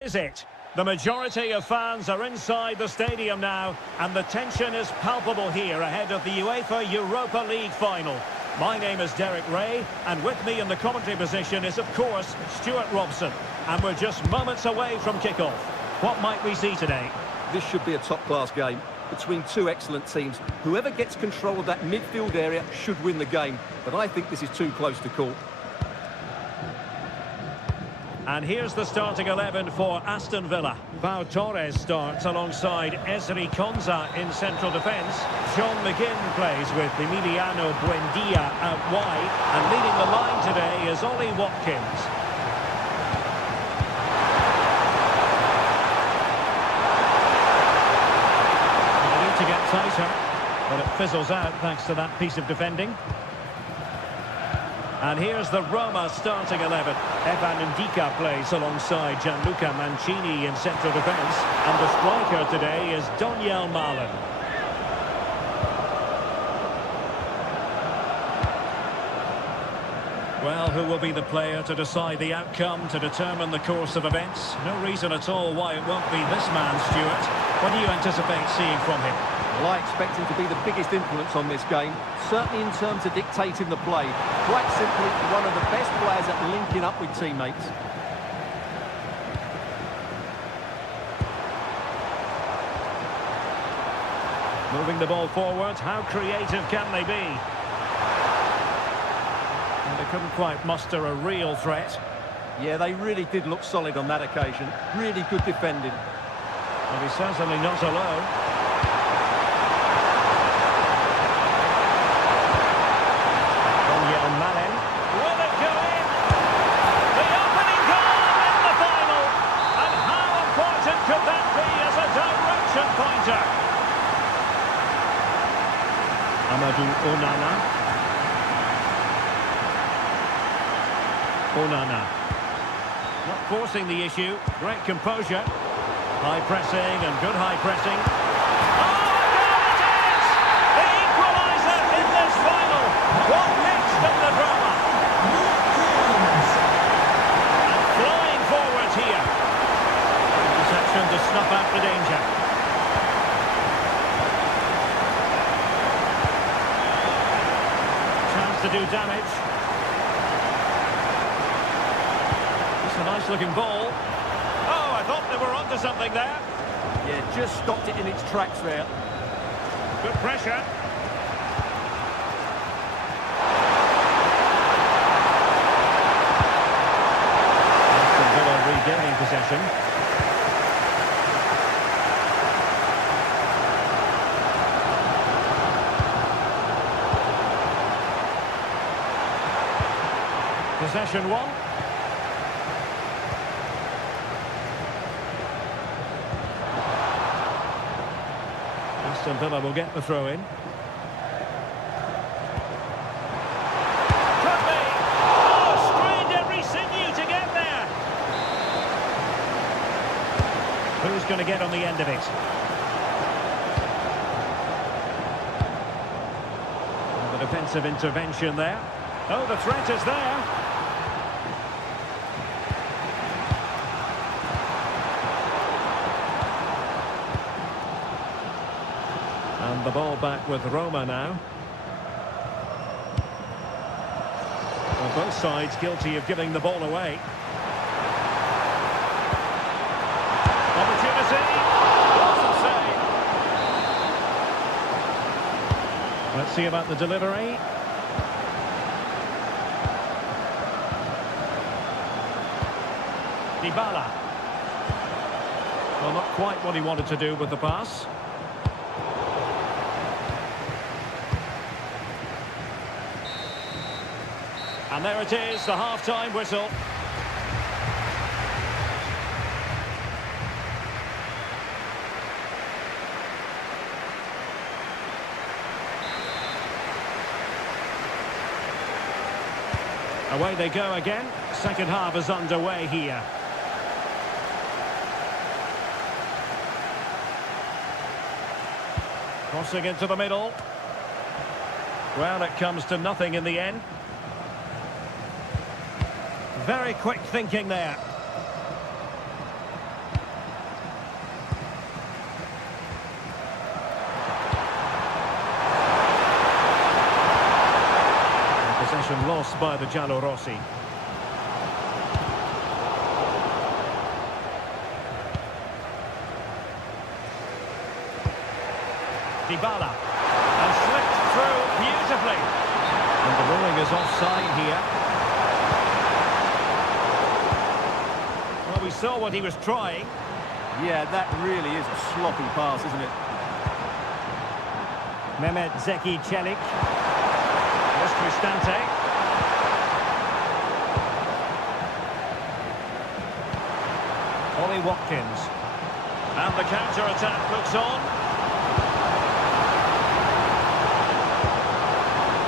Is it? The majority of fans are inside the stadium now, and the tension is palpable here ahead of the UEFA Europa League final. My name is Derek Ray, and with me in the commentary position is, of course, Stuart Robson. And we're just moments away from kickoff. What might we see today? This should be a top-class game between two excellent teams. Whoever gets control of that midfield area should win the game, but I think this is too close to call. And here's the starting 11 for Aston Villa. Pau Torres starts alongside Ezri Konsa in central defence. Sean McGinn plays with Emiliano Buendia out wide. And leading the line today is Ollie Watkins. They need to get tighter, but it fizzles out thanks to that piece of defending. And here's the Roma starting 11. Evan Ndika plays alongside Gianluca Mancini in central defence. And the striker today is Donyell Malen. Well, who will be the player to decide the outcome, to determine the course of events? No reason at all why it won't be this man, Stuart. What do you anticipate seeing from him? Well, I expect him to be the biggest influence on this game, certainly in terms of dictating the play. Quite simply, one of the best players at linking up with teammates. Moving the ball forward, how creative can they be? And they couldn't quite muster a real threat. Yeah, they really did look solid on that occasion. Really good defending. Well, he's certainly not alone. Malen. Will it go in? The opening goal in the final. And how important could that be as a direction pointer? Amadou Onana. Onana. Not forcing the issue. Great composure. High pressing and good high pressing. Oh, it is! The equaliser in this final. What next in the drama? And flying forwards here. Interception to snuff out the danger. Chance to do damage. It's a nice looking ball. Oh, I thought they were onto something there. Yeah, just stopped it in its tracks there. Good pressure. Regaining possession. Possession one. Aston Villa will get the throw in. Who's going to get on the end of it? And the defensive intervention there. Oh, the threat is there. And the ball back with Roma now. Well, both sides guilty of giving the ball away. Let's see about the delivery. Dybala. Well, not quite what he wanted to do with the pass. And there it is, the half-time whistle. Away they go again. Second half is underway here. Crossing into the middle. Well, it comes to nothing in the end. Very quick thinking there. Possession lost by the Giallorossi. Dybala. And slipped through beautifully. And the ruling is offside here. Well, we saw what he was trying. Yeah, that really is a sloppy pass, isn't it? Mehmet Zeki Çelik. Here's Cristante. Ollie Watkins. And the counter-attack looks on.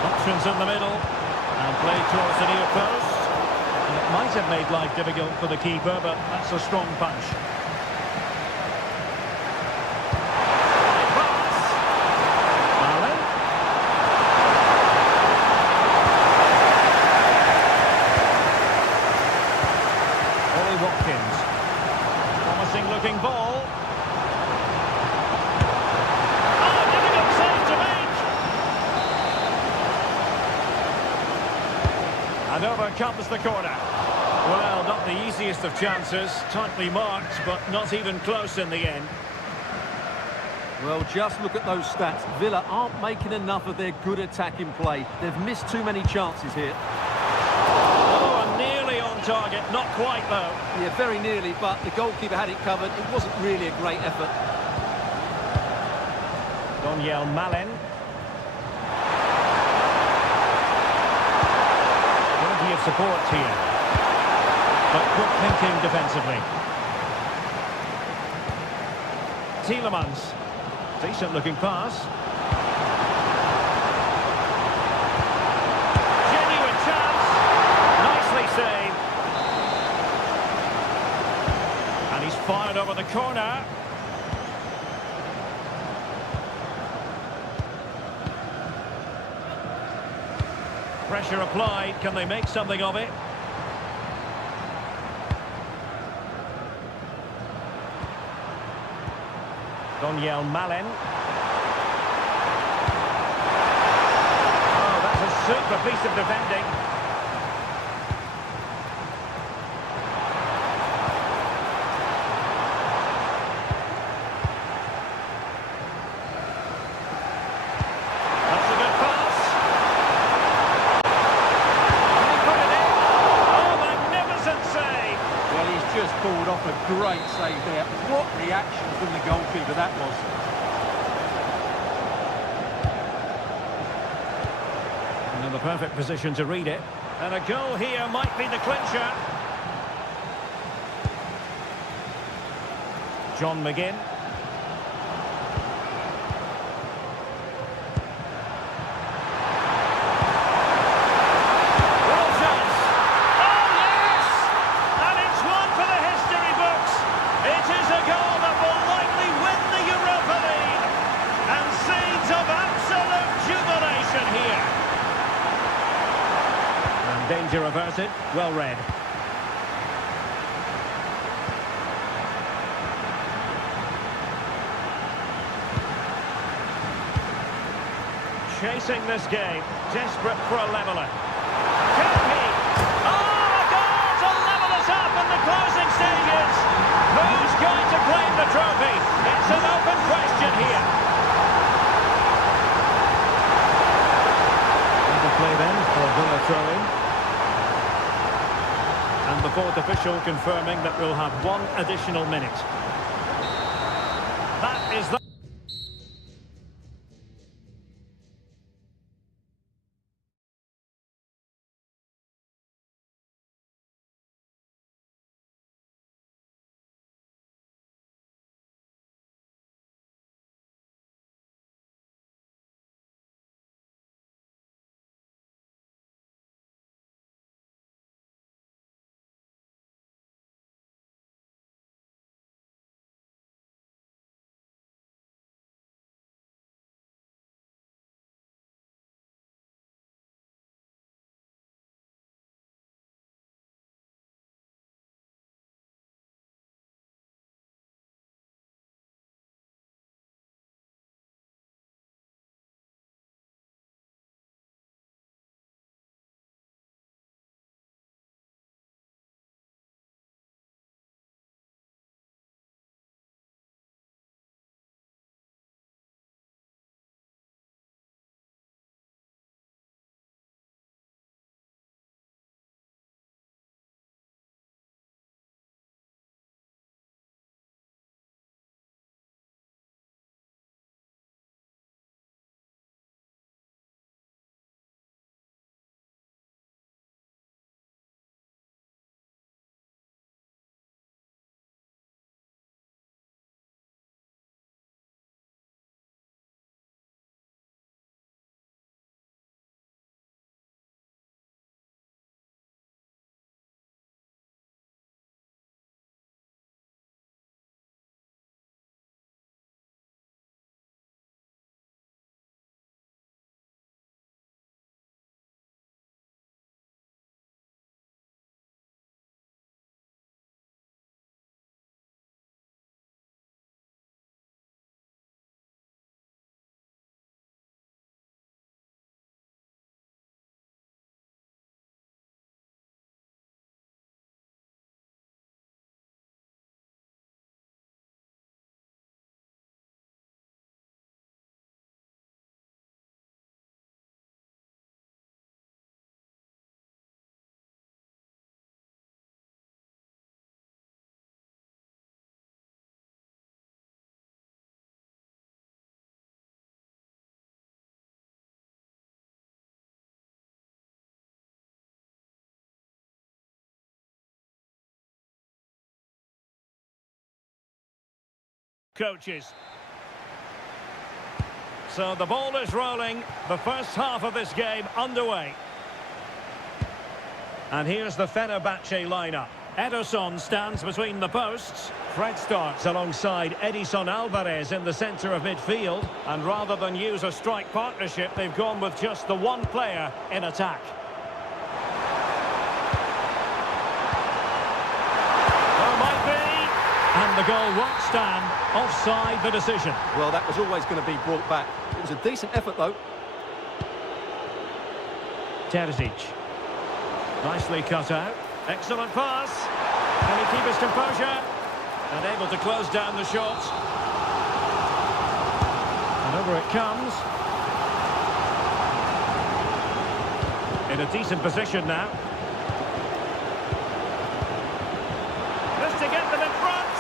Options in the middle. And played towards the near post. And it might have made life difficult for the keeper, but that's a strong punch. Watkins. Promising looking ball. Oh, difficult save to make. And over comes the corner. Well, not the easiest of chances. Tightly marked, but not even close in the end. Well, just look at those stats. Villa aren't making enough of their good attacking play. They've missed too many chances here. Target, not quite though. Yeah, very nearly, but the goalkeeper had it covered. It wasn't really a great effort. Daniel Malen. Plenty of support here. But good thinking defensively. Tielemans. Decent looking pass. Genuine chance. Nicely saved. He's fired over the corner. Pressure applied. Can they make something of it? Daniel Malen. Oh, that's a super piece of defending. Pulled off a great save there. What reaction from the goalkeeper that was. And in the perfect position to read it. And a goal here might be the clincher. John McGinn. Danger averted. Well read. Chasing this game. Desperate for a leveller. Can he? Oh, a goal to level us up in the closing stages. Who's going to claim the trophy? It's an open question here. And the play then for Villa throw-in. And the fourth official confirming that we'll have one additional minute. That is the coaches. So the ball is rolling. The first half of this game underway. And here's the Fenerbahce lineup. Ederson stands between the posts. Fred starts alongside Edison Alvarez in the centre of midfield. And rather than use a strike partnership, they've gone with just the one player in attack. There might be. And the goal won't stand. Offside the decision. Well, that was always going to be brought back. It was a decent effort, though. Terzic. Nicely cut out. Excellent pass. Can he keep his composure? And able to close down the shot. And over it comes. In a decent position now. Just to get them in front.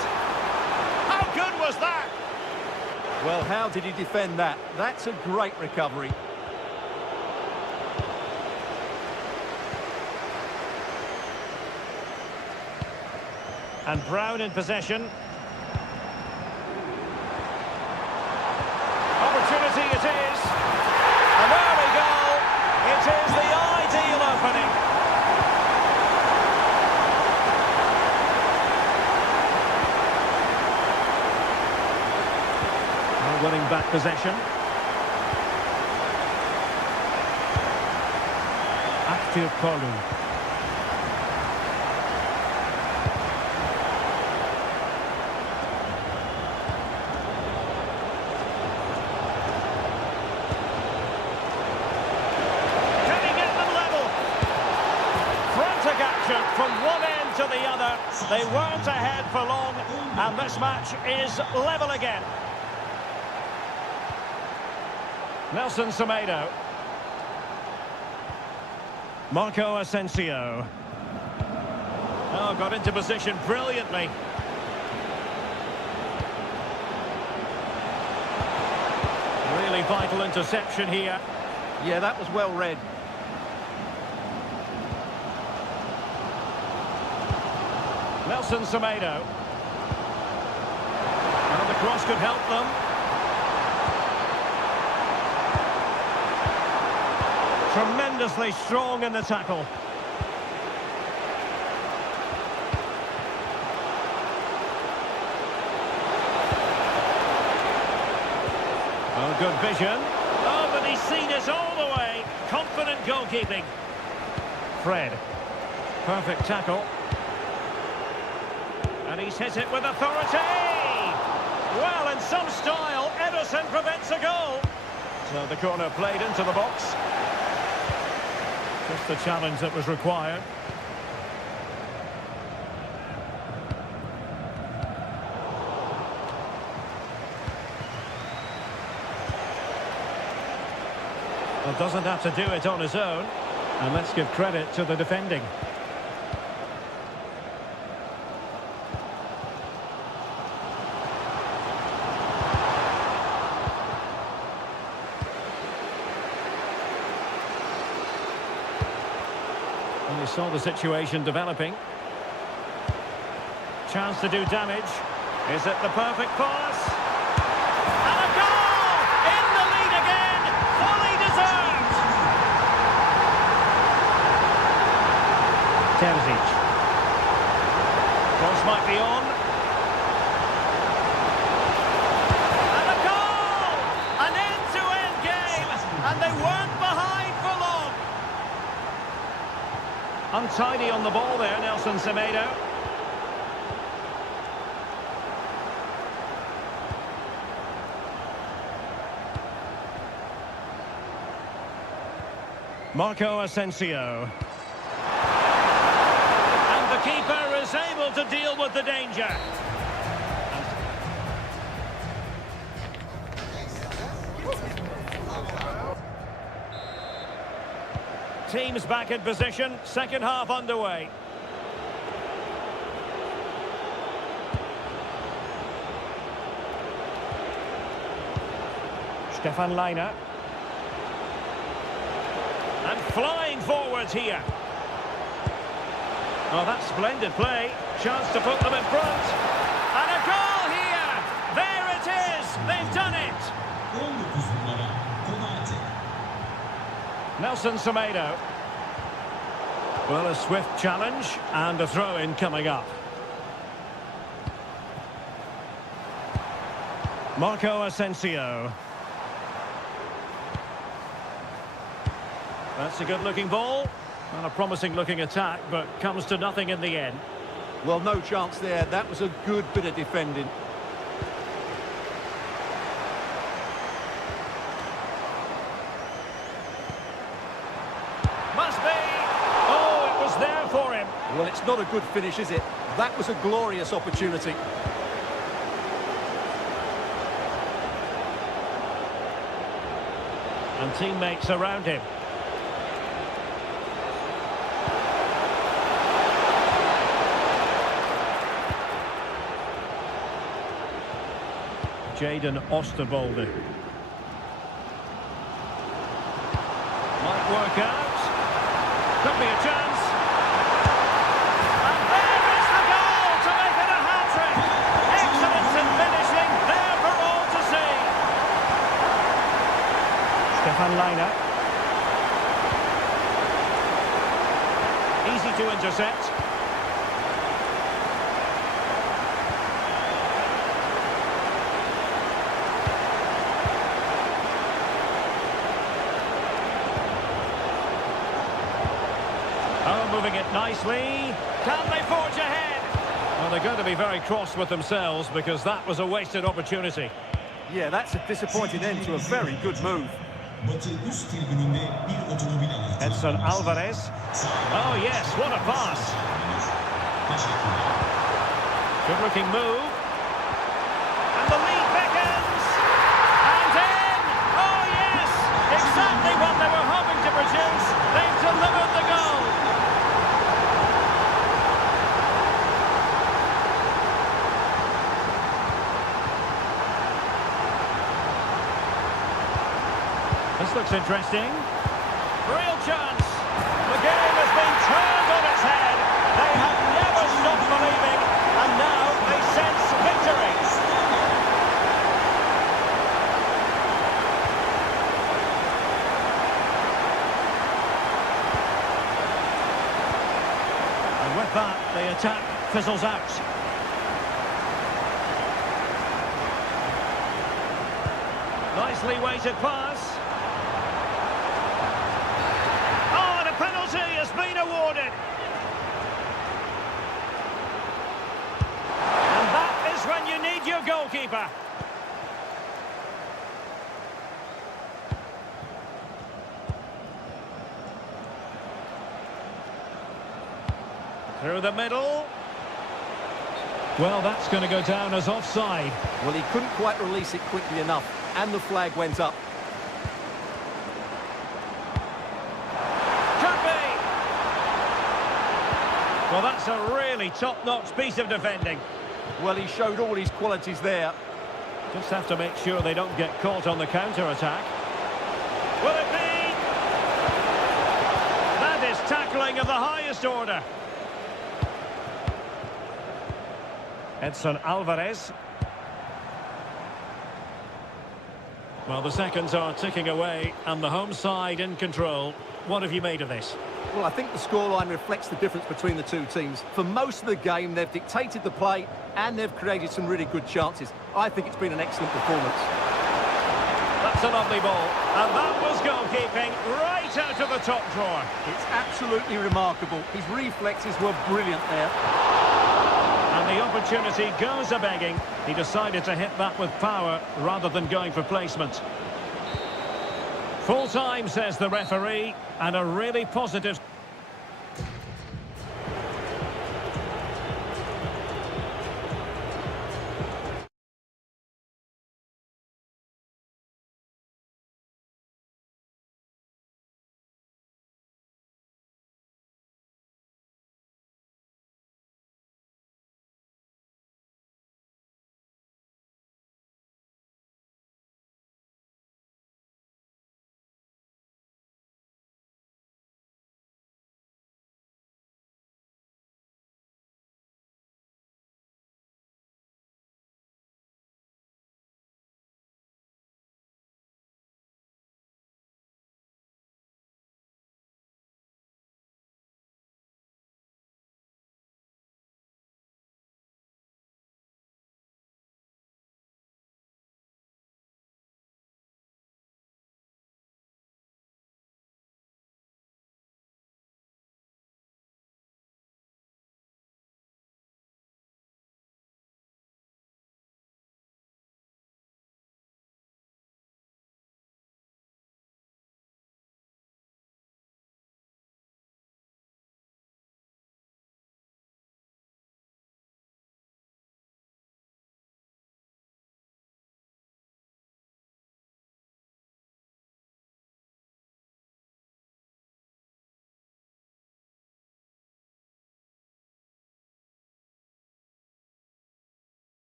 How good was that? Well, how did he defend that? That's a great recovery. And Brown in possession. Opportunity it is. And there we go. It is the ideal opening. Now winning back possession. Active Polu. From one end to the other, they weren't ahead for long, and this match is level again. Nelson Semedo. Marco Asensio. Oh, got into position brilliantly. Really vital interception here. Yeah, that was well read. Nelson Semedo. Well, the cross could help them. Tremendously strong in the tackle. Oh, good vision. Oh, but he's seen it all the way. Confident goalkeeping. Fred. Perfect tackle. And he's hit it with authority! Well, in some style, Ederson prevents a goal. So the corner played into the box. Just the challenge that was required. Well, doesn't have to do it on his own. And let's give credit to the defending. And we saw the situation developing. Chance to do damage. Is it the perfect pass? And a goal! In the lead again! Fully deserved! Terzic. Cross might be on. And a goal! An end-to-end game! And they weren't behind for long! Untidy on the ball there, Nelson Semedo. Marco Asensio. And the keeper is able to deal with the danger. Teams back in position, second half underway. Stefan Leiner. And flying forwards here. Oh, that's splendid play. Chance to put them in front. And a goal here. There They've done it! Nelson Semedo. Well, a swift challenge and a throw-in coming up. Marco Asensio. That's a good-looking ball. And a promising-looking attack, but comes to nothing in the end. Well, no chance there. That was a good bit of defending. Must be! Oh, it was there for him. Well, it's not a good finish, is it? That was a glorious opportunity. And teammates around him. Jaden Osterwolde. Might work out. Could be a chance. And there is the goal to make it a hat-trick. Excellence in finishing, there for all to see. Stefan Leiner. Easy to intercept. Oh, moving it nicely. Can they forge ahead? Well, they're going to be very cross with themselves because that was a wasted opportunity. Yeah, that's a disappointing end to a very good move. Edson Alvarez. Oh, yes, what a pass. Good-looking move. And the lead beckons. And in! Oh, yes! Exactly what they were hoping to produce. They've delivered the goal. This looks interesting. Real chance. The game has been turned on its head. They have never stopped believing, and now they sense victory. And with that, the attack fizzles out. Nicely weighted pass. Penalty has been awarded. And that is when you need your goalkeeper. Through the middle. Well, that's going to go down as offside. Well, he couldn't quite release it quickly enough, and the flag went up. Well, that's a really top-notch piece of defending. Well, he showed all his qualities there. Just have to make sure they don't get caught on the counter-attack. Will it be? That is tackling of the highest order. Edson Alvarez. Well, the seconds are ticking away, and the home side in control. What have you made of this? Well, I think the scoreline reflects the difference between the two teams. For most of the game, they've dictated the play and they've created some really good chances. I think it's been an excellent performance. That's a lovely ball. And that was goalkeeping right out of the top drawer. It's absolutely remarkable. His reflexes were brilliant there. And the opportunity goes a-begging. He decided to hit that with power rather than going for placement. Full time, says the referee, and a really positive...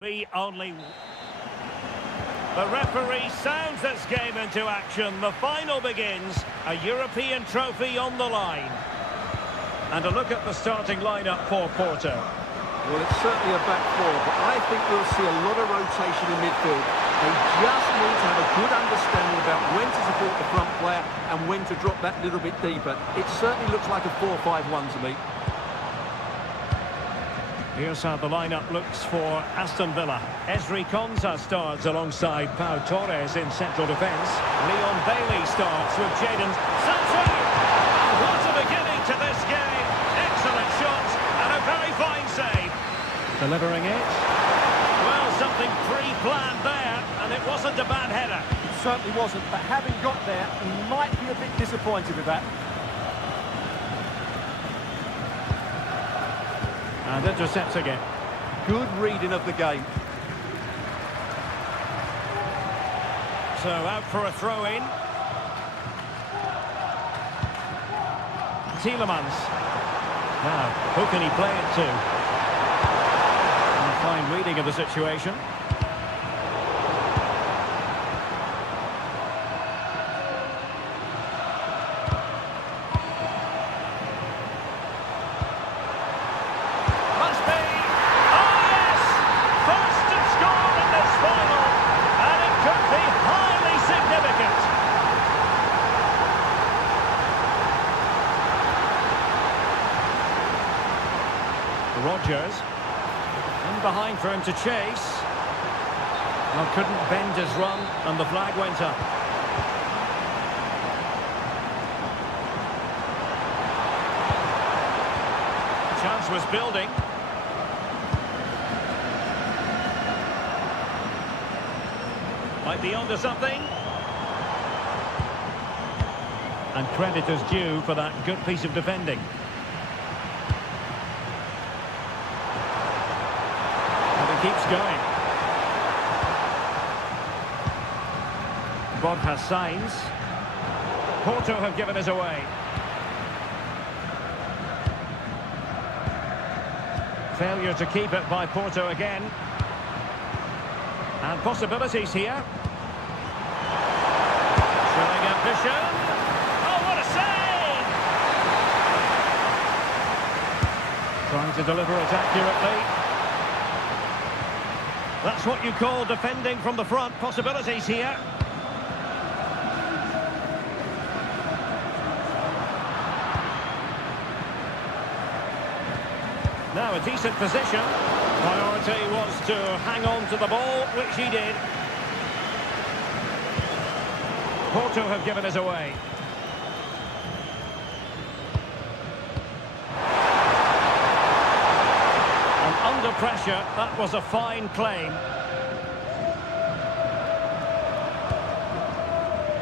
Be only. The referee sounds this game into action. The final begins. A European trophy on the line. And a look at the starting lineup for Porto. Well, it's certainly a back four, but I think we'll see a lot of rotation in midfield. They just need to have a good understanding about when to support the front player and when to drop that little bit deeper. It certainly looks like a 4-5-1 to me. Here's how the lineup looks for Aston Villa. Ezri Konsa starts alongside Pau Torres in central defence. Leon Bailey starts with Jadon Sancho. And what a beginning to this game. Excellent shot and a very fine save. Delivering it. Well, something pre-planned there, and it wasn't a bad header. It certainly wasn't, but having got there, he might be a bit disappointed with that. And intercepts again. Good reading of the game. So out for a throw-in. Tielemans. Now, who can he play it to? And a fine reading of the situation. Rogers, in behind for him to chase. Well, couldn't bend his run, and the flag went up. Chance was building. Might be onto something. And credit is due for that good piece of defending. Keeps going. Bod has signs. Porto have given us away. Failure to keep it by Porto again. And possibilities here. Showing ambition. Oh, what a save! Trying to deliver it accurately. That's what you call defending from the front. Possibilities here. Now a decent position. Priority was to hang on to the ball, which he did. Porto have given us away. Under pressure, that was a fine claim.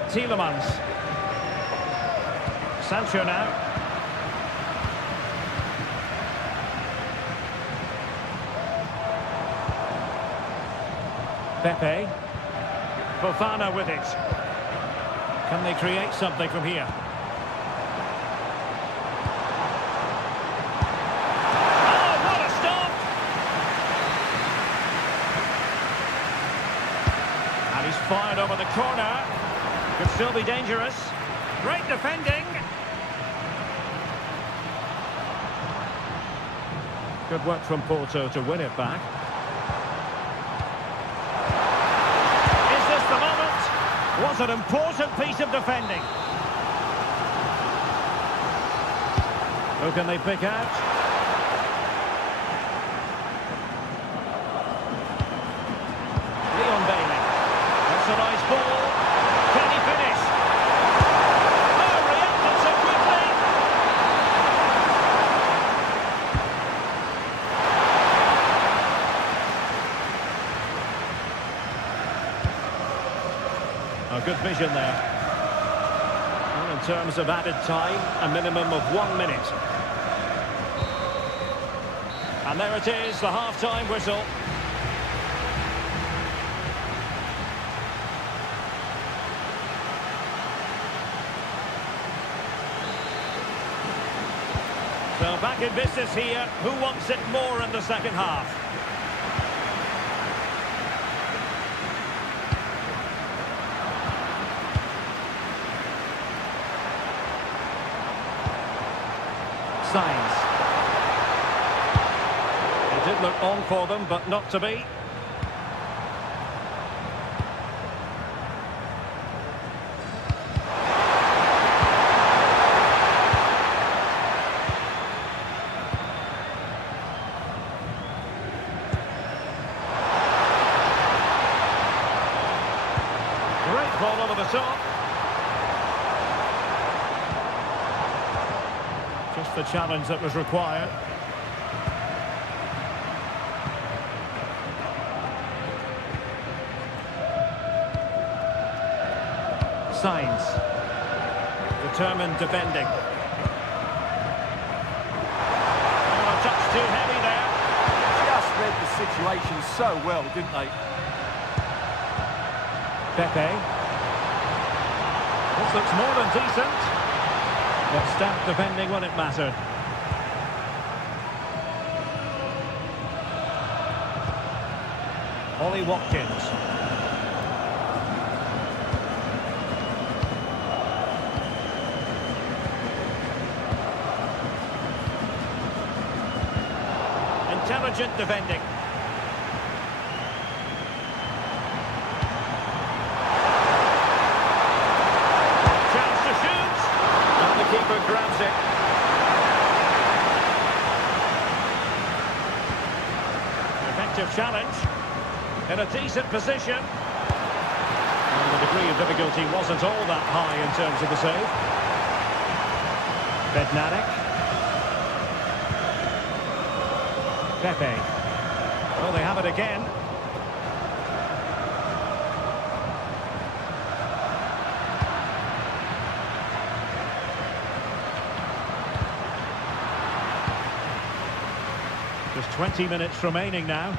Tielemans. Sancho now. Pepe. Fofana with it. Can they create something from here? Fired over the corner. Could still be dangerous. Great defending. Good work from Porto to win it back. Is this the moment? Was an important piece of defending. Who can they pick out? Leon Bailey. That's a nice ball. Can he finish? Oh, reacted so quickly. A good vision there. Well, in terms of added time, a minimum of 1 minute. And there it is, the half-time whistle. So back in business here. Who wants it more in the second half? Signs. He did look on for them, but not to be. Great ball over the top. Just the challenge that was required. Signs. Determined defending. Oh, a touch too heavy there. Just read the situation so well, didn't they? Pepe. This looks more than decent. But stout defending when it mattered. Ollie Watkins. Intelligent defending. Chance to shoot. And the keeper grabs it. Effective challenge. In a decent position. And the degree of difficulty wasn't all that high in terms of the save. Bednarik. Pepe. Well, they have it again. Just 20 minutes remaining now.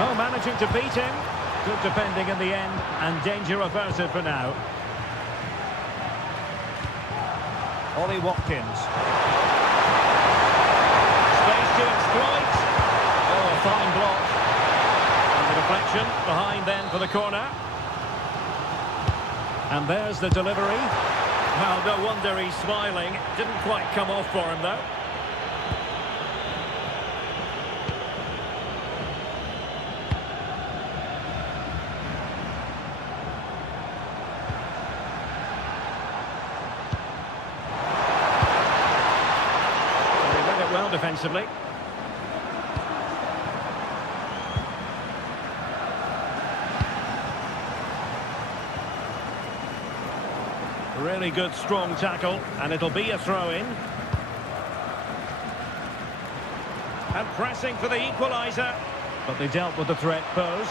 Oh, managing to beat him. Good defending in the end, and danger averted for now. Ollie Watkins. Space to exploit. Oh, a fine block. And the deflection behind then for the corner. And there's the delivery. Well, no wonder he's smiling. Didn't quite come off for him, though. Well defensively. Really good strong tackle, and it'll be a throw-in. And pressing for the equaliser, but they dealt with the threat posed.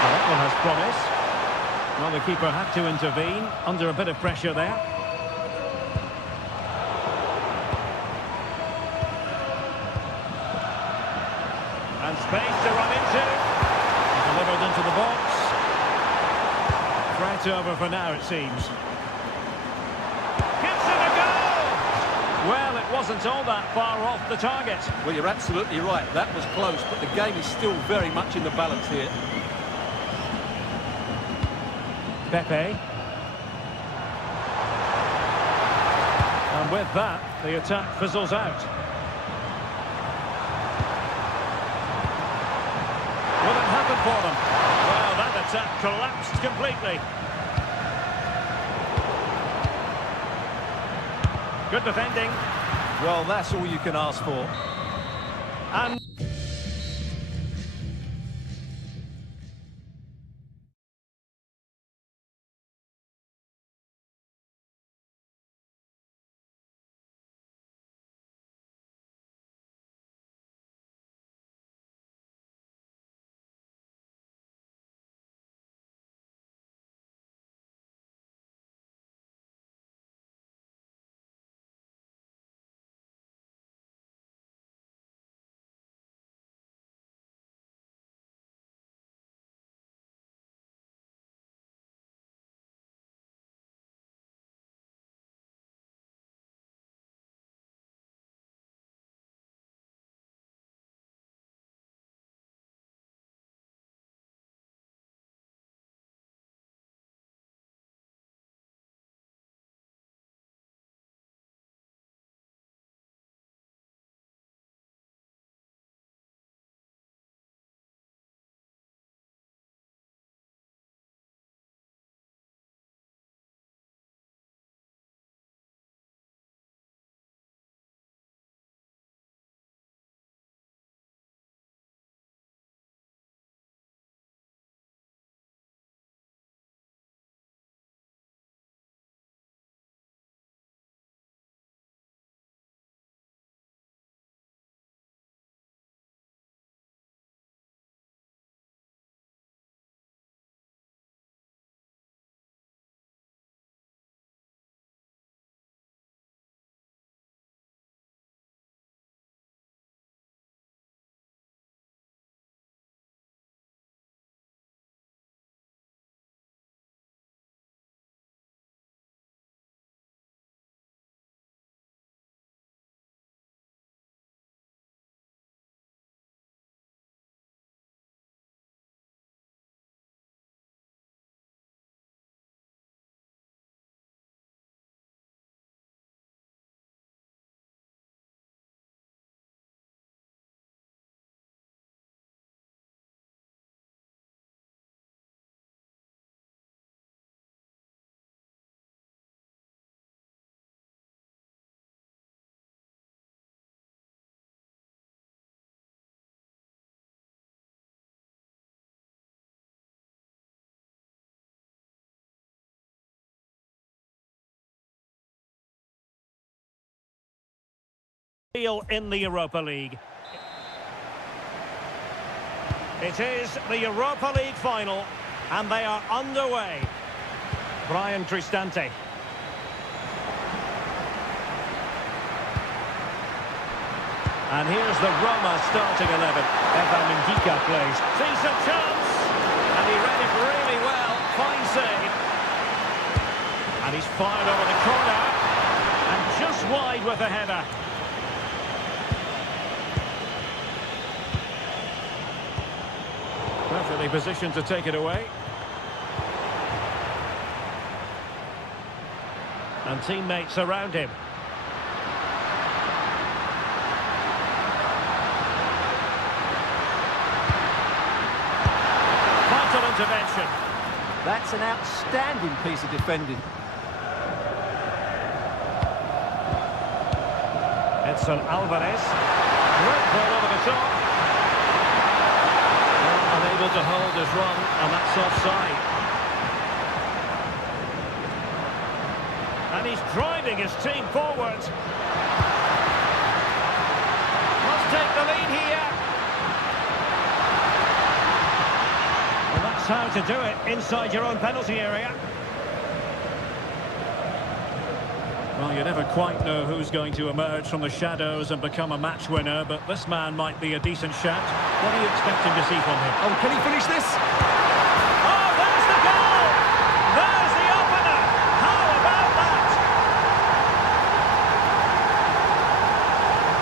Well, that one has promise. Well, the keeper had to intervene under a bit of pressure there. And space to run into. Delivered into the box. Threat over for now, it seems. Gives it a go! Well, it wasn't all that far off the target. Well, you're absolutely right. That was close, but the game is still very much in the balance here. Pepe. And with that, the attack fizzles out. Will it happen for them? Well, that attack collapsed completely. Good defending. Well, that's all you can ask for. And In the Europa League. It is the Europa League final, and they are underway. Brian Cristante. And here's the Roma starting 11. Evan Ndika plays. Sees a chance, and he read it really well. Fine save. And he's fired over the corner, and just wide with a header. Perfectly positioned to take it away. And teammates around him. Vital intervention. That's an outstanding piece of defending. Edson Alvarez. Great ball over the top. Unable to hold his run, and that's offside. And he's driving his team forward. Must take the lead here. And that's how to do it inside your own penalty area. Well, you never quite know who's going to emerge from the shadows and become a match winner, but this man might be a decent shout. What are you expecting to see from him? Oh, can he finish this? Oh, there's the goal! There's the opener! How about that?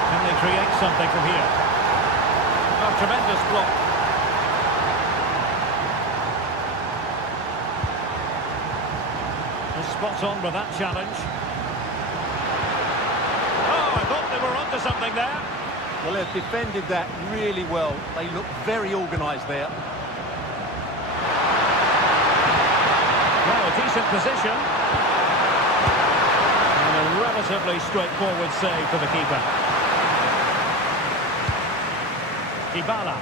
Can they create something from here? Oh, tremendous block. And spot on with that challenge. We're onto something there. Well, they've defended that really well. They look very organised there. Well, a decent position. And a relatively straightforward save for the keeper. Dybala.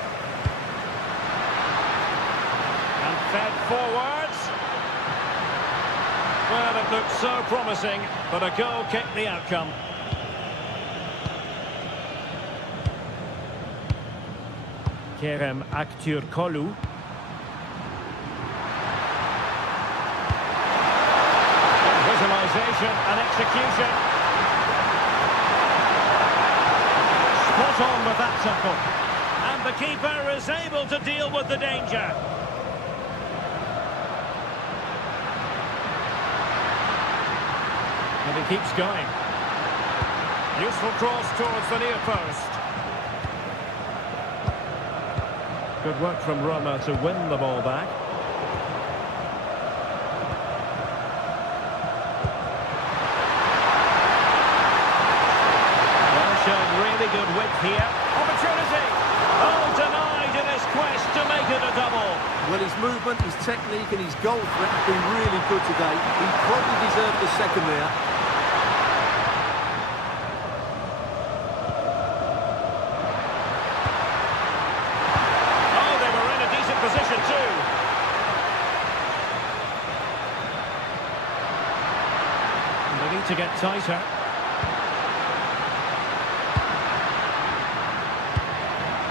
And fed forwards. Well, it looked so promising, but a goal kicked the outcome. Kerem Aktürkoğlu. Visualization and execution. Spot on with that tackle. And the keeper is able to deal with the danger. And he keeps going. Useful cross towards the near post. Good work from Roma to win the ball back. Well, showing really good width here. Opportunity! Oh, denied in his quest to make it a double. Well, his movement, his technique and his goal threat have been really good today. He probably deserved the second there. Position too. And they need to get tighter.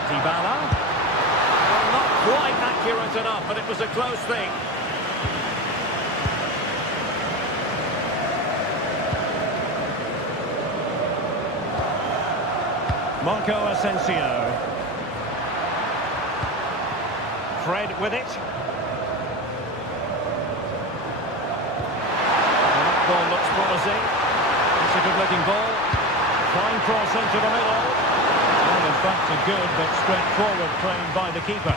Dybala. Well, not quite accurate enough, but it was a close thing. Marco Asensio. Fred with it. And that ball looks promising. It's a good-looking ball. Fine cross into the middle. Well, in fact, a good but straightforward claim by the keeper.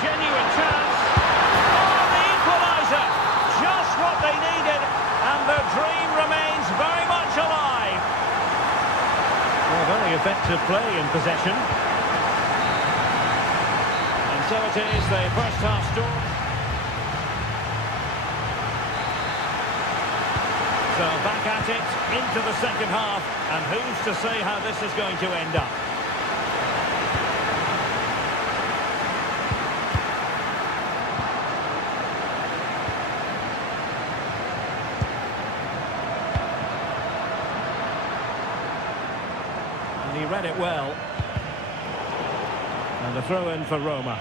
Genuine chance. Oh, the equaliser! Just what they needed, and their dream remains very much alive. Well, very effective play in possession. And so it is, the first half score. So back at it, into the second half, and who's to say how this is going to end up? read it well. And a throw in for Roma.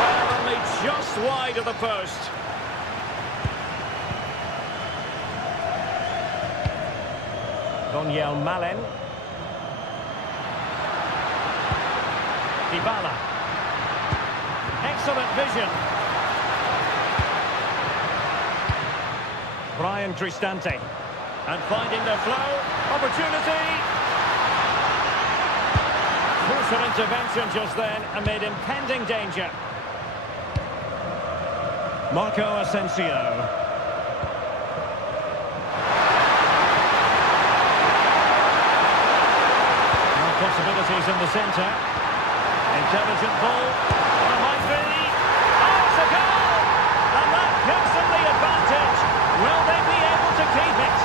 Well, only just wide of the post. Donyell Malen. Dybala. Excellent vision. Brian Cristante. And finding the flow. Opportunity. Crucial intervention just then amid impending danger. Marco Asensio. Possibilities in the centre. Intelligent ball. Well, it might be. Oh, it's a goal! And that gives them the advantage. Will they be able to keep it?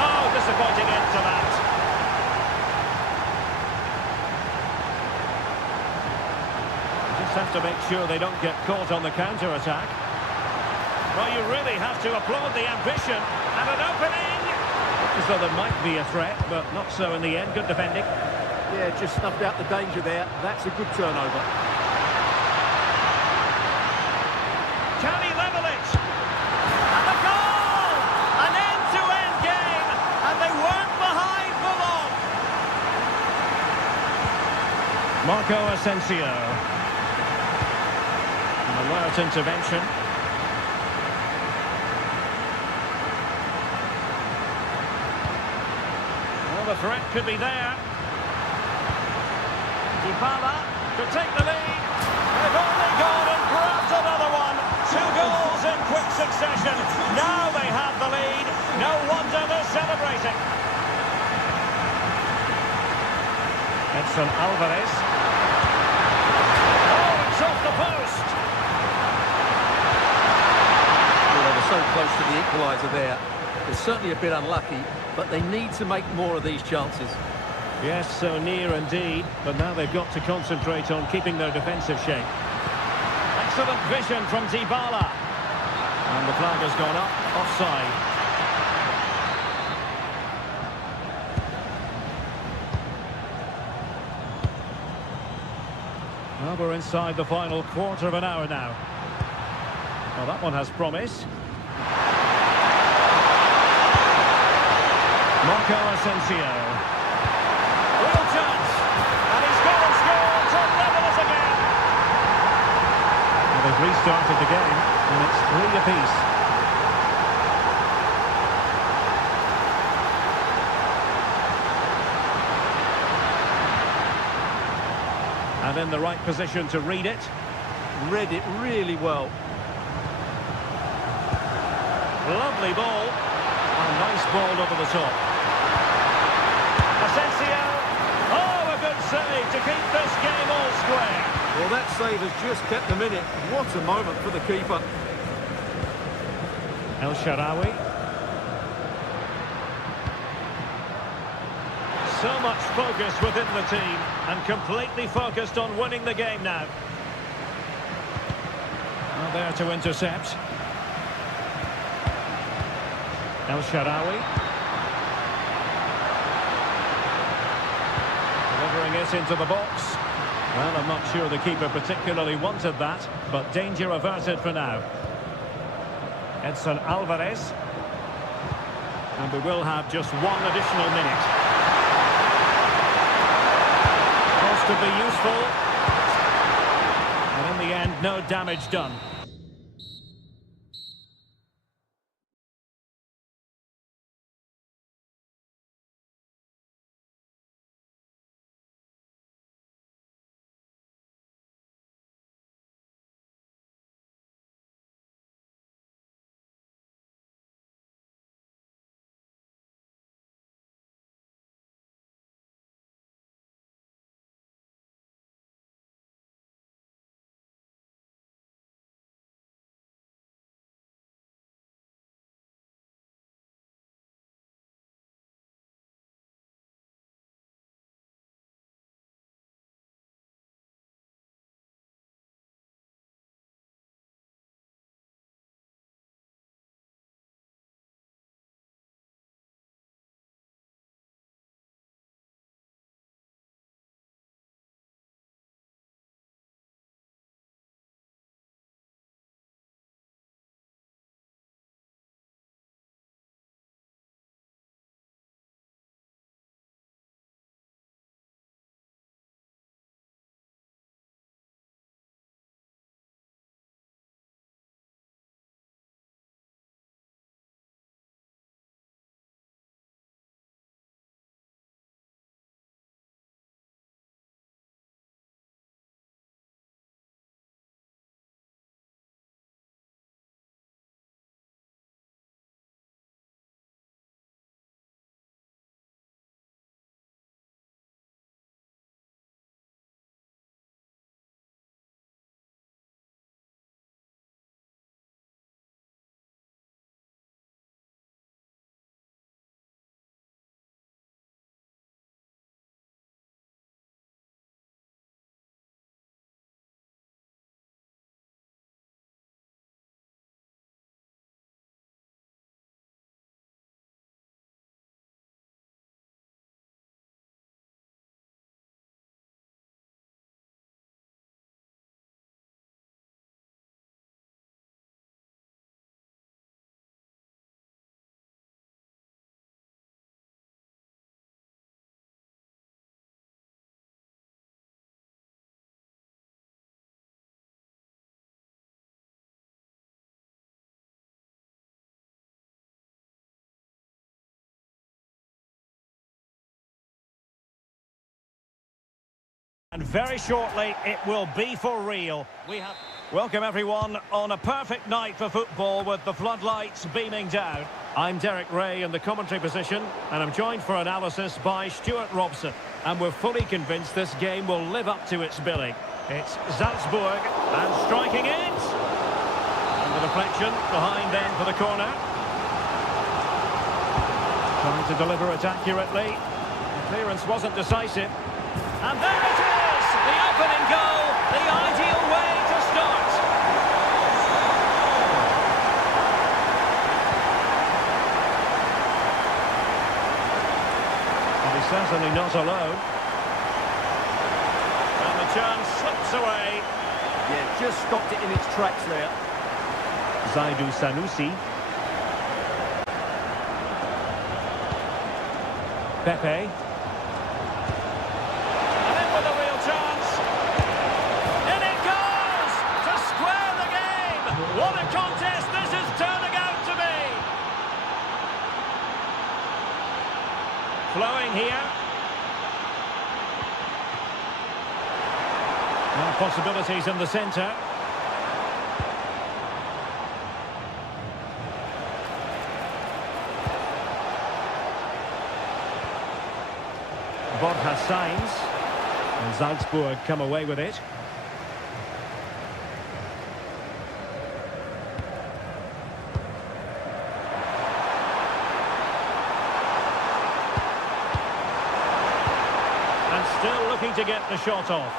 Oh, disappointing end to that. Just have to make sure they don't get caught on the counter-attack. Well, you really have to applaud the ambition. And an opening! As though there might be a threat, but not so in the end. Good defending. Yeah, just snuffed out the danger there. That's a good turnover. Can he level it? And the goal! An end-to-end game! And they weren't behind for long. Marco Asensio. An alert intervention. The threat could be there. Dybala to take the lead. They've only gone and grabbed another one. 2 goals in quick succession. Now they have the lead. No wonder they're celebrating. Edson Alvarez. Oh, it's off the post. Well, they were so close to the equaliser there. They're certainly a bit unlucky, but they need to make more of these chances. Yes, so near indeed, but now they've got to concentrate on keeping their defensive shape. Excellent vision from Dybala. And the flag has gone up, offside. Well, we're inside the final quarter of an hour now. Well, that one has promise. Marco Asensio. Real chance. And he's got and scored to level us again. Well, they've restarted the game, and it's 3 apiece. And in the right position to read it. Read it really well. Lovely ball. A nice ball over the top. Asensio. Oh, a good save to keep this game all square. Well, that save has just kept them in it. What a moment for the keeper. El Shaarawy. So much focus within the team and completely focused on winning the game now. Well, there to intercept. El Shaarawy. Delivering it into the box. Well, I'm not sure the keeper particularly wanted that, but danger averted for now. Edson Alvarez. And we will have just 1 additional minute. Supposed to be useful. And in the end, no damage done. And very shortly, it will be for real. Welcome everyone on a perfect night for football with the floodlights beaming down. I'm Derek Ray in the commentary position, and I'm joined for analysis by Stuart Robson. And we're fully convinced this game will live up to its billing. It's Salzburg, and striking it. And the deflection behind then for the corner. Trying to deliver it accurately. The clearance wasn't decisive. And there it is! The opening goal, the ideal way to start. And he's certainly not alone. And the chance slips away. Yeah, just stopped it in its tracks there. Zaidu Sanusi. Pepe. And in with a real chance. In it goes! To square the game! What a contest this is turning out to be! Flowing here. Now possibilities in the centre. Borja Sainz, and Salzburg come away with it. And still looking to get the shot off.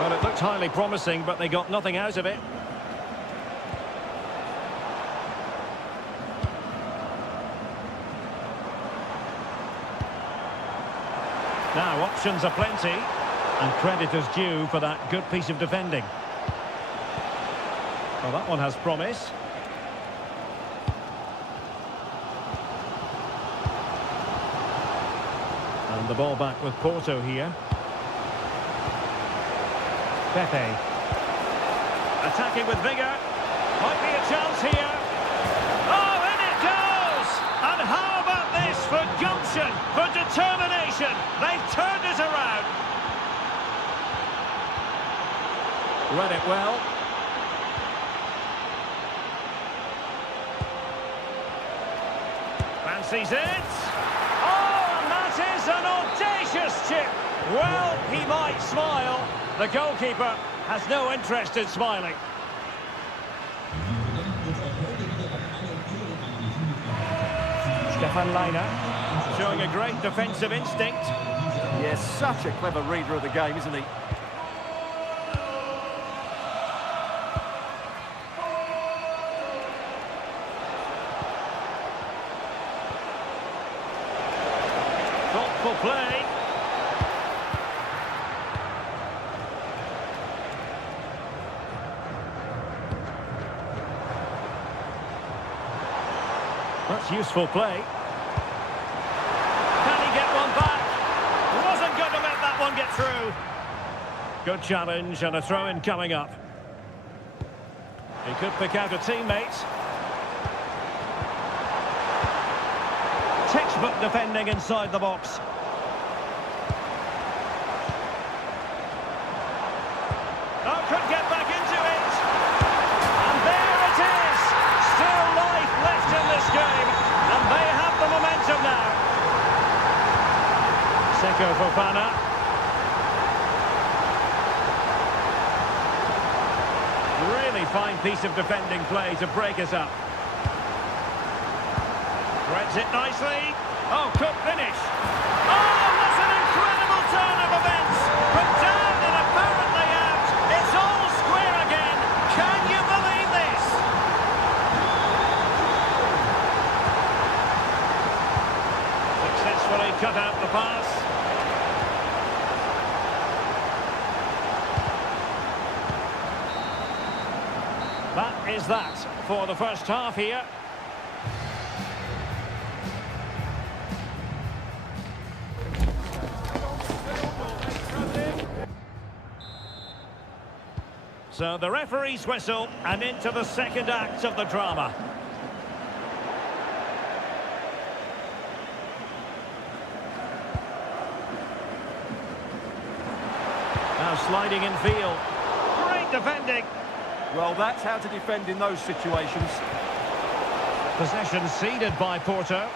Well, it looked highly promising, but they got nothing out of it. Now, options are plenty, and credit is due for that good piece of defending. Well, that one has promise. And the ball back with Porto here. Pepe. Attacking with vigour. Might be a chance here. Oh, in it goes! And how about this for gumption, for determination? They've turned it around. Read it well. Fancies it. Oh, and that is an audacious chip. Well, he might smile. The goalkeeper has no interest in smiling. Stefan Leiner showing a great defensive instinct. Yes, such a clever reader of the game, isn't he? Thoughtful play. That's useful play. Can he get one back? Wasn't going to let that one get through. Good challenge and a throw-in coming up. He could pick out a teammate. Textbook defending inside the box. Oh, could get back into it. And there it is. Still life left in this game. And they have the momentum now. Seko Fofana. Really fine piece of defending play to break us up. Threads it nicely. Oh, could finish. Oh, that's an incredible turn of events. From down and apparently out. It's all square again. Can you believe this? Successfully cut out the pass. That is that for the first half here. So the referee's whistle, and into the second act of the drama. sliding in field. Great defending. Well, that's how to defend in those situations. Possession ceded by Porter.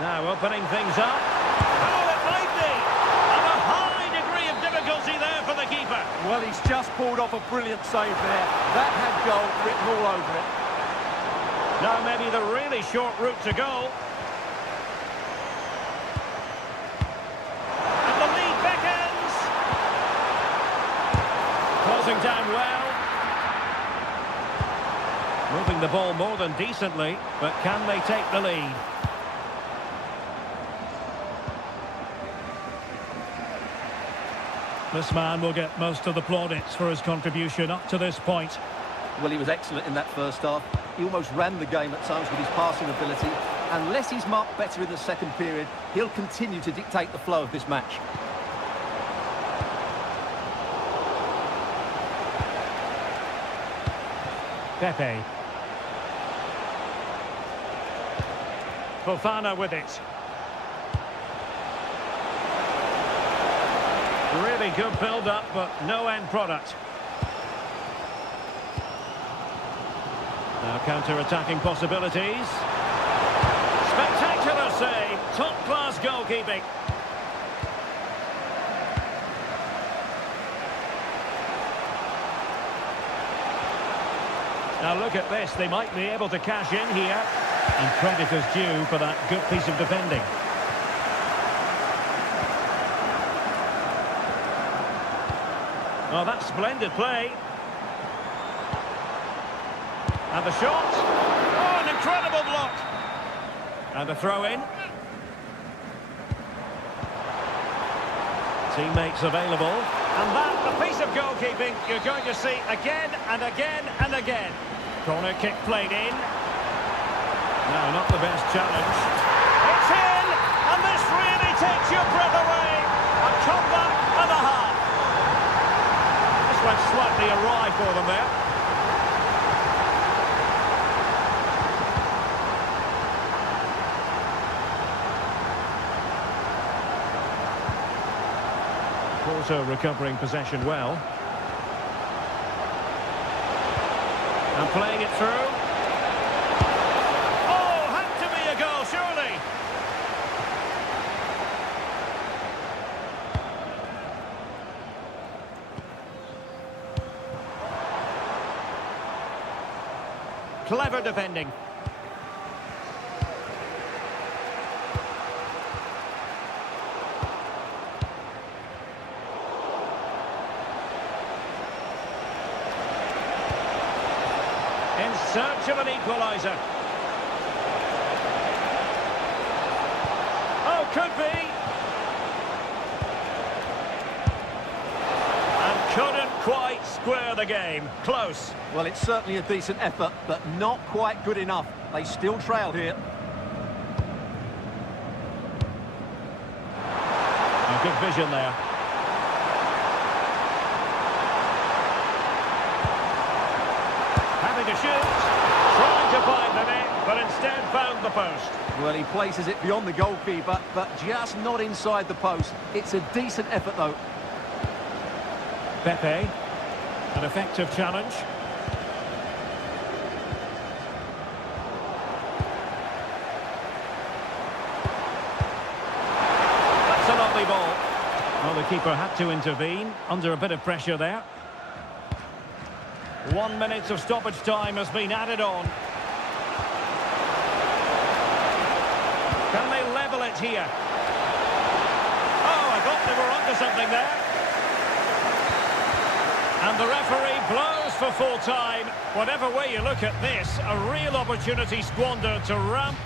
Now opening things up. Oh, it might be! And a high degree of difficulty there for the keeper. Well, he's just pulled off a brilliant save there. That had goal written all over it. Now maybe the really short route to goal. And the lead beckons. Closing down well. Moving the ball more than decently, but can they take the lead? This man will get most of the plaudits for his contribution up to this point. Well, he was excellent in that first half. He almost ran the game at times with his passing ability. Unless he's marked better in the second period, he'll continue to dictate the flow of this match. Pepe. Fofana with it. Really good build-up, but no end product. Now counter-attacking possibilities. Spectacular save. Top-class goalkeeping. Now look at this. They might be able to cash in here. And credit is due for that good piece of defending. Oh, that's splendid play. And the shot. Oh, an incredible block. And a throw-in. Teammates available. And that, a piece of goalkeeping you're going to see again and again and again. Corner kick played in. No, not the best challenge. It's in! And this really takes your breath away. A comeback and a half. This went slightly awry for them there. Porter recovering possession well. And playing it through. Oh, had to be a goal, surely. Clever defending. In search of an equaliser. Oh, could be. And couldn't quite square the game. Close. Well, it's certainly a decent effort, but not quite good enough. They still trail here. A good vision there. Having to shoot, trying to find the net, but instead found the post. Well, he places it beyond the goalkeeper, but just not inside the post. It's a decent effort, though. Pepe, an effective challenge. That's a lovely ball. Well, the keeper had to intervene, under a bit of pressure there. 1 minute of stoppage time has been added on. Can they level it here? Oh, I thought they were onto something there. And the referee blows for full time. Whatever way you look at this, a real opportunity squandered to ramp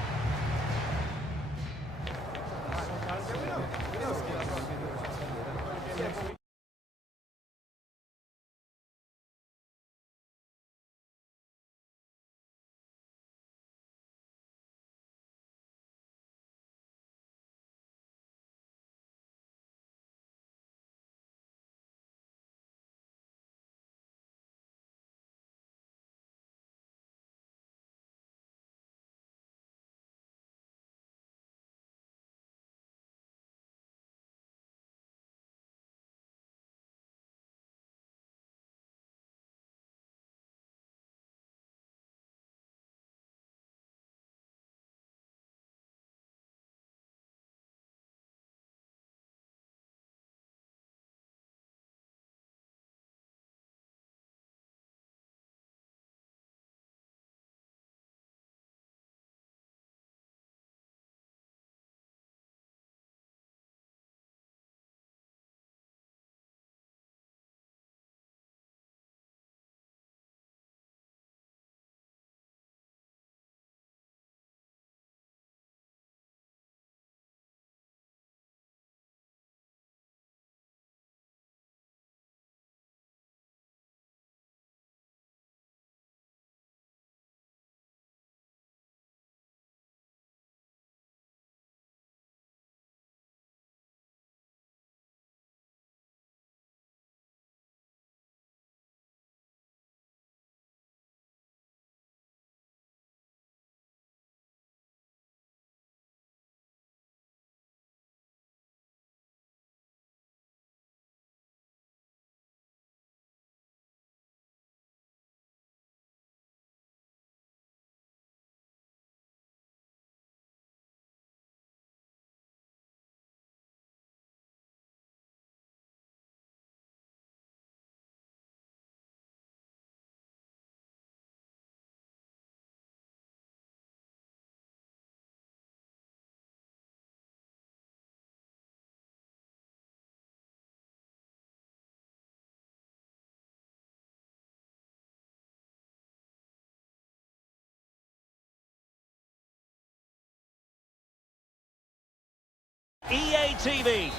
EA TV.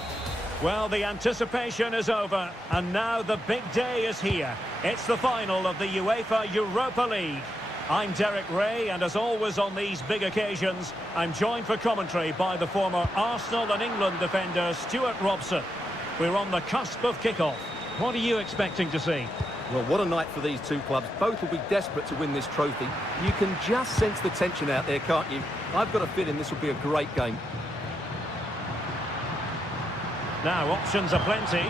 Well, the anticipation is over, and now the big day is here. It's the final of the UEFA Europa League. I'm Derek Ray, and as always on these big occasions, I'm joined for commentary by the former Arsenal and England defender Stuart Robson. We're on the cusp of kickoff. What are you expecting to see? Well, what a night for these two clubs. Both will be desperate to win this trophy. You can just sense the tension out there, can't you? I've got a feeling this will be a great game. Now, options are plenty,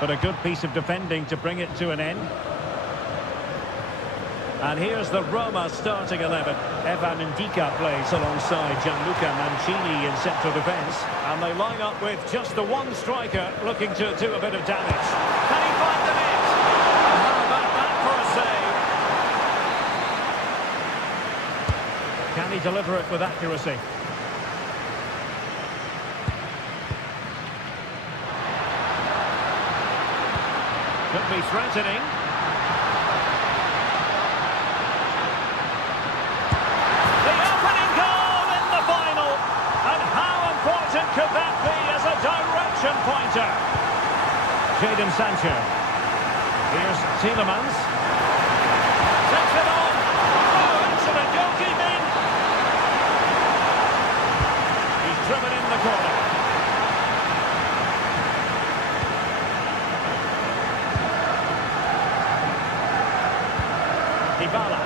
but a good piece of defending to bring it to an end. And here's the Roma starting 11. Evan Ndika plays alongside Gianluca Mancini in central defence. And they line up with just the one striker looking to do a bit of damage. Can he find the net? How about that for a save? Can he deliver it with accuracy? Could be threatening. The opening goal in the final. And how important could that be as a direction pointer? Jadon Sancho. Here's Tielemans. Takes it on. Oh, excellent goalkeeping. He's driven in the corner. Dybala.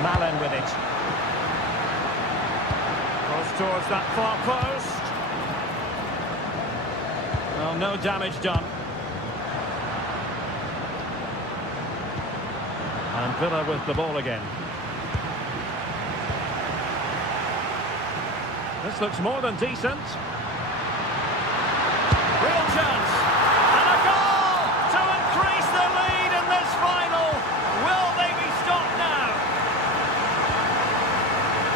Malen with it. Goes towards that far post. Well, no damage done. And Villa with the ball again. This looks more than decent. Real chance. And a goal to increase the lead in this final. Will they be stopped now?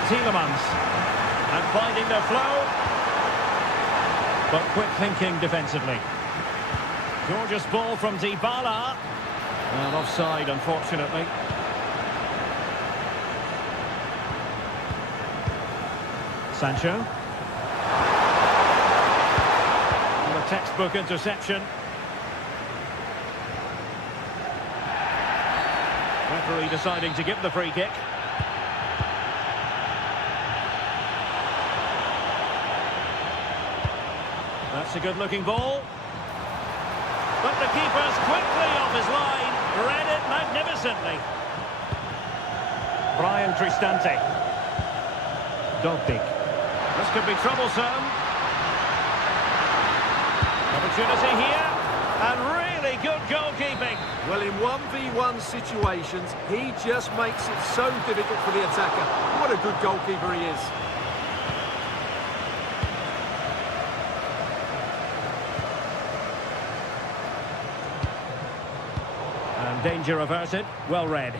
Tielemans. And finding their flow. But quick thinking defensively. Gorgeous ball from Dybala. And offside, unfortunately. Sancho. And a textbook interception. Referee deciding to give the free kick. That's a good-looking ball. But the keeper's quickly off his line. Read it magnificently. Brian Cristante. Dogbig. This could be troublesome. Opportunity here. And really good goalkeeping. Well, in 1v1 situations, he just makes it so difficult for the attacker. What a good goalkeeper he is. And danger averted. Well read.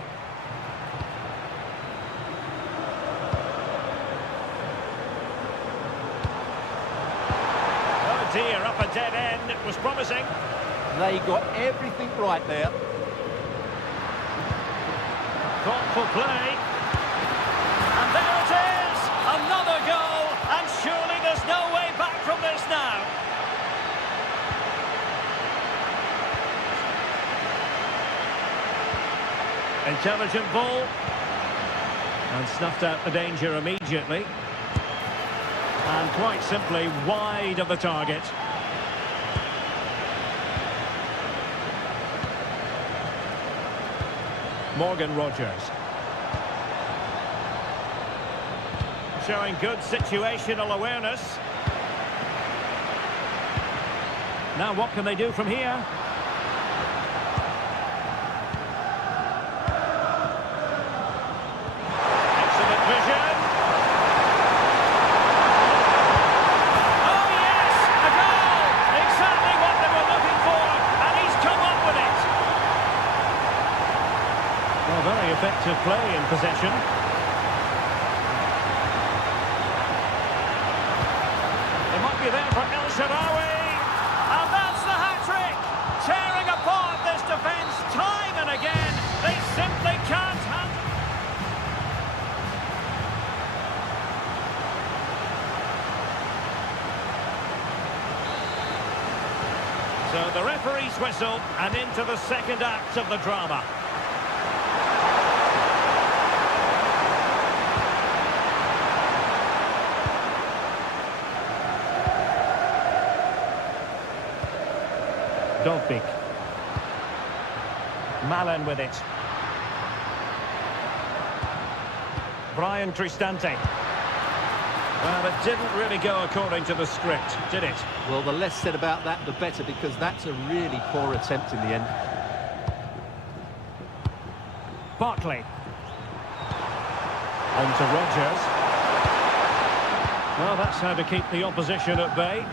Oh dear, up a dead end. It was promising. They got everything right there. Thoughtful play. And there it is! Another goal! And surely there's no way back from this now. Intelligent ball. And snuffed out the danger immediately. And quite simply wide of the target. Morgan Rogers. Showing good situational awareness. Now what can they do from here? Excellent vision. Oh yes, a goal! Exactly what they were looking for, and he's come up with it. Well, very effective play in possession. It might be there for El Shaarawy. And that's the hat-trick. Tearing apart this defence time and again. They simply can't handle. So the referee's whistle and into the second act of the drama. Dogbik. Malen with it. Brian Cristante. Well, it didn't really go according to the script, did it? Well, the less said about that, the better, because that's a really poor attempt in the end. Barkley. On to Rogers. Well, that's how to keep the opposition at bay.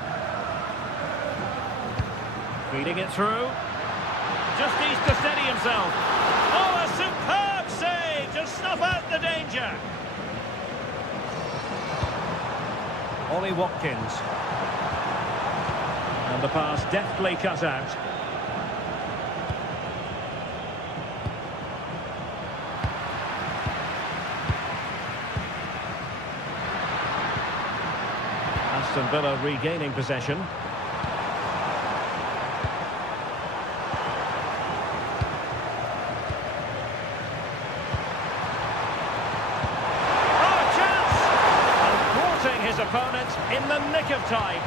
Feeding it through. Just needs to steady himself. Oh, a superb save to snuff out the danger. Ollie Watkins. And the pass deftly cut out. Aston Villa regaining possession. Opponent in the nick of time.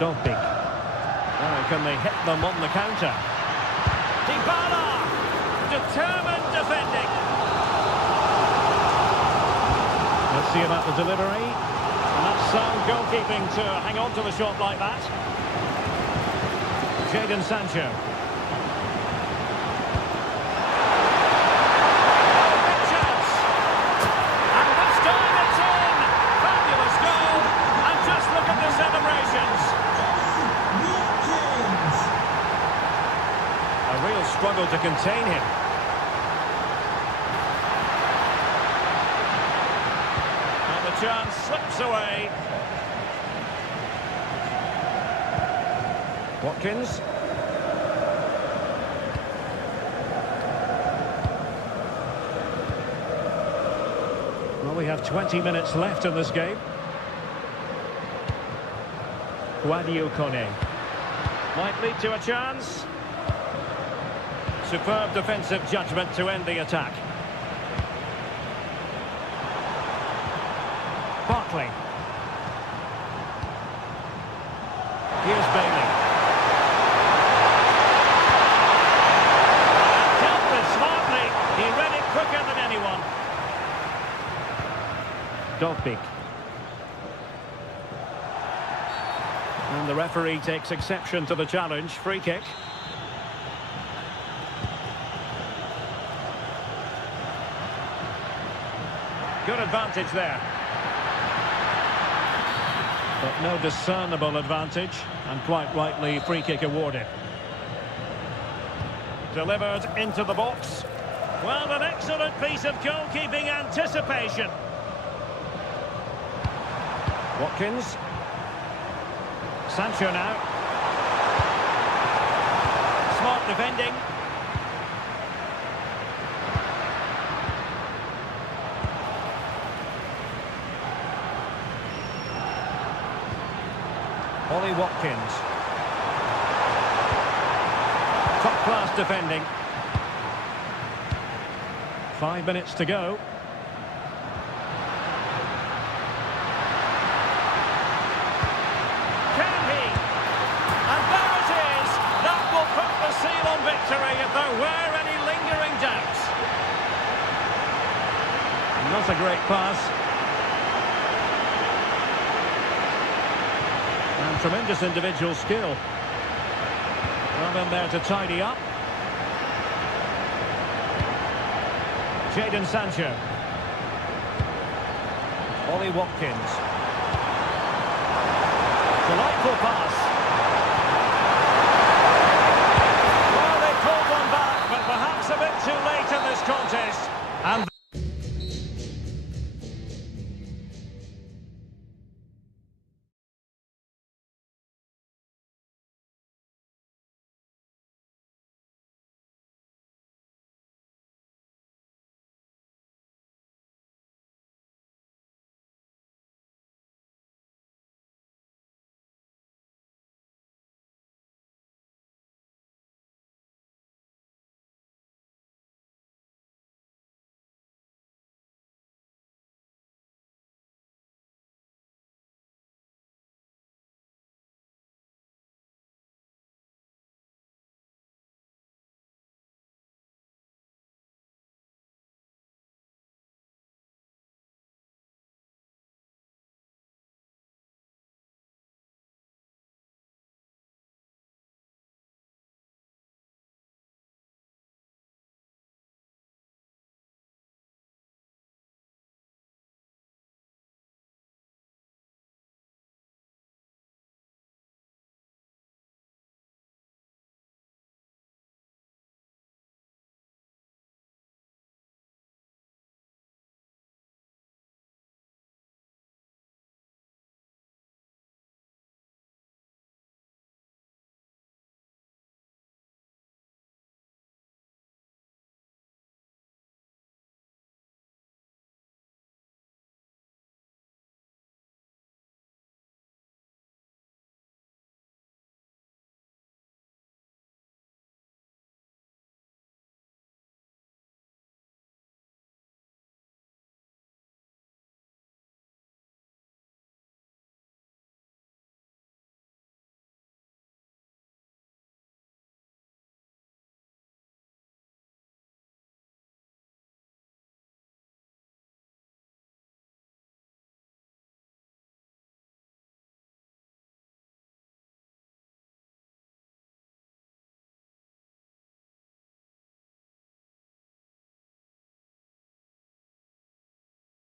Dogbik. Now can they hit them on the counter? Dybala! Determined defending. Let's see about the delivery. And that's sound goalkeeping to hang on to the shot like that. Jadon Sancho. Struggled to contain him. And the chance slips away. Watkins. Well, we have 20 minutes left in this game. Guadio Kone. Might lead to a chance. Superb defensive judgment to end the attack. Barkley. Here's Bailey. Dealt with smartly. He read it quicker than anyone. Dogbik. And the referee takes exception to the challenge. Free kick. Good advantage there. But no discernible advantage, and quite rightly free kick awarded. Delivered into the box. Well, an excellent piece of goalkeeping anticipation. Watkins. Sancho now. Smart defending. Ollie Watkins. Top-class defending. 5 minutes to go. Can he? And there it is! That will put the seal on victory if there were any lingering doubts. Not a great pass. And tremendous individual skill. Well, in there to tidy up. Jadon Sancho. Ollie Watkins. Delightful pass. Well, they pulled one back, but perhaps a bit too late in this contest. And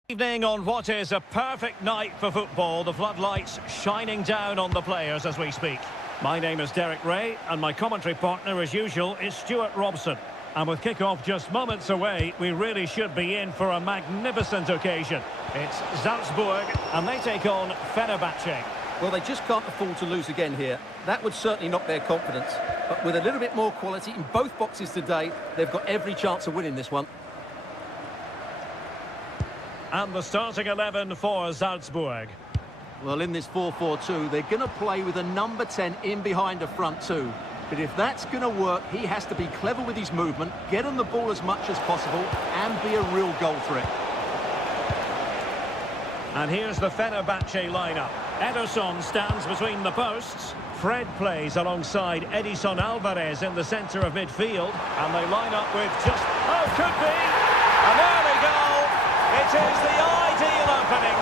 Evening on what is a perfect night for football, the floodlights shining down on the players as we speak. My name is Derek Ray, and my commentary partner, as usual, is Stuart Robson. And with kick-off just moments away, we really should be in for a magnificent occasion. It's Salzburg, and they take on Fenerbahce. Well, they just can't afford to lose again here. That would certainly knock their confidence. But with a little bit more quality in both boxes today, they've got every chance of winning this one. And the starting 11 for Salzburg. Well, in this 4-4-2, they're going to play with a number 10 in behind a front two. But if that's going to work, he has to be clever with his movement, get on the ball as much as possible, and be a real goal threat. And here's the Fenerbahce lineup. Ederson stands between the posts. Fred plays alongside Edison Alvarez in the centre of midfield. And they line up with just... Oh, could be! An early goal! It is the ideal opening.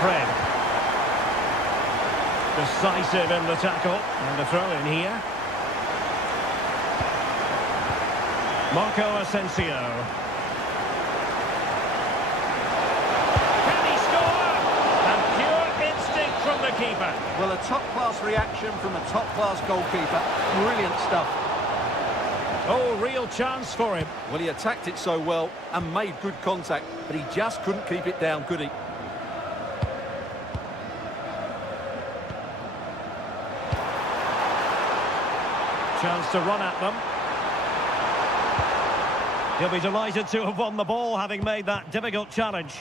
Fred. Decisive in the tackle. And the throw in here. Marco Asensio. Can he score? And pure instinct from the keeper. Well, a top-class reaction from a top-class goalkeeper. Brilliant stuff. Oh, real chance for him. Well, he attacked it so well and made good contact, but he just couldn't keep it down, could he? Chance to run at them. He'll be delighted to have won the ball, having made that difficult challenge.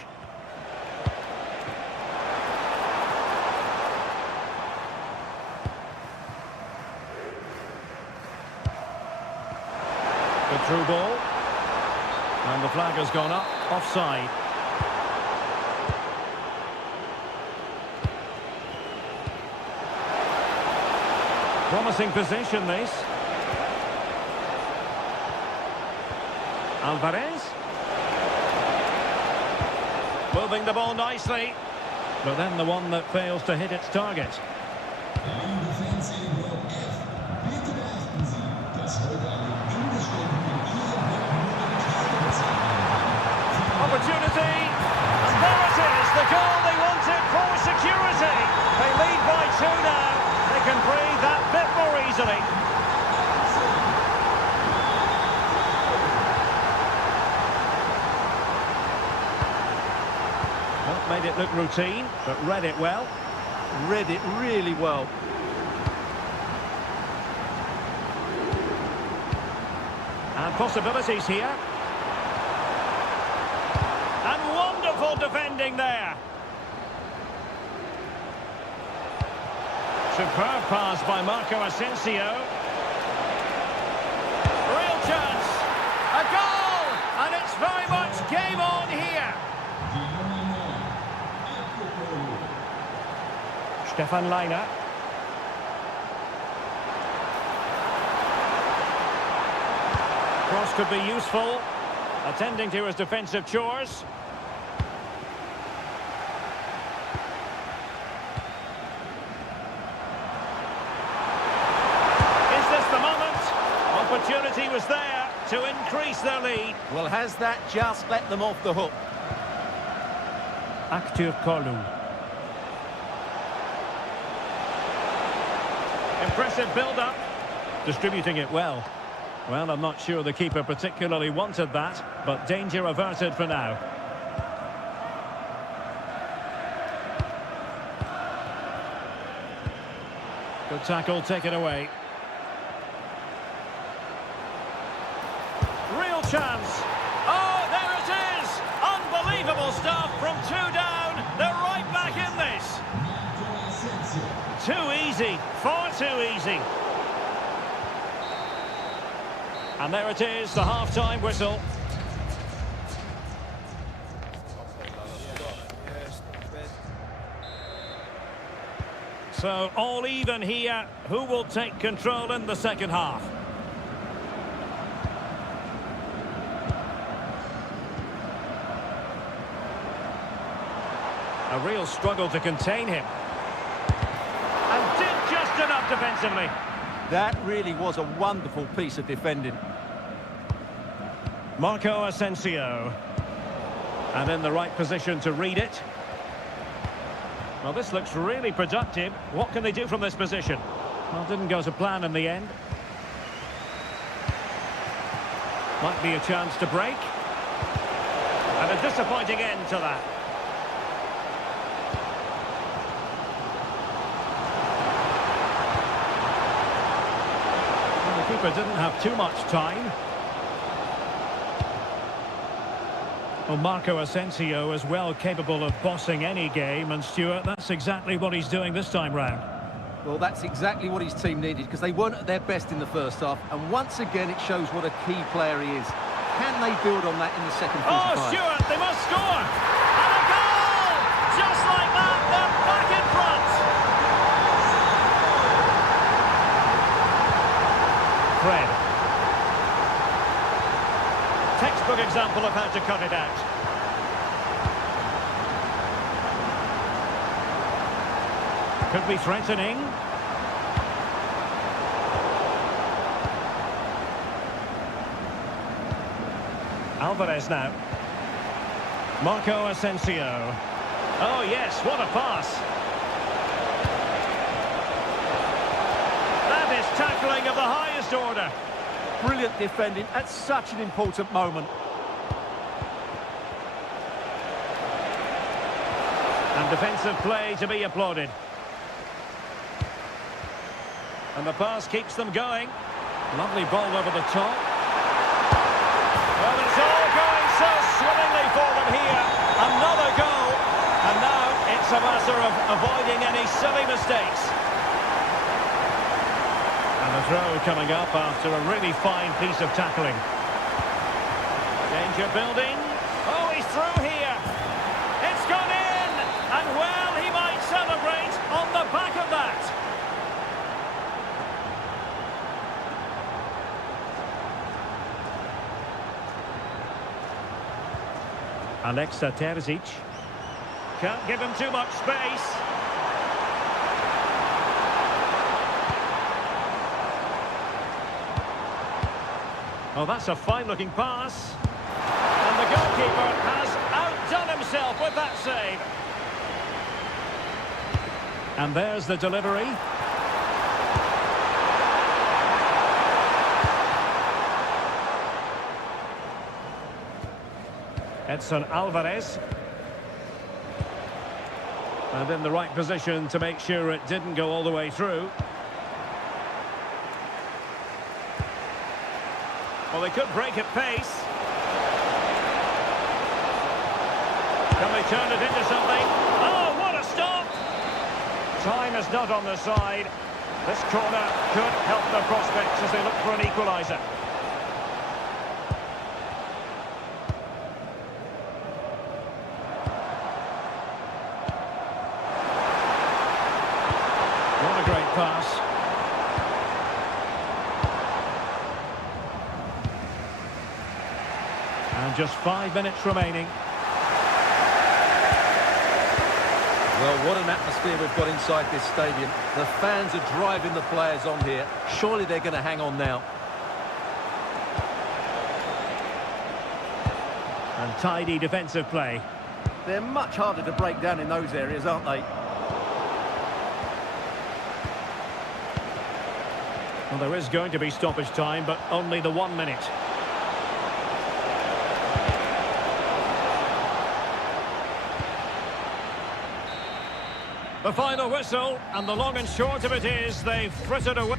The through ball. And the flag has gone up. Offside. Promising position, this. Alvarez. Moving the ball nicely. But then the one that fails to hit its target. Opportunity. And there it is. The goal they wanted for security. They lead by 2 now. They can breathe that bit more easily. Made it look routine, but read it well. Read it really well. And possibilities here. And wonderful defending there. Superb pass by Marco Asensio. Real chance. A goal! And it's very much game on here. Stefan Leiner. Cross could be useful. Attending to his defensive chores. Is this the moment? Opportunity was there to increase their lead. Well, has that just let them off the hook? Active Kolu. Impressive build-up. Distributing it well. Well, I'm not sure the keeper particularly wanted that, but danger averted for now. Good tackle taken away. Real chance. Oh, there it is! Unbelievable stuff from 2 down. They're right back in this. Too easy. Far too easy. And there it is, the half-time whistle. So, all even here. Who will take control in the second half? A real struggle to contain him. And did just enough defensively. That really was a wonderful piece of defending. Marco Asensio. And in the right position to read it. Well, this looks really productive. What can they do from this position? Well, didn't go to plan in the end. Might be a chance to break. And a disappointing end to that. Well, the keeper didn't have too much time. Well, Marco Asensio is well capable of bossing any game, and Stuart, that's exactly what he's doing this time round. Well, that's exactly what his team needed, because they weren't at their best in the first half, and once again it shows what a key player he is. Can they build on that in the second 45? Oh, Stuart, they must score! And a goal! Just like that, they're back in front! Fred. Textbook example of how to cut it out. Could be threatening. Alvarez now. Marco Asensio. Oh yes, what a pass. That is tackling of the highest order. Brilliant defending at such an important moment. And defensive play to be applauded. And the pass keeps them going. Lovely ball over the top. Well, it's all going so swimmingly for them here. Another goal. And now it's a matter of avoiding any silly mistakes. And the throw coming up after a really fine piece of tackling. Danger building. Oh, he's through here. It's gone in. And well, he might celebrate on the back of that. Alexa Terzic. Can't give him too much space. Oh, that's a fine-looking pass. And the goalkeeper has outdone himself with that save. And there's the delivery. Edson Alvarez. And in the right position to make sure it didn't go all the way through. Well, they could break at pace. Can they turn it into something? Oh, what a stop! Time is not on their side. This corner could help their prospects as they look for an equaliser. What a great pass. And just 5 minutes remaining. Well, what an atmosphere we've got inside this stadium. The fans are driving the players on here. Surely they're going to hang on now. And tidy defensive play. They're much harder to break down in those areas, aren't they? Well, there is going to be stoppage time, but only the 1 minute. The final whistle, and the long and short of it is they've frittered away.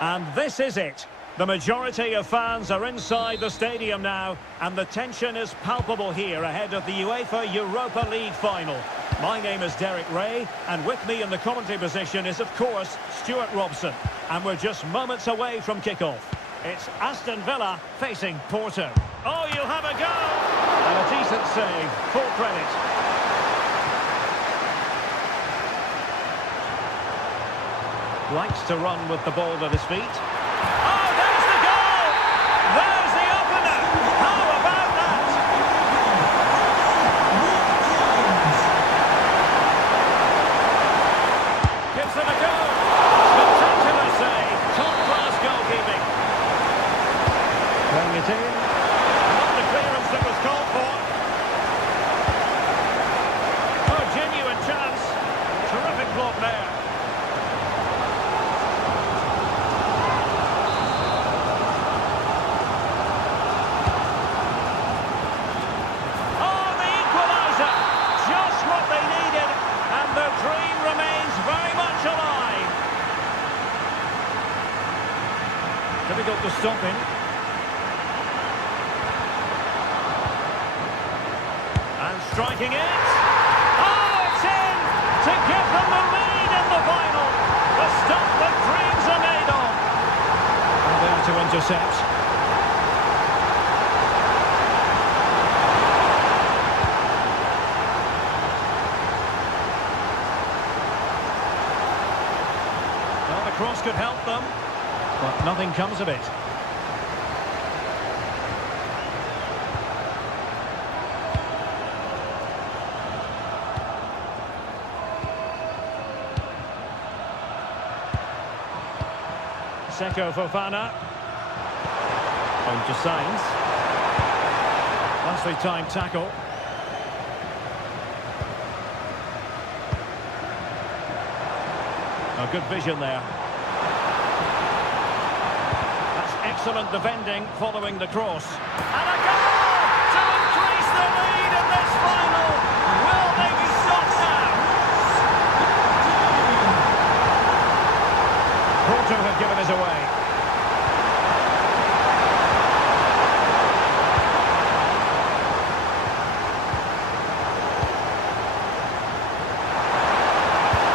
And this is it. The majority of fans are inside the stadium now, and the tension is palpable here ahead of the UEFA Europa League final. My name is Derek Ray, and with me in the commentary position is, of course, Stuart Robson. And we're just moments away from kickoff. It's Aston Villa facing Porto. Oh, you'll have a go! And a decent save, full credit. Likes to run with the ball at his feet. Oh, there's the goal! There's the opener! How about that? Gives them a go! Spectacular save! Top-class goalkeeping. Throwing it in. Not the clearance that was called for. Oh, genuine chance. Terrific block there. Difficult to stop him. And striking it. Oh, it's in! To give them the lead in the final. The stuff that dreams are made of. And there to intercept. Well, the cross could help them. But nothing comes of it. Seko Fofana. On to Sainz. Nicely timed tackle. A good vision there. Excellent defending following the cross. And a goal to increase the lead in this final. Will they be stopped now? Porto have given us away.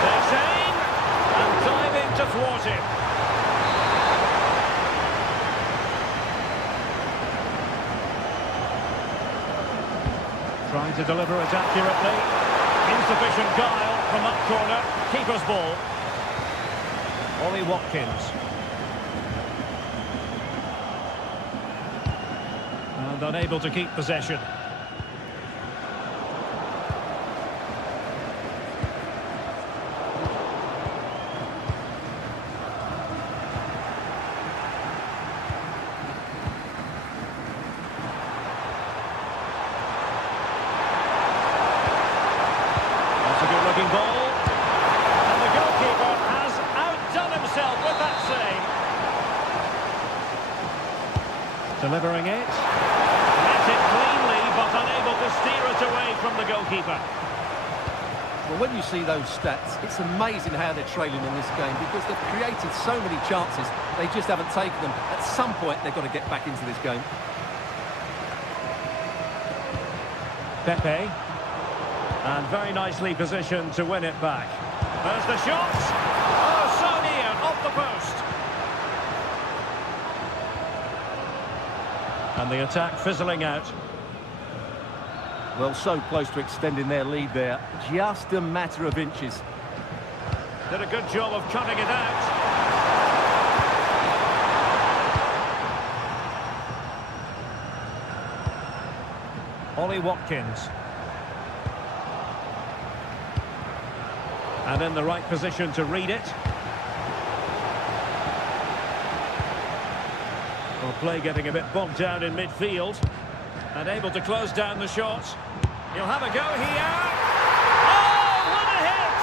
Takes aim and diving to thwart him. Trying to deliver it accurately. Insufficient guile from that corner. Keeper's ball. Ollie Watkins. And unable to keep possession. Ball, and the goalkeeper has outdone himself with that save. Delivering it, met it cleanly, but unable to steer it away from the goalkeeper. Well, when you see those stats, it's amazing how they're trailing in this game because they've created so many chances, they just haven't taken them. At some point, they've got to get back into this game. Pepe. And very nicely positioned to win it back. There's the shot. Oh, so near, off the post. And the attack fizzling out. Well, so close to extending their lead there. Just a matter of inches. Did a good job of cutting it out. Ollie Watkins. And in the right position to read it. Well, play getting a bit bogged down in midfield. And able to close down the shot. He'll have a go here. Oh, what a hit!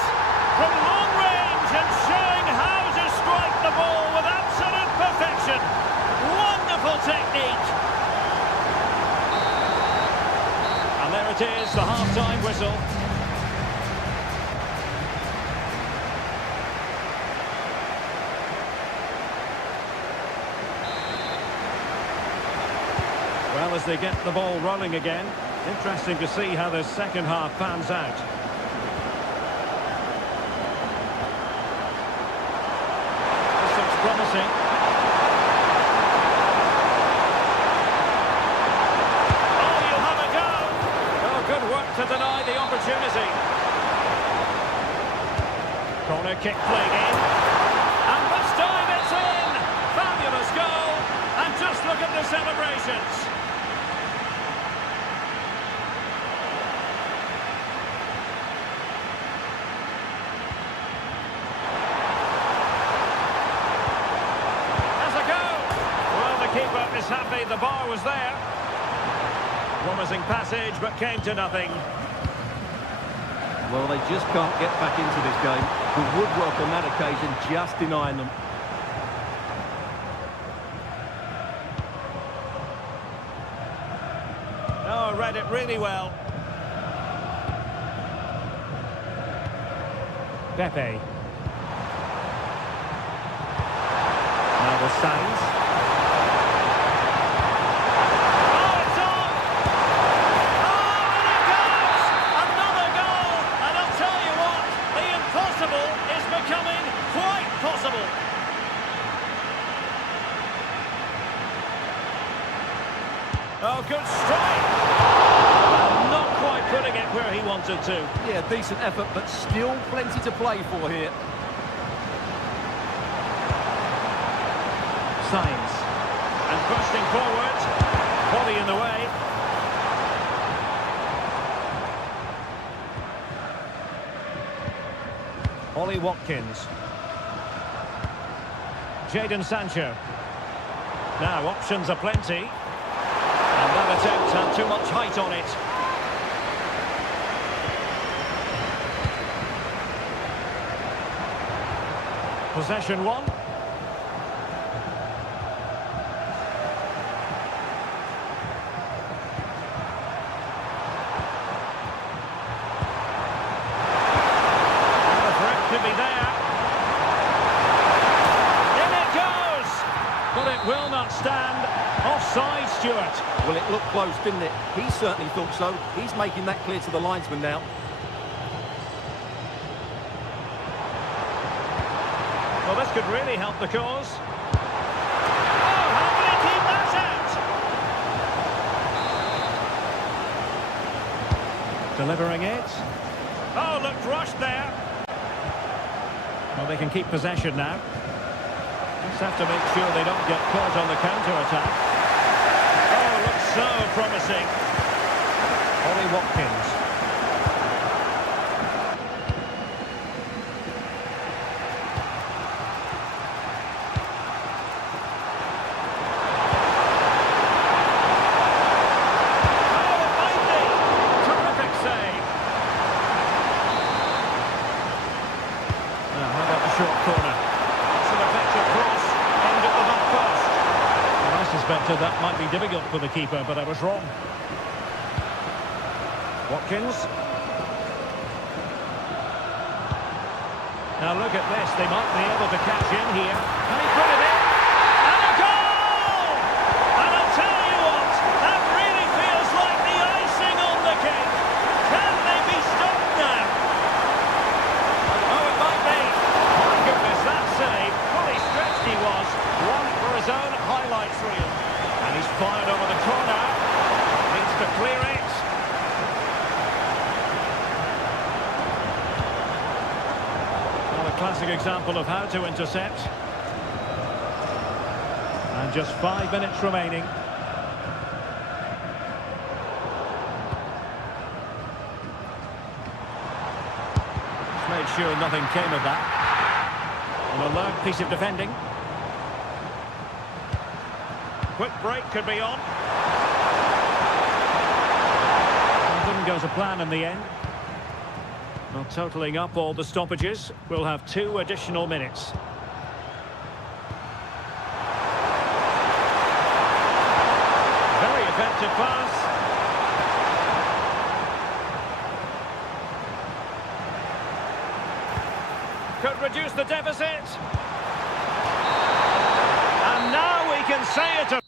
From long range and showing how to strike the ball with absolute perfection. Wonderful technique. And there it is, the half-time whistle. as they get the ball rolling again. Interesting to see how the second half pans out. This looks promising. Oh, you'll have a go! Oh, good work to deny the opportunity. Corner kick played in. And this time it's in! Fabulous goal! And just look at the celebrations. Has a go! Well, the keeper is happy the bar was there. Promising passage, but came to nothing. Well, they just can't get back into this game. The woodwork on that occasion just denying them. Oh, read it really well. Pepe. Now the signs. Oh, it's on! Oh, and it goes! Another goal! And I'll tell you what, the impossible is becoming quite possible. Oh, good strike! Well, not quite putting it where he wanted to. Yeah, decent effort, but still plenty to play for here. Signs. And bursting forward. Body in the way. Ollie Watkins. Jadon Sancho. Now, options are plenty. And that attempt had too much height on it. Possession one. And the threat could be there. In it goes! But it will not stand. Offside, Stuart. Well, it looked close, didn't it? He certainly thought so. He's making that clear to the linesman now. Well, this could really help the cause. Oh, how can he keep that out? Delivering it. Oh, looked rushed there. Well, they can keep possession now. Just have to make sure they don't get caught on the counter-attack. Oh, looks so promising. Ollie Watkins. Oh, it might be. Terrific save. Now, how about the short corner? It's an effective cross, aimed at the back post. Well, I suspected that might be difficult for the keeper, but I was wrong. Watkins. Now look at this, they might be able to catch in here. Can he put it in? And a goal! And I'll tell you what, that really feels like the icing on the cake. Can they be stopped now? Oh, it might be. My goodness, that save. Fully stretched he was. One for his own highlights reel. And he's fired over the corner. Needs to clear it. Well, a classic example of how to intercept. And just 5 minutes remaining. Just made sure nothing came of that. An alert piece of defending. Quick break could be on. It didn't go to plan in the end. Well, totalling up all the stoppages, we'll have 2 additional minutes. Very effective pass. Could reduce the deficit. And now we can say it.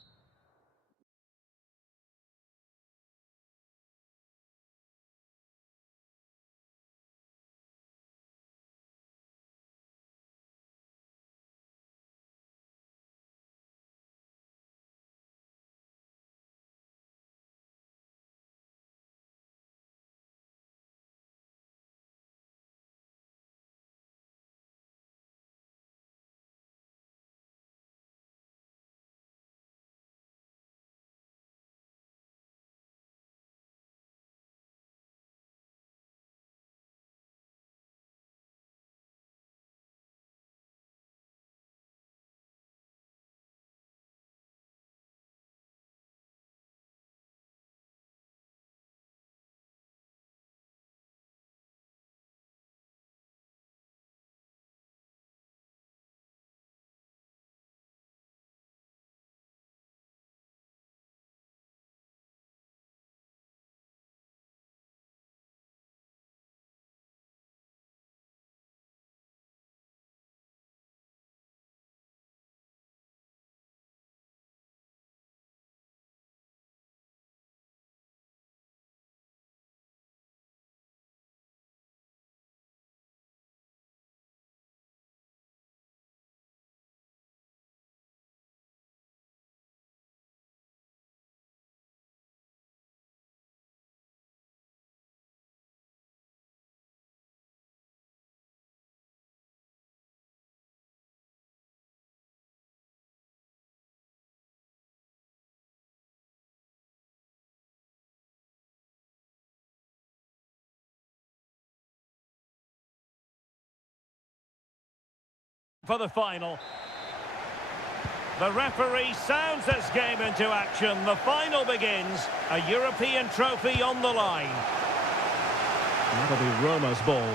for the final. The referee sounds this game into action. The final begins. A European trophy on the line. That'll be Roma's ball.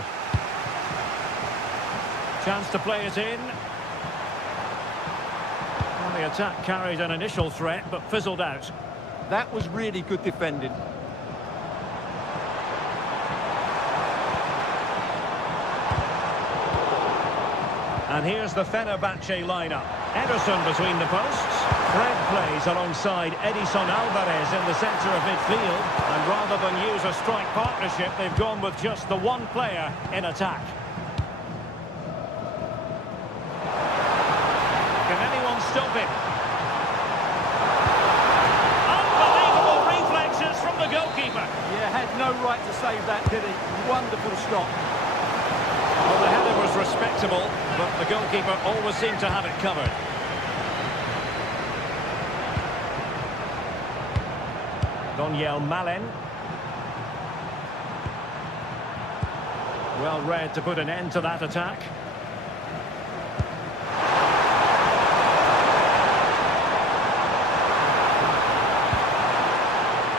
Chance to play it in. Well, the attack carried an initial threat, but fizzled out. That was really good defending. And here's the Fenerbahce lineup. Ederson between the posts. Fred plays alongside Edison Alvarez in the centre of midfield. And rather than use a strike partnership, they've gone with just the one player in attack. Can anyone stop him? Unbelievable reflexes from the goalkeeper. Yeah, had no right to save that, did he? Wonderful stop. Well, the header was respectable, but the goalkeeper always seemed to have it covered. Daniel Malen. Well read to put an end to that attack.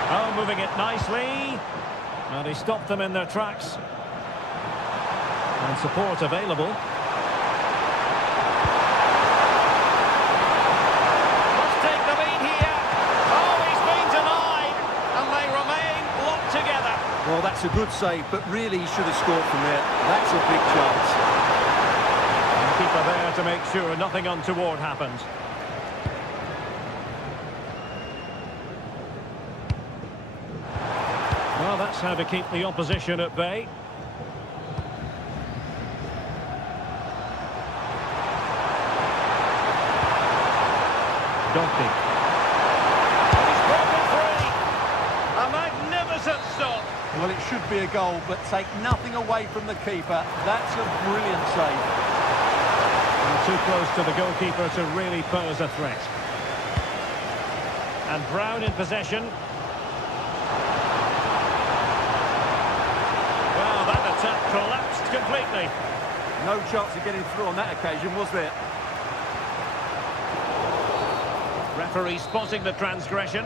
Oh, moving it nicely. And he stopped them in their tracks. And support available. Must take the lead here. Oh, he's been denied. And they remain locked together. Well, that's a good save, but really he should have scored from there. That's a big chance. And keeper there to make sure nothing untoward happened. Well, that's how to keep the opposition at bay. Donkey. He's broken free. A magnificent stop. Well, it should be a goal, but take nothing away from the keeper. That's a brilliant save. And too close to the goalkeeper to really pose a threat. And Brown in possession. Well, that attack collapsed completely. No chance of getting through on that occasion, was there? Referee spotting the transgression.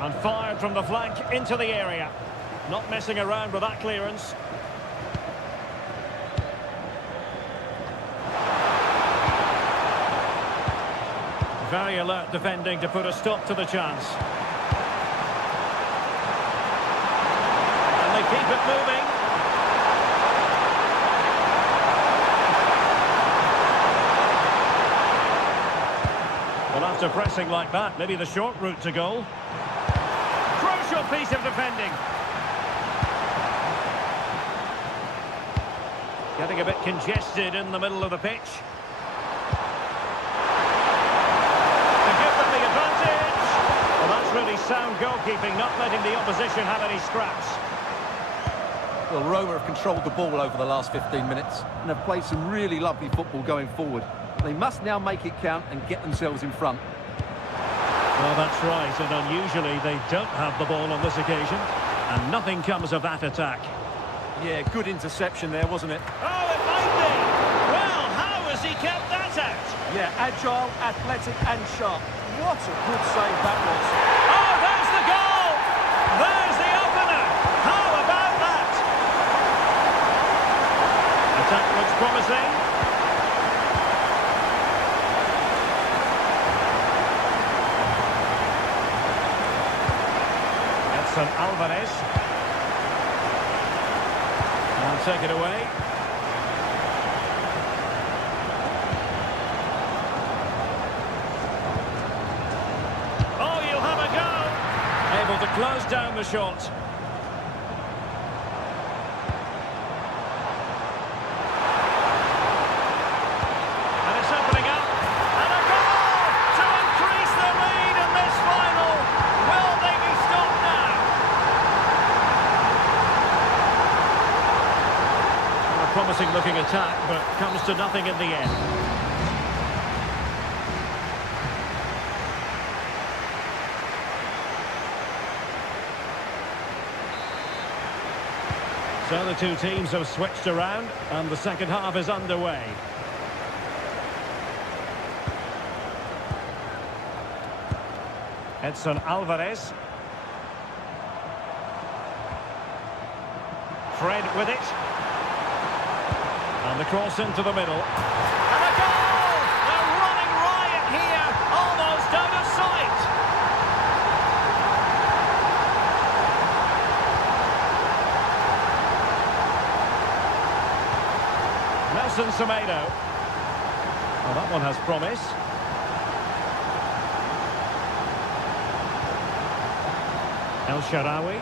And fired from the flank into the area. Not messing around with that clearance. Very alert defending to put a stop to the chance. And they keep it moving. Well, after pressing like that, maybe the short route to goal. Crucial piece of defending. Getting a bit congested in the middle of the pitch. To give them the advantage. Well, that's really sound goalkeeping, not letting the opposition have any scraps. Well, Roma have controlled the ball over the last 15 minutes and have played some really lovely football going forward. They must now make it count and get themselves in front. Well, that's right, and unusually they don't have the ball on this occasion, and nothing comes of that attack. Yeah, good interception there, wasn't it? Oh, it might be! Well, how has he kept that out? Yeah, agile, athletic and sharp. What a good save that was. Oh, there's the goal! There's the opener! How about that? Attack looks promising. Alvarez. And take it away. Oh, you'll have a go. Able to close down the shot. And it's opening up. And a goal to increase the lead in this final. Will they be stopped now? Promising looking attack, but comes to nothing in the end. So the two teams have switched around and the second half is underway. Edson Alvarez. Fred with it. And the cross into the middle. And a goal! They're running riot here, almost out of sight. Nelson Semedo. Well, that one has promise. El Shaarawy.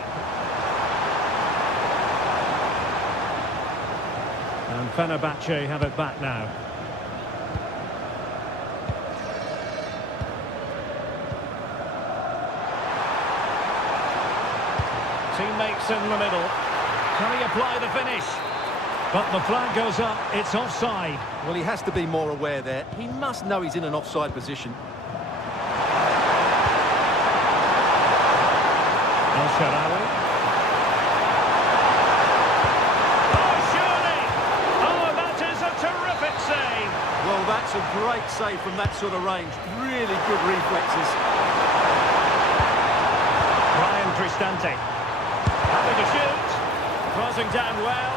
And Fenerbahce have it back now. Teammates in the middle. Can he apply the finish? But the flag goes up, it's offside. Well, he has to be more aware there. He must know he's in an offside position. El Shaarawy. Oh, surely! Oh, that is a terrific save! Well, that's a great save from that sort of range. Really good reflexes. Ryan Cristante. Having to shoot. Crossing down well.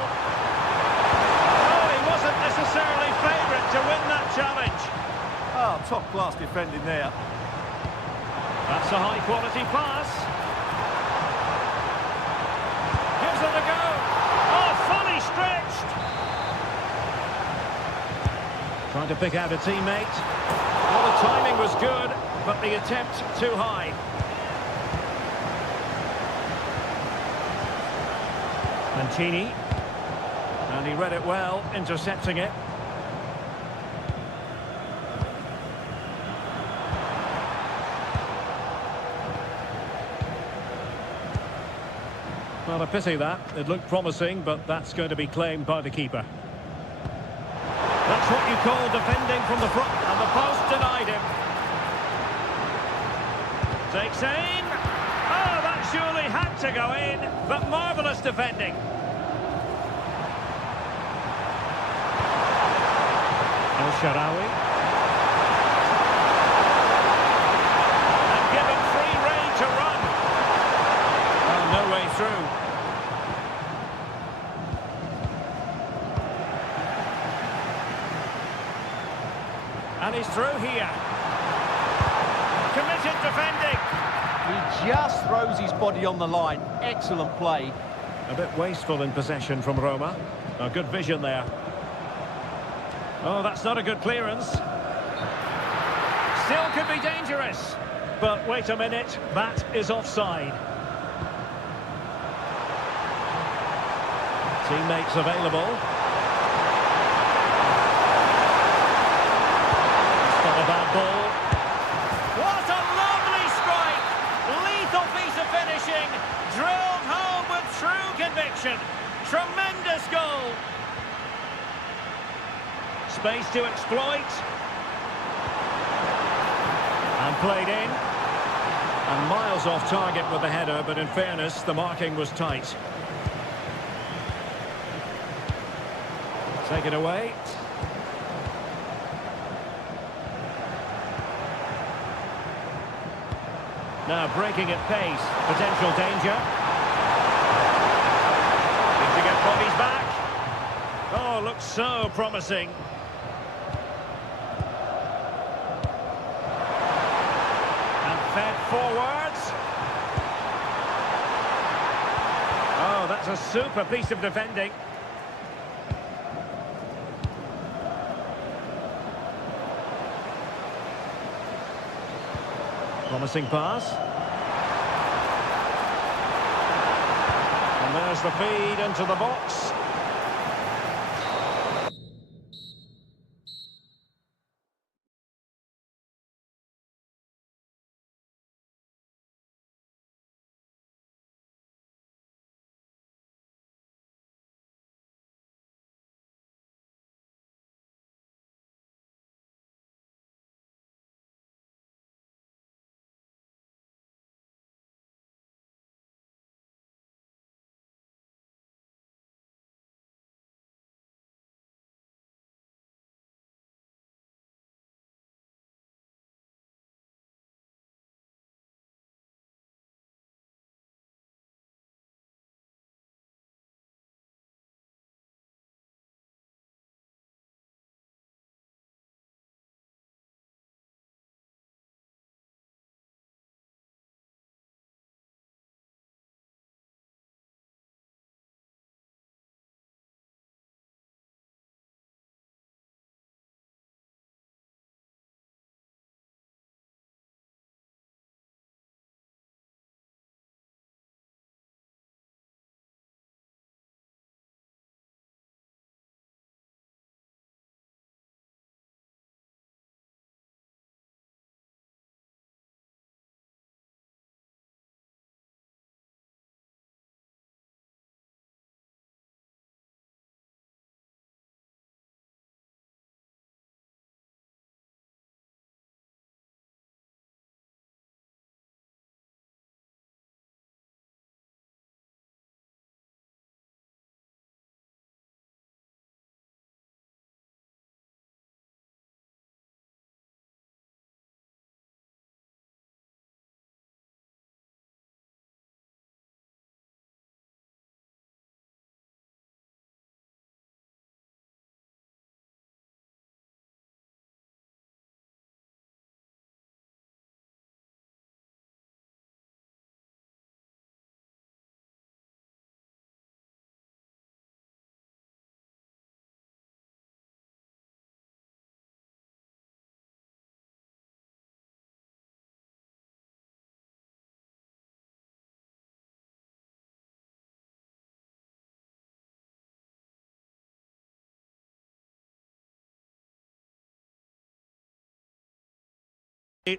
Oh, he wasn't necessarily favourite to win that challenge. Oh, top-class defending there. That's a high-quality pass. Gives it a go. Oh, fully stretched. Trying to pick out a teammate. Well, the timing was good, but the attempt too high. Mancini. And he read it well, intercepting it. Not a pity that. It looked promising, but that's going to be claimed by the keeper. That's what you call defending from the front, and the post denied him. Takes aim. Oh, that surely had to go in, but marvellous defending. El Shaarawy. And given free rein to run. Oh, no way through. And he's through here. Committed defending. He just throws his body on the line. Excellent play. A bit wasteful in possession from Roma. A good vision there. Oh, that's not a good clearance. Still could be dangerous. But wait a minute, that is offside. Teammates available. It's not a bad ball. What a lovely strike! Lethal piece of finishing. Drilled home with true conviction. Tremendous goal. Space to exploit. And played in. And miles off target with the header, but in fairness, the marking was tight. Take it away. Now breaking at pace. Potential danger. Need to get bodies back. Oh, looks so promising. Fed forwards. Oh, that's a super piece of defending. Promising pass. And there's the feed into the box.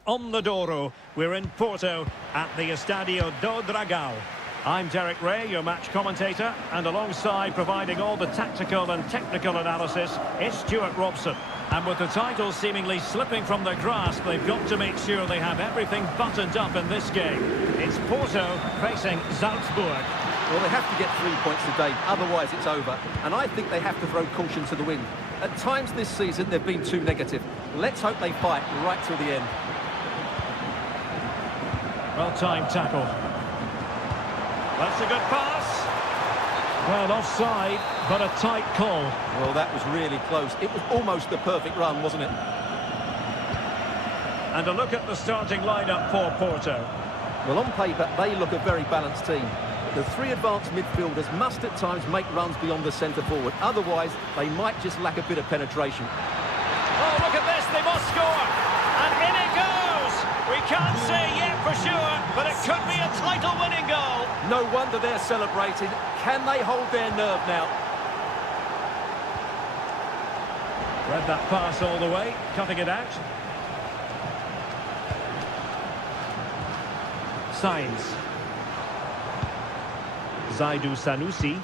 On the Douro, we're in Porto at the Estadio do Dragão. I'm Derek Ray, your match commentator, and alongside providing all the tactical and technical analysis is Stuart Robson. And with the title seemingly slipping from their grasp, they've got to make sure they have everything buttoned up in this game. It's Porto facing Salzburg. Well, they have to get 3 points today, otherwise it's over. And I think they have to throw caution to the wind. At times this season, they've been too negative. Let's hope they fight right till the end. Well-timed tackle. That's a good pass. Well, offside, but a tight call. Well, that was really close. It was almost the perfect run, wasn't it? And a look at the starting lineup for Porto. Well, on paper, they look a very balanced team. The three advanced midfielders must at times make runs beyond the centre forward. Otherwise, they might just lack a bit of penetration. Oh, look at this. They must score. And in it goes. We can't say yet for sure, but it could be a title-winning goal. No wonder they're celebrating. Can they hold their nerve now? Read that pass all the way, cutting it out. Sainz. Zaidu Sanusi.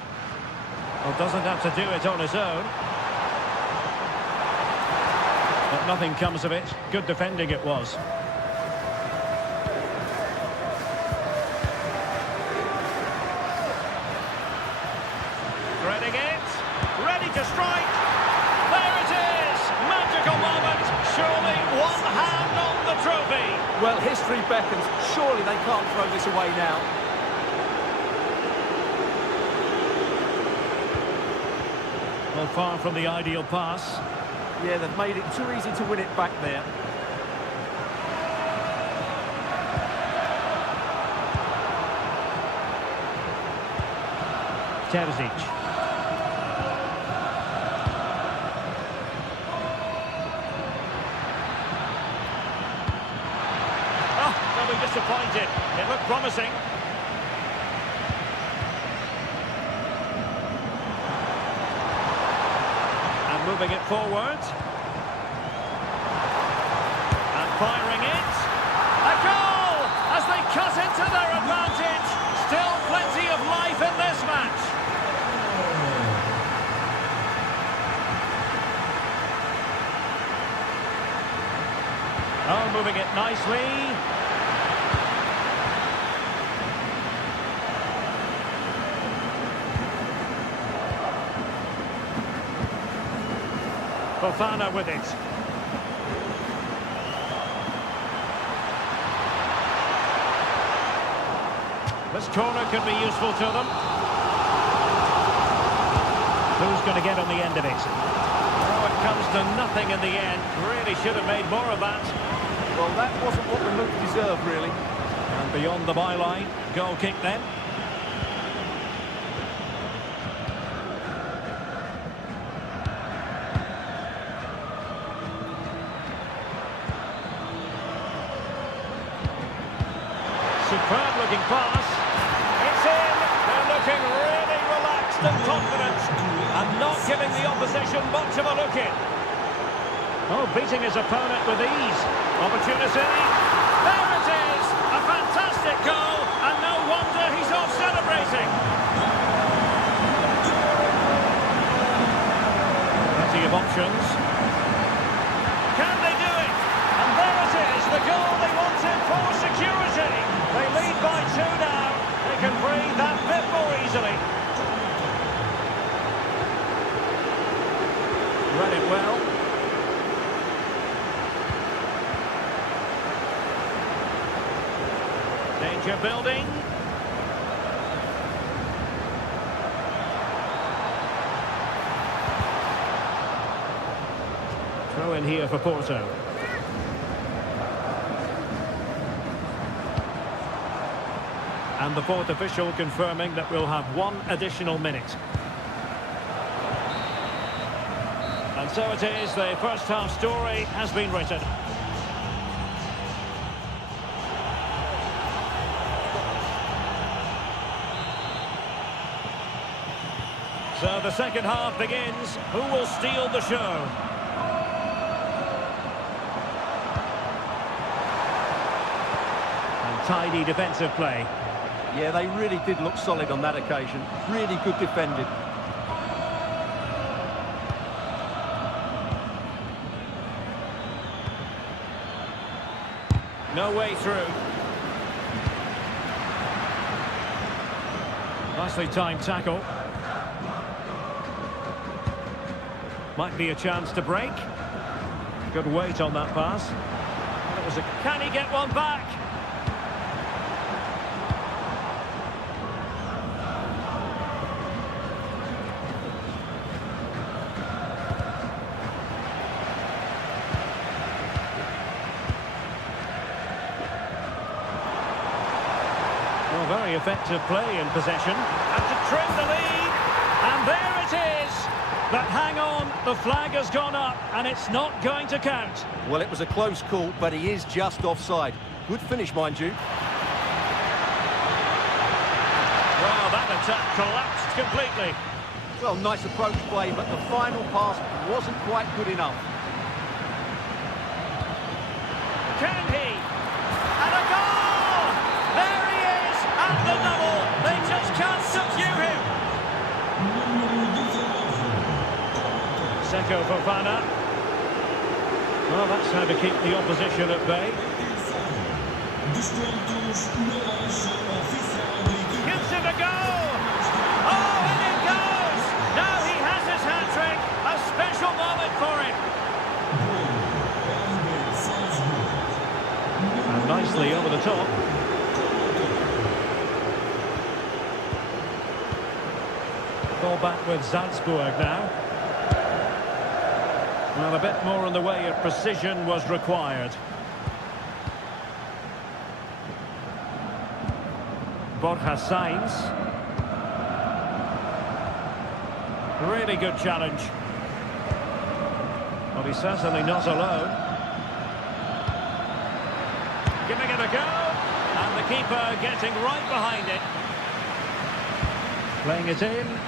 Well, doesn't have to do it on his own. But nothing comes of it. Good defending it was. Threading it. Ready to strike. There it is. Magical moment. Surely one hand on the trophy. Well, history beckons. Surely they can't throw this away now. Well, far from the ideal pass. Yeah, they've made it too easy to win it back there. Terzic. Oh, they'll be disappointed. It looked promising. Moving it forward. And firing it. A goal! As they cut into their advantage. Still plenty of life in this match. Oh, moving it nicely. Fofana with it. This corner could be useful to them. Who's going to get on the end of it? Oh, it comes to nothing in the end. Really should have made more of that. Well, that wasn't what the move deserved, really. And beyond the byline, goal kick then. Superb-looking pass. It's in. They're looking really relaxed and confident, and not giving the opposition much of a look in. Oh, beating his opponent with ease. Opportunity. There it is. A fantastic goal, and no wonder he's off celebrating. Plenty of options. Can they do it? And there it is, the goal they wanted for security. They lead by 2 now. They can breathe that bit more easily. Read it well. Danger building. Throw in here for Porto. And the fourth official confirming that we'll have 1 additional minute. And so it is, the first half story has been written. So the second half begins. Who will steal the show? tidy defensive play. Yeah, they really did look solid on that occasion. Really good defending. No way through. Nicely timed tackle. Might be a chance to break. Good weight on that pass. It was a... Can he get one back? Well, very effective play in possession. And to trim the lead. And there it is. But hang on, the flag has gone up, and it's not going to count. Well, it was a close call, but he is just offside. Good finish, mind you. Well, that attack collapsed completely. Well, nice approach play, but the final pass wasn't quite good enough. Can he? And a goal! There he is, at the double. They just can't subdue him. Seko Fofana. Well, that's how to keep the opposition at bay. Gives it a go! Oh, and it goes! Now he has his hat-trick. A special moment for him. And nicely over the top. Ball back with Salzburg now. Well, a bit more in the way of precision was required. Borja Sainz. Really good challenge. Well, he's certainly not alone. Giving it a go. And the keeper getting right behind it. Playing it in.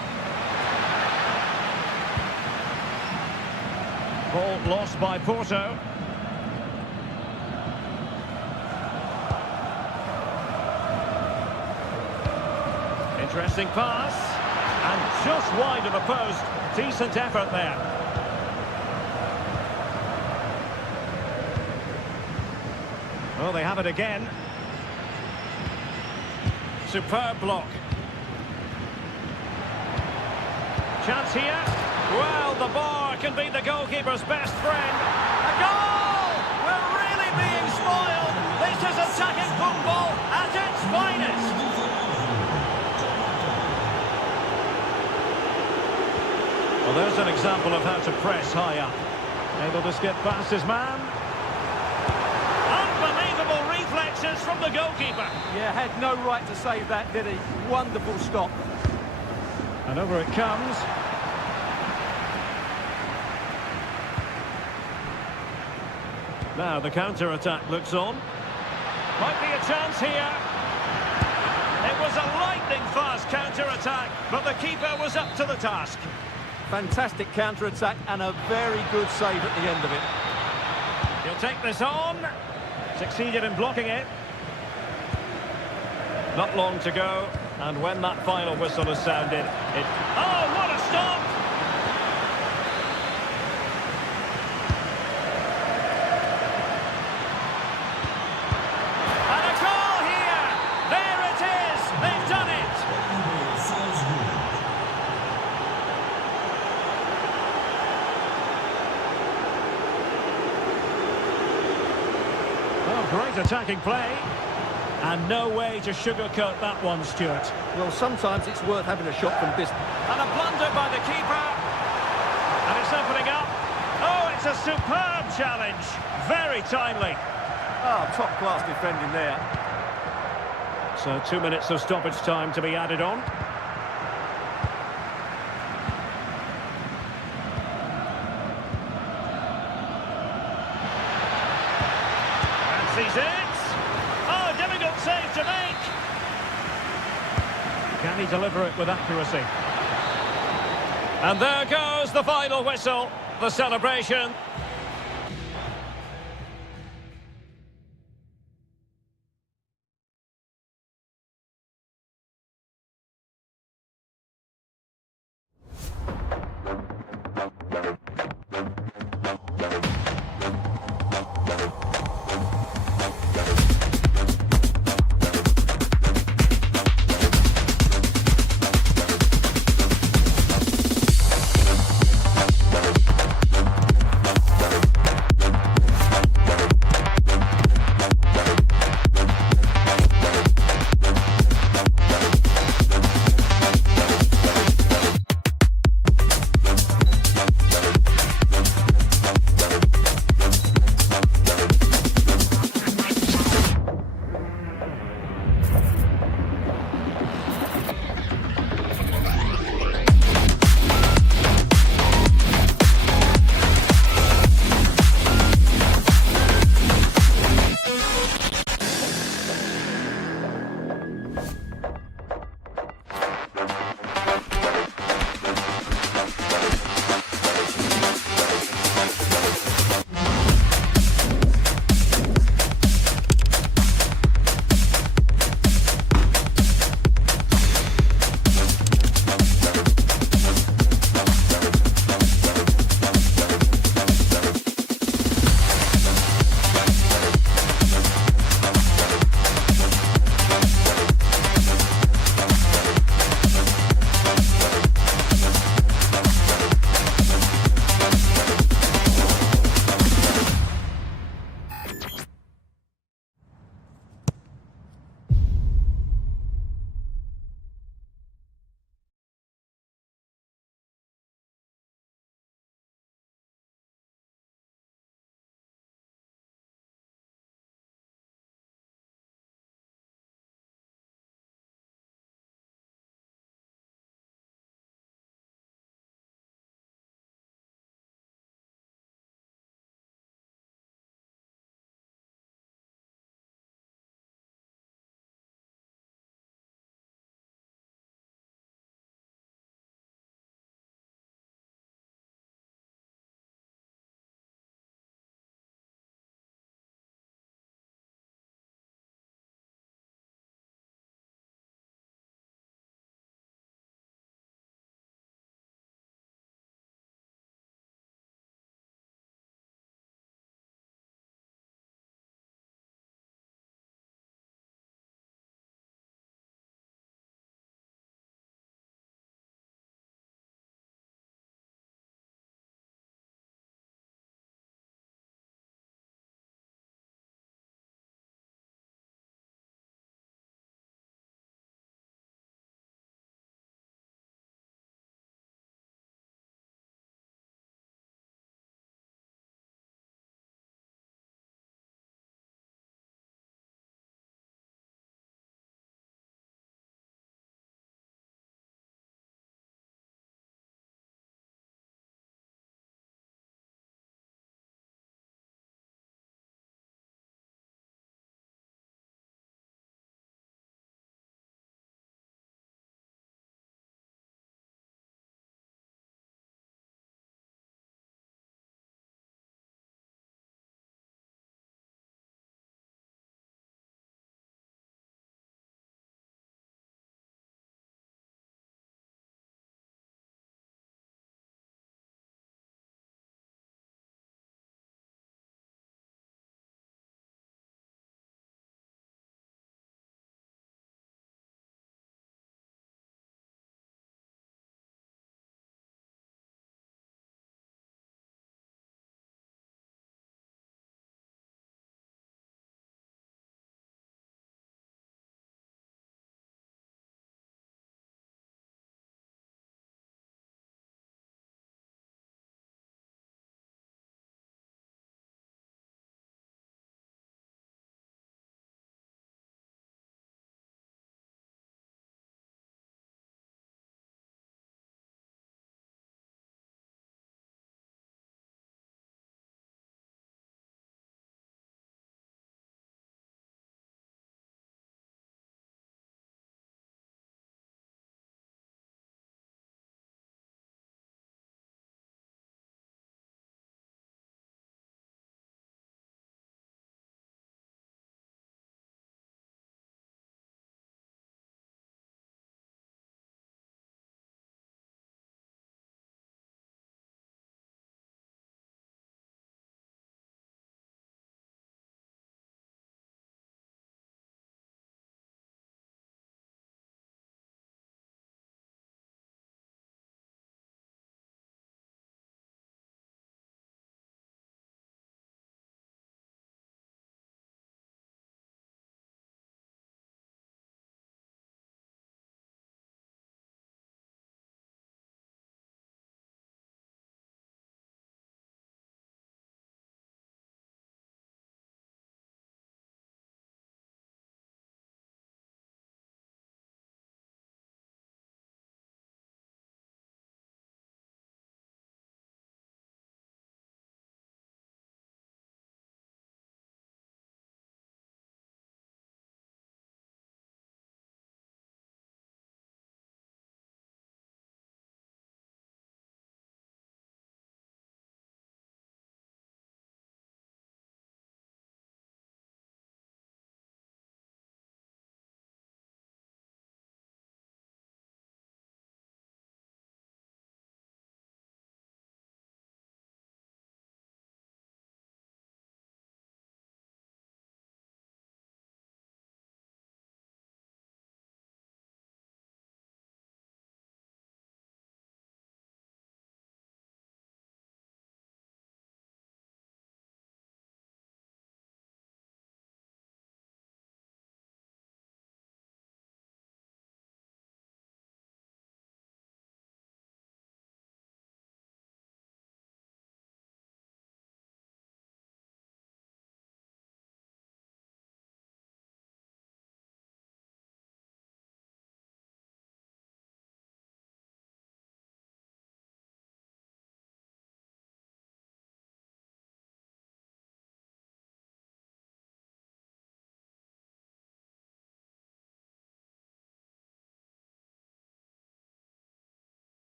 Ball lost by Porto. Interesting pass. And just wide of the post. Decent effort there. Well, they have it again. Superb block. Chance here. Well, the bar can be the goalkeeper's best friend. A goal! We're really being spoiled. This is attacking football at its finest. Well, there's an example of how to press high up. Able to skip past his man. Unbelievable reflexes from the goalkeeper. Yeah, had no right to save that, did he? Wonderful stop. And over it comes. Now the counter-attack looks on. Might be a chance here. It was a lightning-fast counter-attack, but the keeper was up to the task. Fantastic counter-attack and a very good save at the end of it. He'll take this on. Succeeded in blocking it. Not long to go, and when that final whistle is sounded, it... Oh, what a stop! And a goal here! There it is! They've done it! Oh, great attacking play. And no way to sugarcoat that one, Stuart. Well, sometimes it's worth having a shot from distance. And a blunder by the keeper. And it's opening up. Oh, it's a superb challenge. Very timely. Oh, top-class defending there. So 2 minutes of stoppage time to be added on. Fancies it. Oh, difficult save to make. Can he deliver it with accuracy? And there goes the final whistle. The celebration.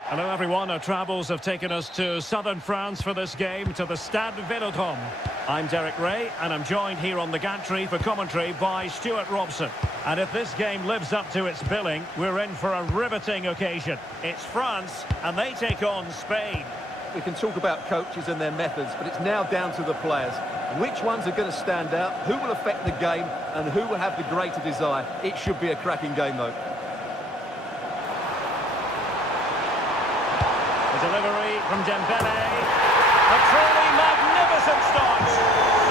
Hello everyone, our travels have taken us to southern France for this game, to the Stade Vélodrome. I'm Derek Ray, and I'm joined here on the gantry for commentary by Stuart Robson. And if this game lives up to its billing, we're in for a riveting occasion. It's France, and they take on Spain. We can talk about coaches and their methods, but it's now down to the players. Which ones are going to stand out, who will affect the game, and who will have the greater desire? It should be a cracking game, though. The delivery from Dembele. A truly magnificent start.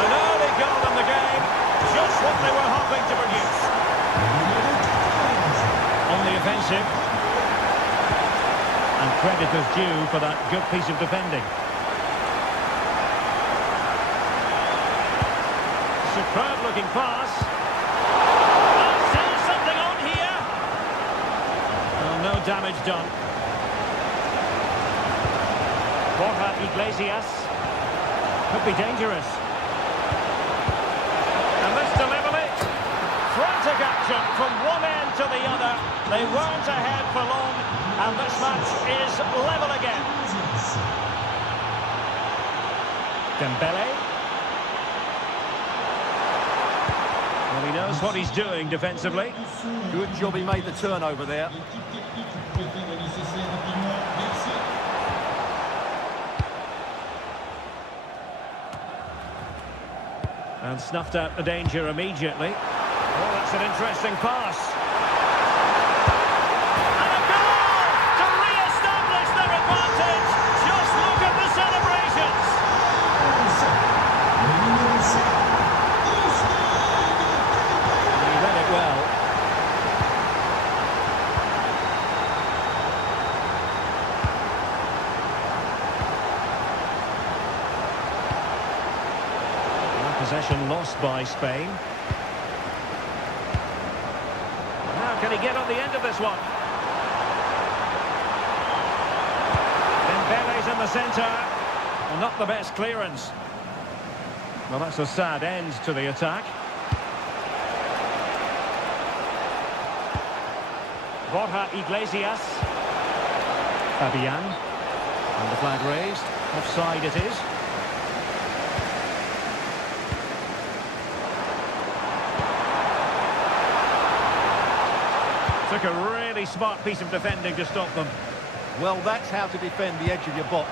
An early goal in the game, just what they were hoping to produce. On the offensive. And credit is due for that good piece of defending. Superb looking pass. Oh, still something on here. Oh, no damage done. Borja Iglesias. Could be dangerous. And this delivery. Frantic action from one end to the other. They weren't ahead for long. And this match is level again. Dembele. Well, he knows what he's doing defensively. Good job he made the turnover there. And snuffed out the danger immediately. Oh, that's an interesting pass. And a goal to re-establish their advantage. Just look at the celebrations. He read it well. Possession lost by Spain. How can he get on the end of this one? Dembele's in the centre. Well, not the best clearance. Well, that's a sad end to the attack. Borja Iglesias. Fabian. And the flag raised. Offside it is. Took a really smart piece of defending to stop them. Well, that's how to defend the edge of your box.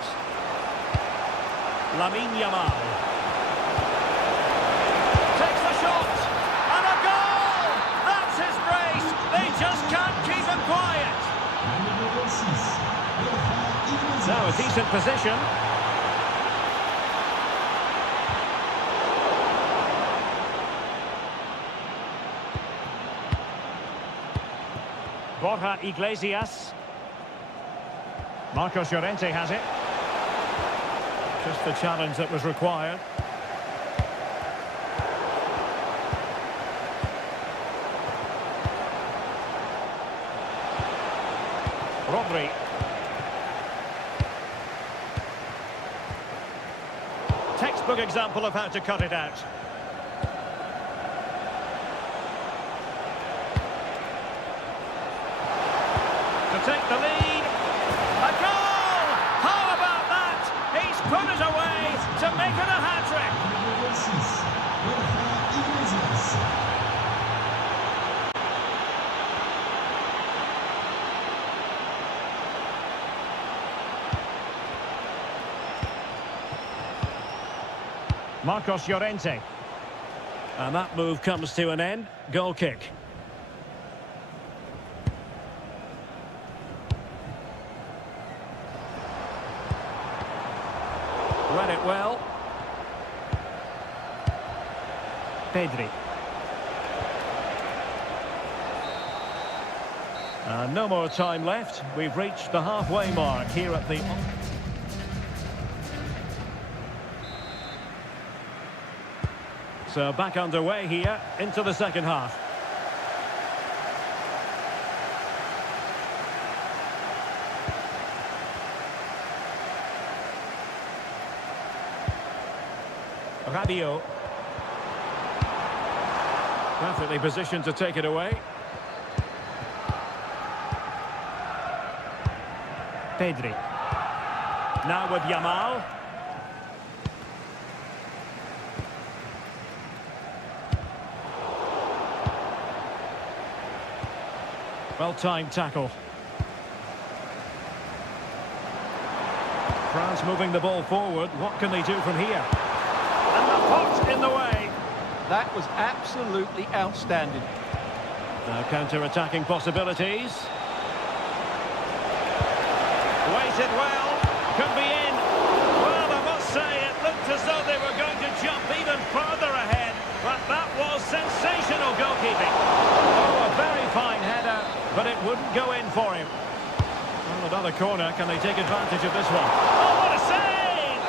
Lamine Yamal. Takes the shot. And a goal! That's his brace. They just can't keep him quiet. Now a decent position. Borja Iglesias. Marcos Llorente has it. Just the challenge that was required. Rodri. Textbook example of how to cut it out. To take the lead. A goal! How about that? He's put it away to make it a hat-trick. Marcos Llorente. And that move comes to an end. Goal kick. Read it well. Pedri. No more time left. We've reached the halfway mark here at the... So back underway here into the second half. Rabiot. Perfectly positioned to take it away. Pedri. Now with Yamal. Well-timed tackle. France moving the ball forward. What can they do from here? And the pot in the way. That was absolutely outstanding. Now counter-attacking possibilities. Waited well. Could be in. Well, I must say, it looked as though they were going to jump even further ahead. But that was sensational goalkeeping. Oh, a very fine header, but it wouldn't go in for him. Well, another corner. Can they take advantage of this one? Oh, what a save!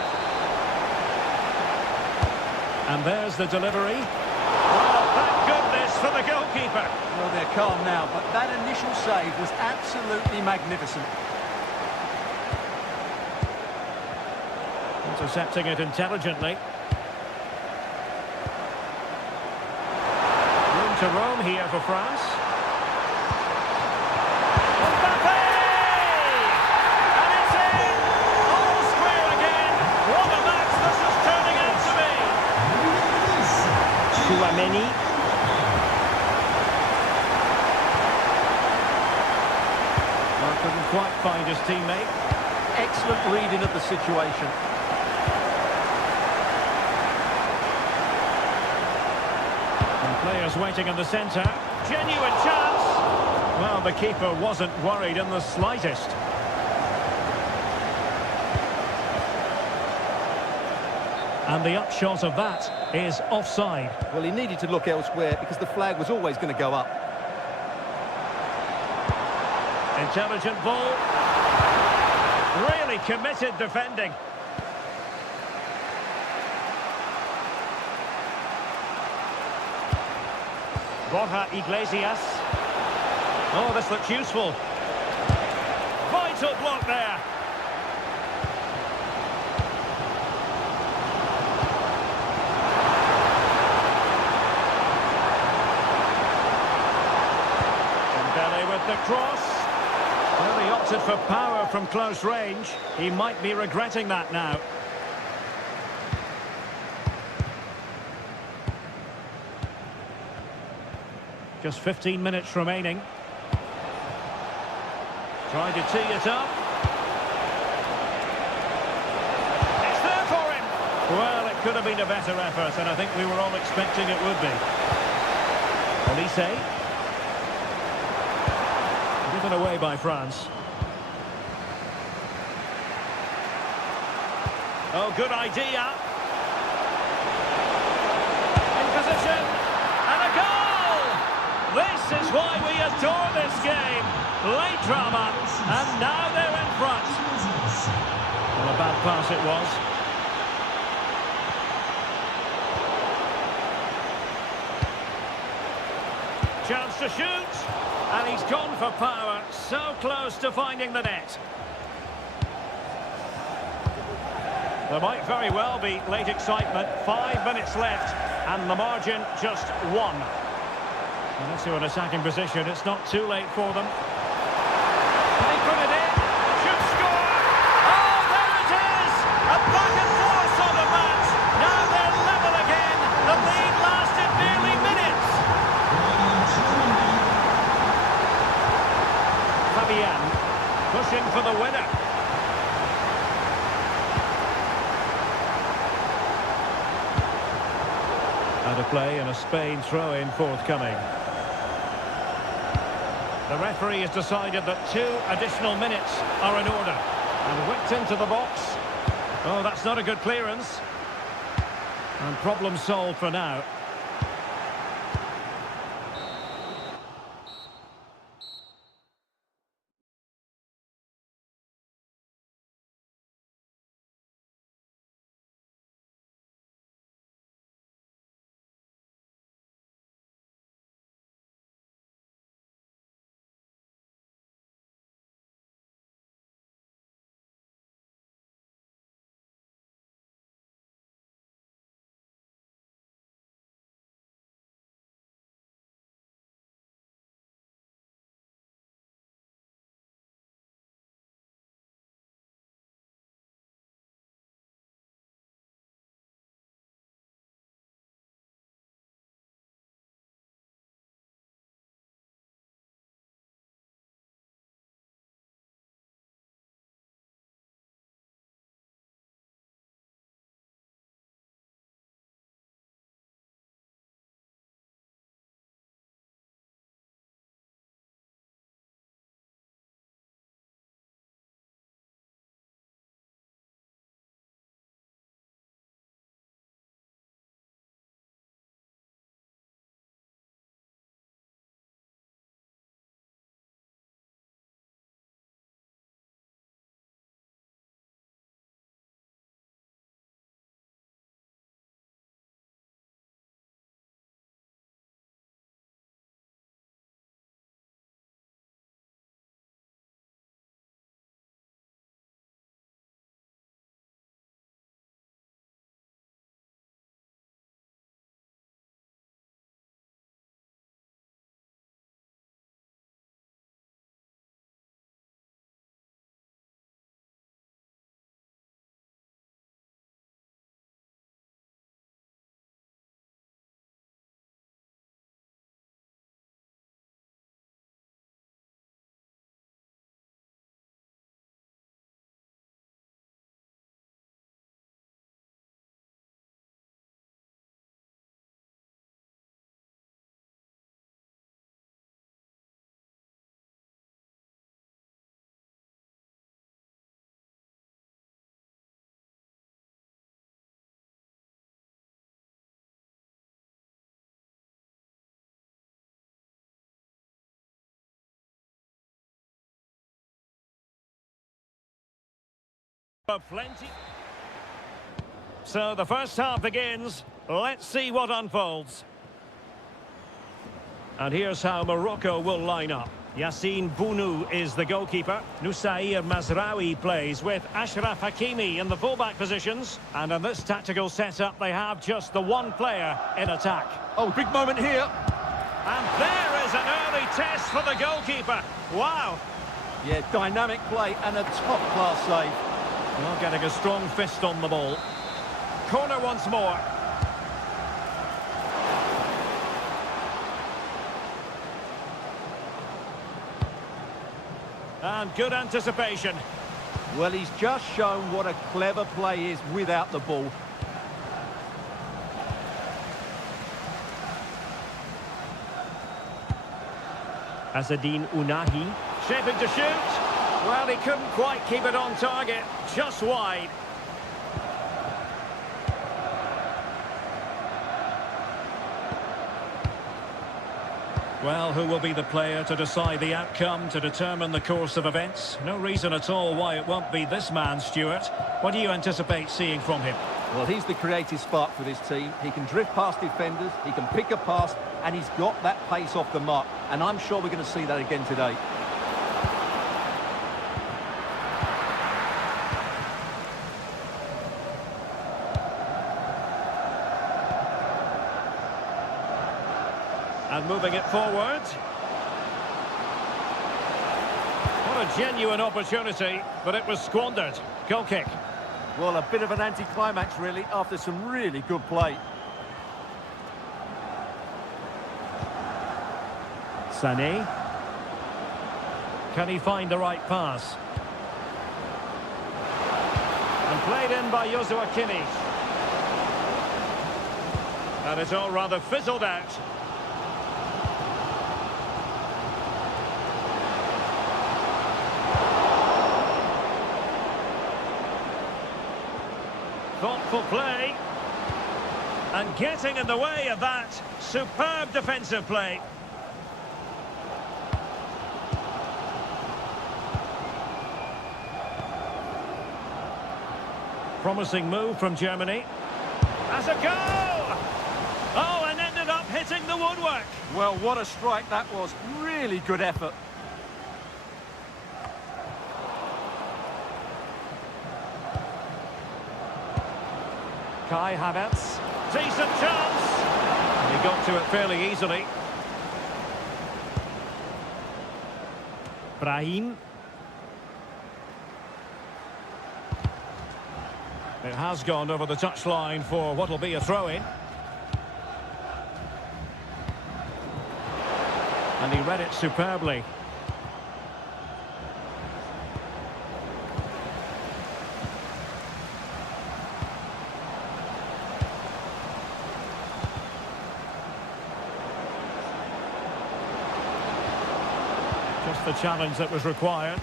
And there's the delivery. Well, thank goodness for the goalkeeper. Well, they're calm now, but that initial save was absolutely magnificent. Intercepting it intelligently. Room to roam here for France. Mbappe! And it's in! All square again. What a match this is turning out to be. Chouameni. Well, couldn't quite find his teammate. Excellent reading of the situation. Players waiting in the centre. Genuine chance. Well, the keeper wasn't worried in the slightest. And the upshot of that is offside. Well, he needed to look elsewhere because the flag was always going to go up. Intelligent ball. Really committed defending. Borja Iglesias. Oh, this looks useful. Vital block there. Dembele with the cross. Well, he opted for power from close range. He might be regretting that now. Just 15 minutes remaining. Trying to tee it up. It's there for him. Well, it could have been a better effort, and I think we were all expecting it would be. Olise. Given away by France. Oh, good idea. In position. And a goal! This is why we adore this game. Late drama, and now they're in front. Well, a bad pass it was. Chance to shoot, and he's gone for power. So close to finding the net. There might very well be late excitement. 5 minutes left, and the margin just 1. Well, let's see an attacking position. It's not too late for them. They put it in. Should score. Oh, there it is! A back and forth on the match. Now they're level again. The lead lasted nearly minutes. Fabian pushing for the winner. Out of play and a Spain throw-in forthcoming. The referee has decided that 2 additional minutes are in order. And whipped into the box. Oh, that's not a good clearance. And problem solved for now. Plenty. So the first half begins. Let's see what unfolds. And here's how Morocco will line up. Yassine Bounou is the goalkeeper. Nusair Mazraoui plays with Ashraf Hakimi in the fullback positions. And in this tactical setup, they have just the one player in attack. Oh, big moment here. And there is an early test for the goalkeeper. Wow. Yeah, dynamic play and a top-class save. Well, getting a strong fist on the ball. Corner once more. And good anticipation. Well, he's just shown what a clever play is without the ball. Azzedine Ounahi, shaping to shoot. Well, he couldn't quite keep it on target, just wide. Well, who will be the player to decide the outcome, to determine the course of events? No reason at all why it won't be this man, Stuart. What do you anticipate seeing from him? Well, he's the creative spark for this team. He can drift past defenders, he can pick a pass, and he's got that pace off the mark. And I'm sure we're going to see that again today. And moving it forward. What a genuine opportunity, but it was squandered. Goal kick. Well, a bit of an anticlimax, really, after some really good play. Sané. Can he find the right pass? And played in by Joshua Kimmich. And it's all rather fizzled out. Thoughtful play. And getting in the way of that. Superb defensive play. Promising move from Germany. As a goal! Oh, and ended up hitting the woodwork. Well, what a strike that was. Really good effort. Kai Havertz. Decent chance. He got to it fairly easily. Brahim. It has gone over the touchline for what will be a throw-in. And he read it superbly. Just the challenge that was required.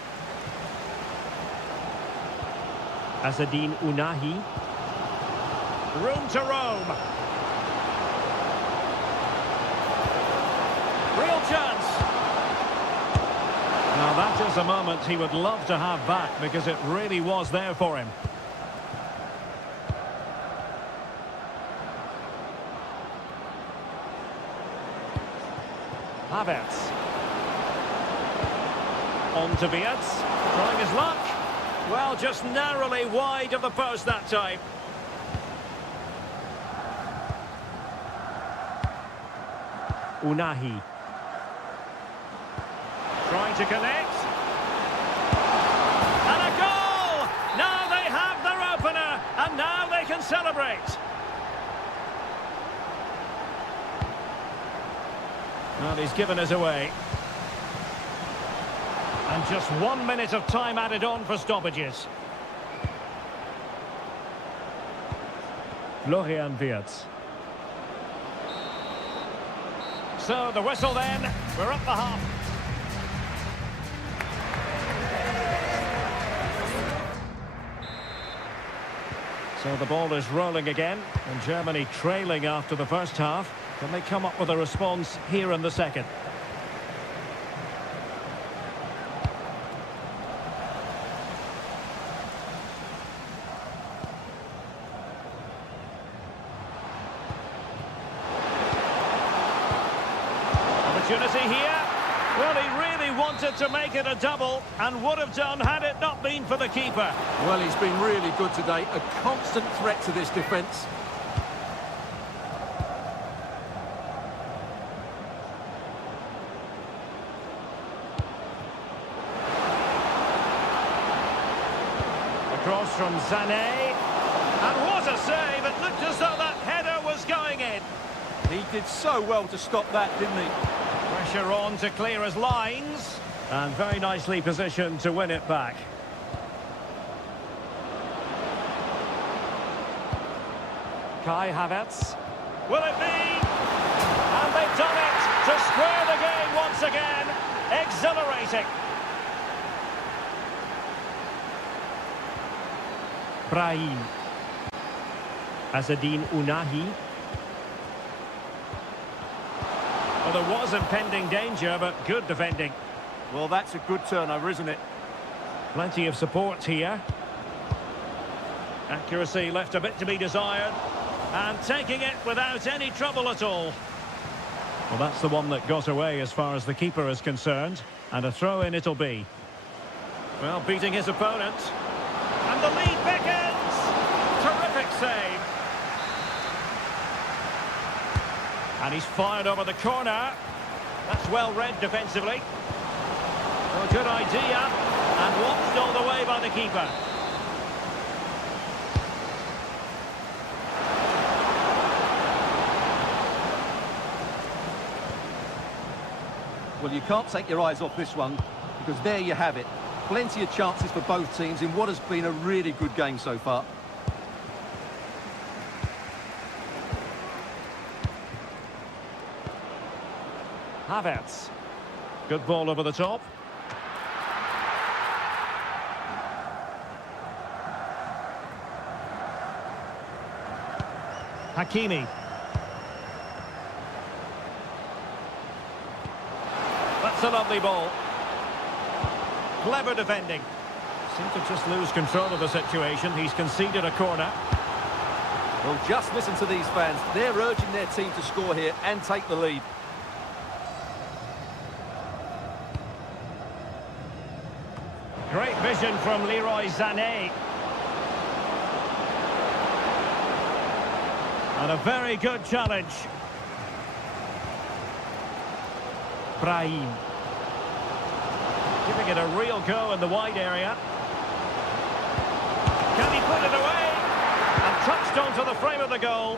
Azzedine Ounahi. Room to roam. Real chance. Now that is a moment he would love to have back because it really was there for him. Havertz. On to Beats. Trying his luck. Well, just narrowly wide of the post that time. Ounahi. Trying to connect. And a goal! Now they have their opener, and now they can celebrate. Well, he's given us away. And just 1 minute of time added on for stoppages. Florian Wirtz. So the whistle then, we're up the half. So the ball is rolling again, and Germany trailing after the first half. Can they come up with a response here in the second? opportunity here. Well, he really wanted to make it a double and would have done had it not been for the keeper. Well, he's been really good today. A constant threat to this defence. Cross from Sané. And what a save! It looked as though that header was going in. He did so well to stop that, didn't he? Pressure on to clear his lines. And very nicely positioned to win it back. Kai Havertz. Will it be? And they've done it to square the game once again. Exhilarating. Brahim. Azzedine Ounahi. Well, there was impending danger, but good defending. Well, that's a good turnover, isn't it? Plenty of support here. Accuracy left a bit to be desired. And taking it without any trouble at all. Well, that's the one that got away as far as the keeper is concerned. And a throw-in it'll be. Well, beating his opponent. And the lead beckons! Terrific save. And he's fired over the corner. That's well read defensively. Well, good idea. And watched all the way by the keeper. Well, you can't take your eyes off this one, because there you have it. Plenty of chances for both teams in what has been a really good game so far. Havertz. Good ball over the top. Hakimi. That's a lovely ball. Clever defending. Seemed to just lose control of the situation. He's conceded a corner. Well, just listen to these fans. They're urging their team to score here and take the lead. Great vision from Leroy Sané. And a very good challenge. Brahim. Giving it a real go in the wide area. Can he put it away? And touched onto the frame of the goal.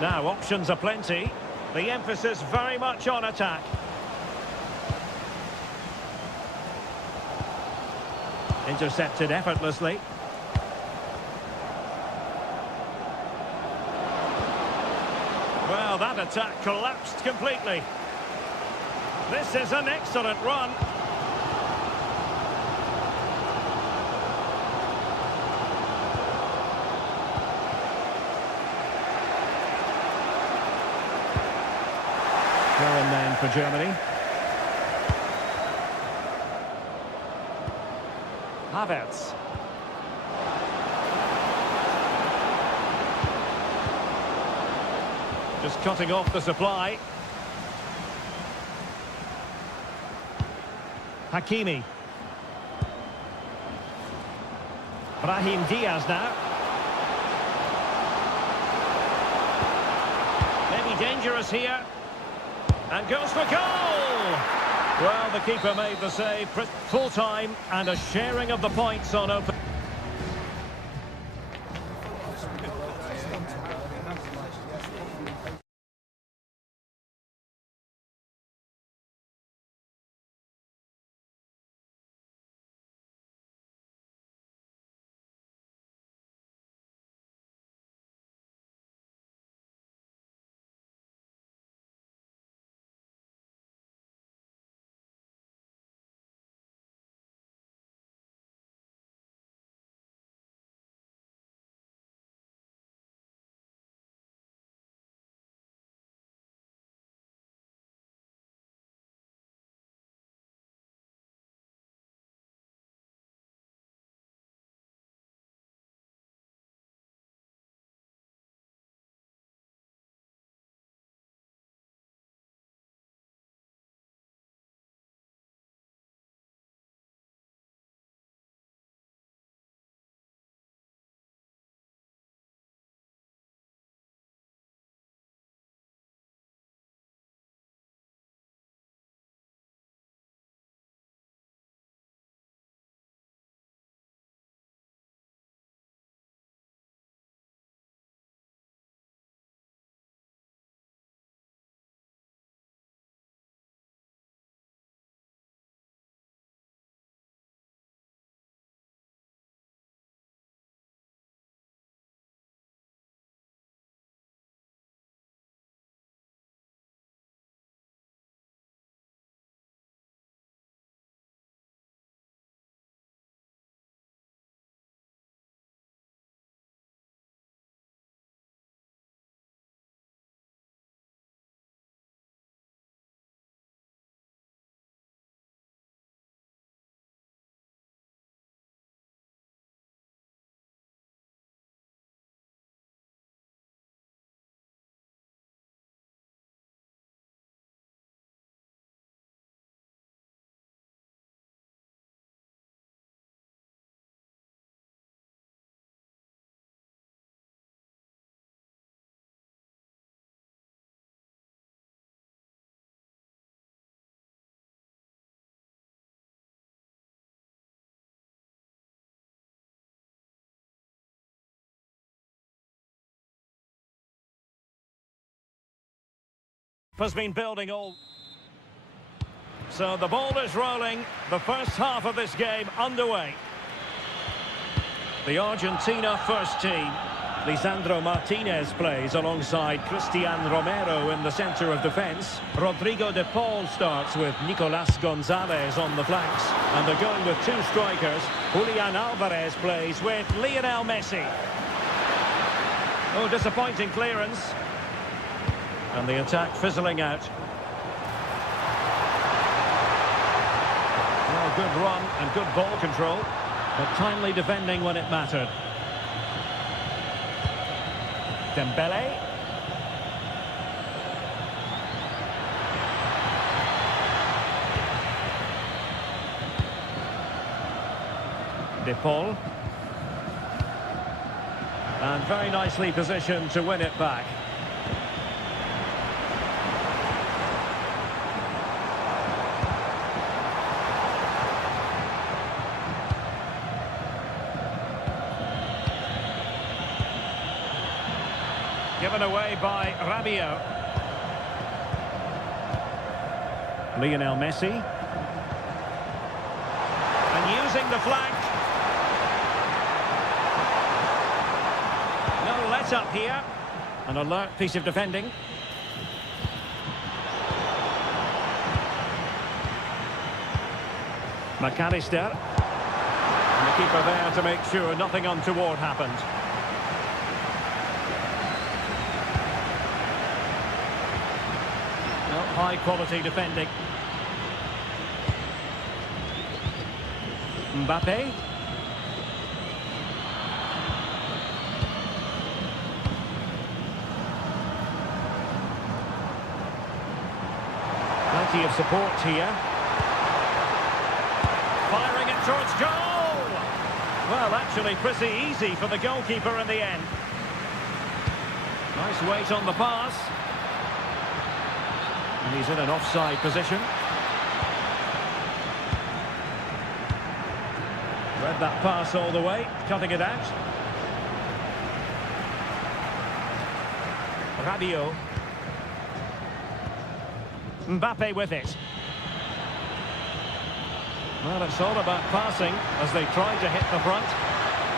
Now, options are plenty. The emphasis very much on attack. Intercepted effortlessly. Well, that attack collapsed completely. This is an excellent run. And then for Germany. Havertz. Just cutting off the supply. Hakimi. Brahim Diaz now. Maybe dangerous here. And goes for goal! Well, the keeper made the save. Full time and a sharing of the points on open. has been building all... So the ball is rolling. The first half of this game underway. The Argentina first team. Lisandro Martinez plays alongside Cristian Romero in the centre of defence. Rodrigo de Paul starts with Nicolas Gonzalez on the flanks. And they're going with two strikers. Julian Alvarez plays with Lionel Messi. Oh, disappointing clearance. And the attack fizzling out. Well, good run and good ball control, but timely defending when it mattered. Dembele. De Paul. And very nicely positioned to win it back. Given away by Rabiot. Lionel Messi. And using the flank. No let up here. An alert piece of defending. McAllister. And the keeper there to make sure nothing untoward happened. High quality defending. Mbappe. Plenty of support here. Firing it towards goal. Well, actually pretty easy for the goalkeeper in the end. Nice weight on the pass. And he's in an offside position. Read that pass all the way, cutting it out. Rabiot. Mbappe with it. Well, it's all about passing as they try to hit the front.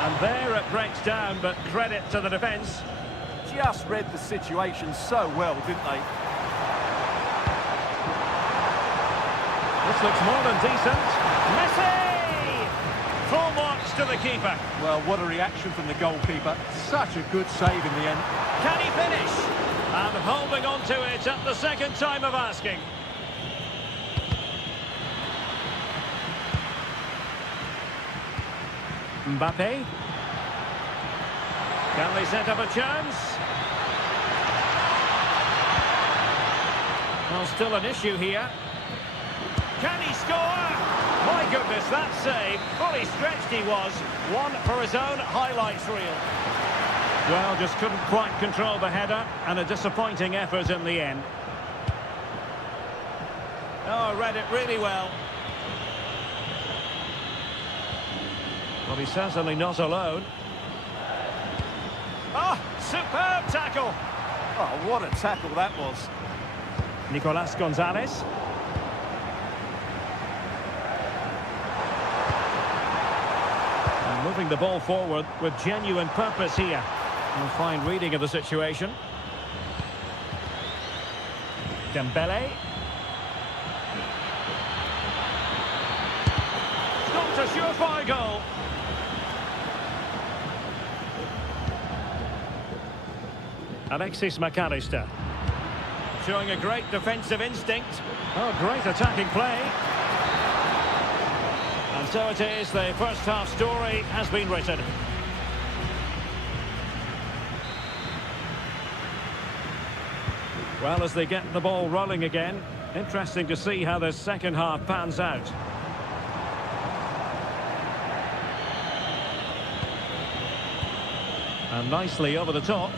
And there it breaks down, but credit to the defence. Just read the situation so well, didn't they? This looks more than decent. Messi! Full marks to the keeper. Well, what a reaction from the goalkeeper. Such a good save in the end. Can he finish? And holding on to it at the second time of asking. Mbappe. Can they set up a chance? Well, still an issue here. Can he score? My goodness, that save. Fully stretched he was. One for his own highlights reel. Well, just couldn't quite control the header, and a disappointing effort in the end. Oh, read it really well. Well, he's certainly not alone. Oh, superb tackle. Oh, what a tackle that was. Nicolas Gonzalez. And moving the ball forward with genuine purpose here. A fine reading of the situation. Dembele. Stopped a surefire goal. Alexis McAllister. Showing a great defensive instinct. Oh, great attacking play. And so it is, the first half story has been written. Well, as they get the ball rolling again, interesting to see how the second half pans out. And nicely over the top.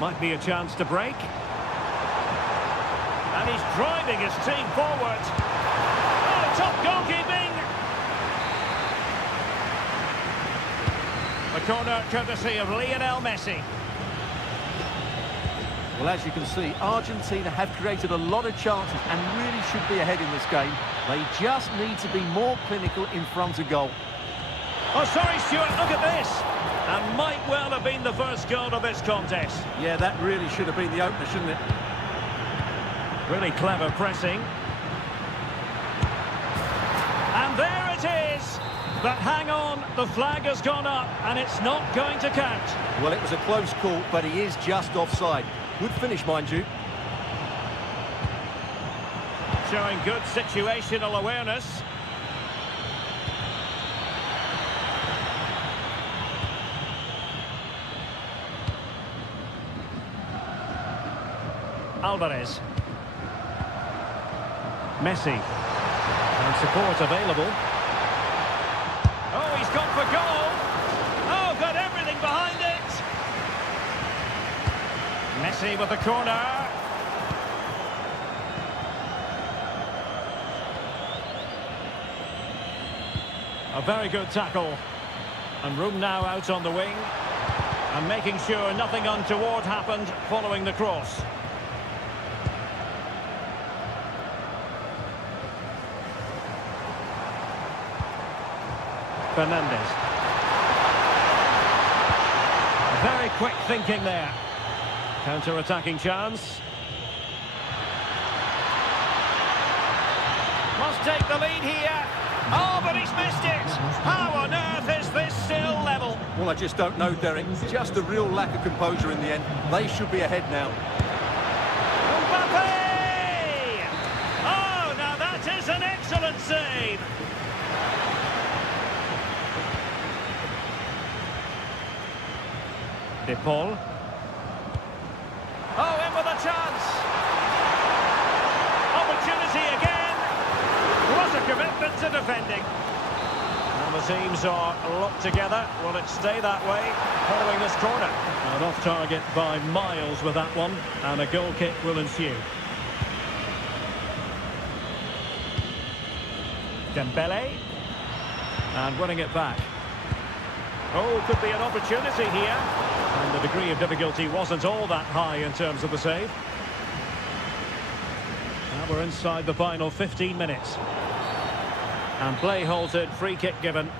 Might be a chance to break. And he's driving his team forward. Oh, top goalkeeping! The corner courtesy of Lionel Messi. Well, as you can see, Argentina have created a lot of chances and really should be ahead in this game. They just need to be more clinical in front of goal. Oh, sorry, Stuart, look at this. And might well have been the first goal of this contest. Yeah, that really should have been the opener, shouldn't it? Really clever pressing. And there it is. But hang on, the flag has gone up and it's not going to count. Well, it was a close call, but he is just offside. Good finish, mind you. Showing good situational awareness. Alvarez. Messi. And support available. Oh, he's gone for goal. Oh, got everything behind it. Messi with the corner. A very good tackle. And room now out on the wing. And making sure nothing untoward happened following the cross. Fernandez. Very quick thinking there. Counter-attacking chance. Must take the lead here. Oh, but he's missed it. How on earth is this still level? Well, I just don't know, Derek. Just a real lack of composure in the end. They should be ahead now. Mbappe! Oh, now that is an excellent save. De Paul. Oh, in with a chance. Opportunity again. What a commitment to defending. And the teams are locked together. Will it stay that way following this corner? Not off target by miles with that one. And a goal kick will ensue. Dembele. And winning it back. Oh, could be an opportunity here. And the degree of difficulty wasn't all that high in terms of the save. Now we're inside the final 15 minutes. And play halted, free kick given.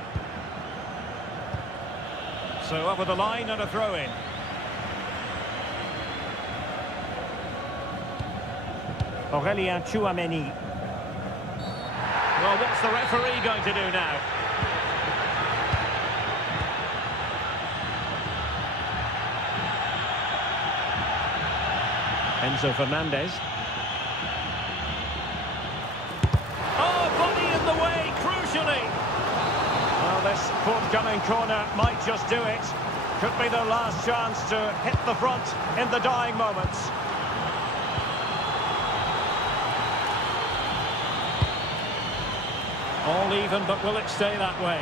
So over the line and a throw-in. Aurélien Tchouameni. Well, what's the referee going to do now? Enzo Fernandez. Oh, body in the way, crucially. Well, this forthcoming corner might just do it. Could be their last chance to hit the front in the dying moments. All even, but will it stay that way?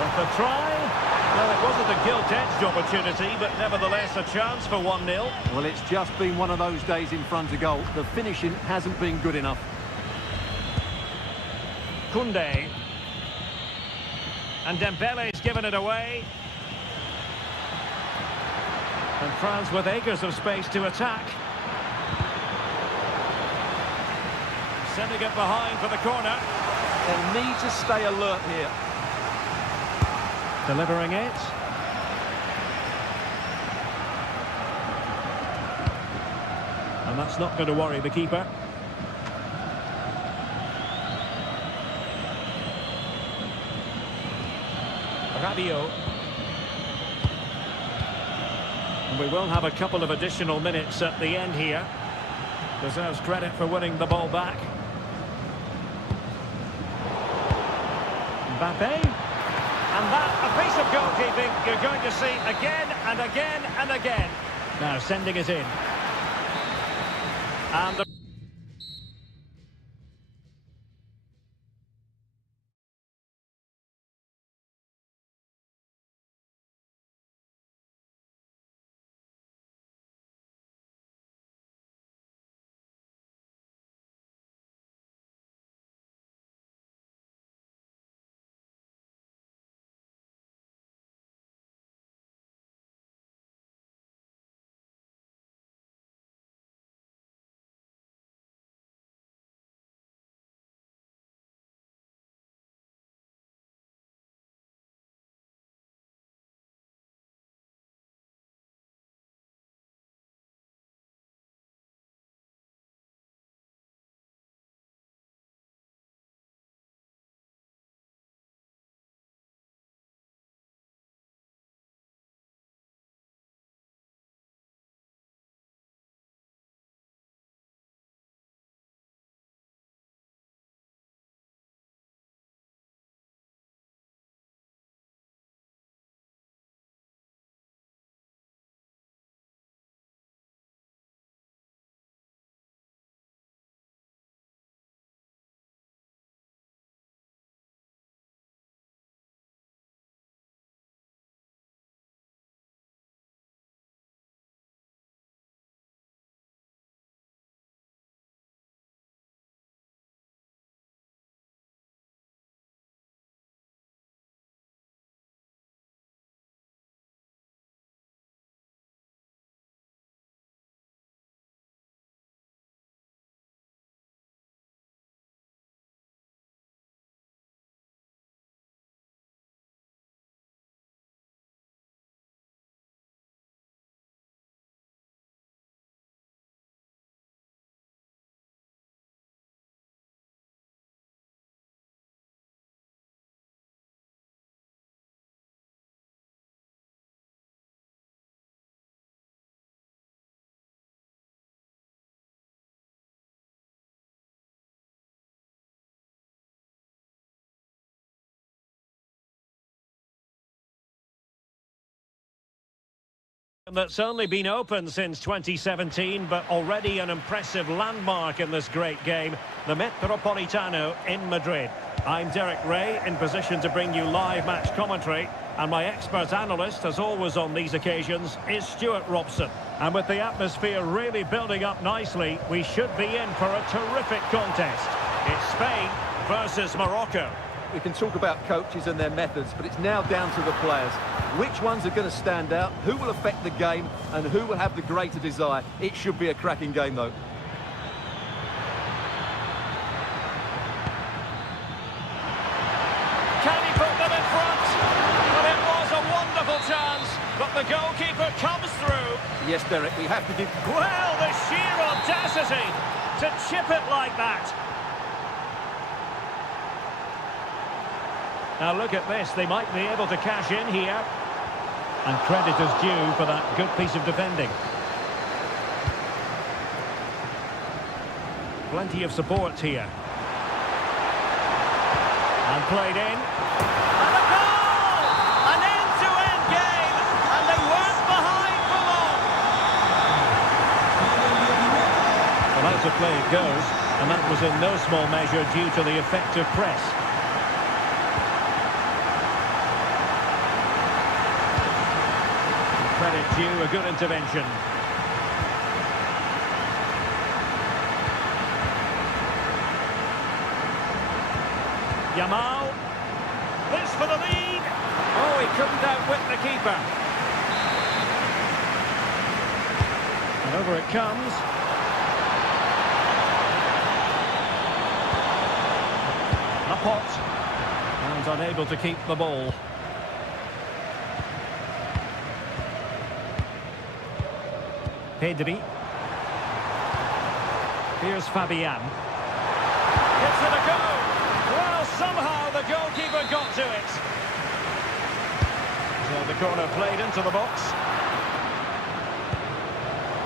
With the try. Well, it wasn't a gilt-edged opportunity, but nevertheless a chance for 1-0. Well, it's just been one of those days in front of goal. The finishing hasn't been good enough. Koundé. And Dembele's given it away. And France with acres of space to attack. Sending it behind for the corner. They'll need to stay alert here. Delivering it. And that's not going to worry the keeper. Rabiot. And we will have a couple of additional minutes at the end here. Deserves credit for winning the ball back. Mbappe. And that, a piece of goalkeeping you're going to see again and again and again. Now sending it in. And the That's only been open since 2017, but already an impressive landmark in this great game, the Metropolitano in Madrid. I'm Derek Ray, in position to bring you live match commentary, and my expert analyst, as always on these occasions, is Stuart Robson. And with the atmosphere really building up nicely, we should be in for a terrific contest. It's Spain versus Morocco. We can talk about coaches and their methods, but it's now down to the players. Which ones are going to stand out, who will affect the game, and who will have the greater desire. It should be a cracking game, though. Can he put them in front? Well, it was a wonderful chance, but the goalkeeper comes through. Yes, Derek, we have to give... Well, the sheer audacity to chip it like that. Now look at this, they might be able to cash in here. And credit is due for that good piece of defending. Plenty of support here. And played in. And a goal! An end-to-end game! And they weren't behind for long! Well, out of play it goes. And that was in no small measure due to the effective press. Credit due, a good intervention. Yamal. This for the lead. Oh, he couldn't outwit the keeper. And over it comes. Laporte. And unable to keep the ball. Pedri. Here's Fabian. Gives it a go. Well, somehow the goalkeeper got to it. So the corner played into the box.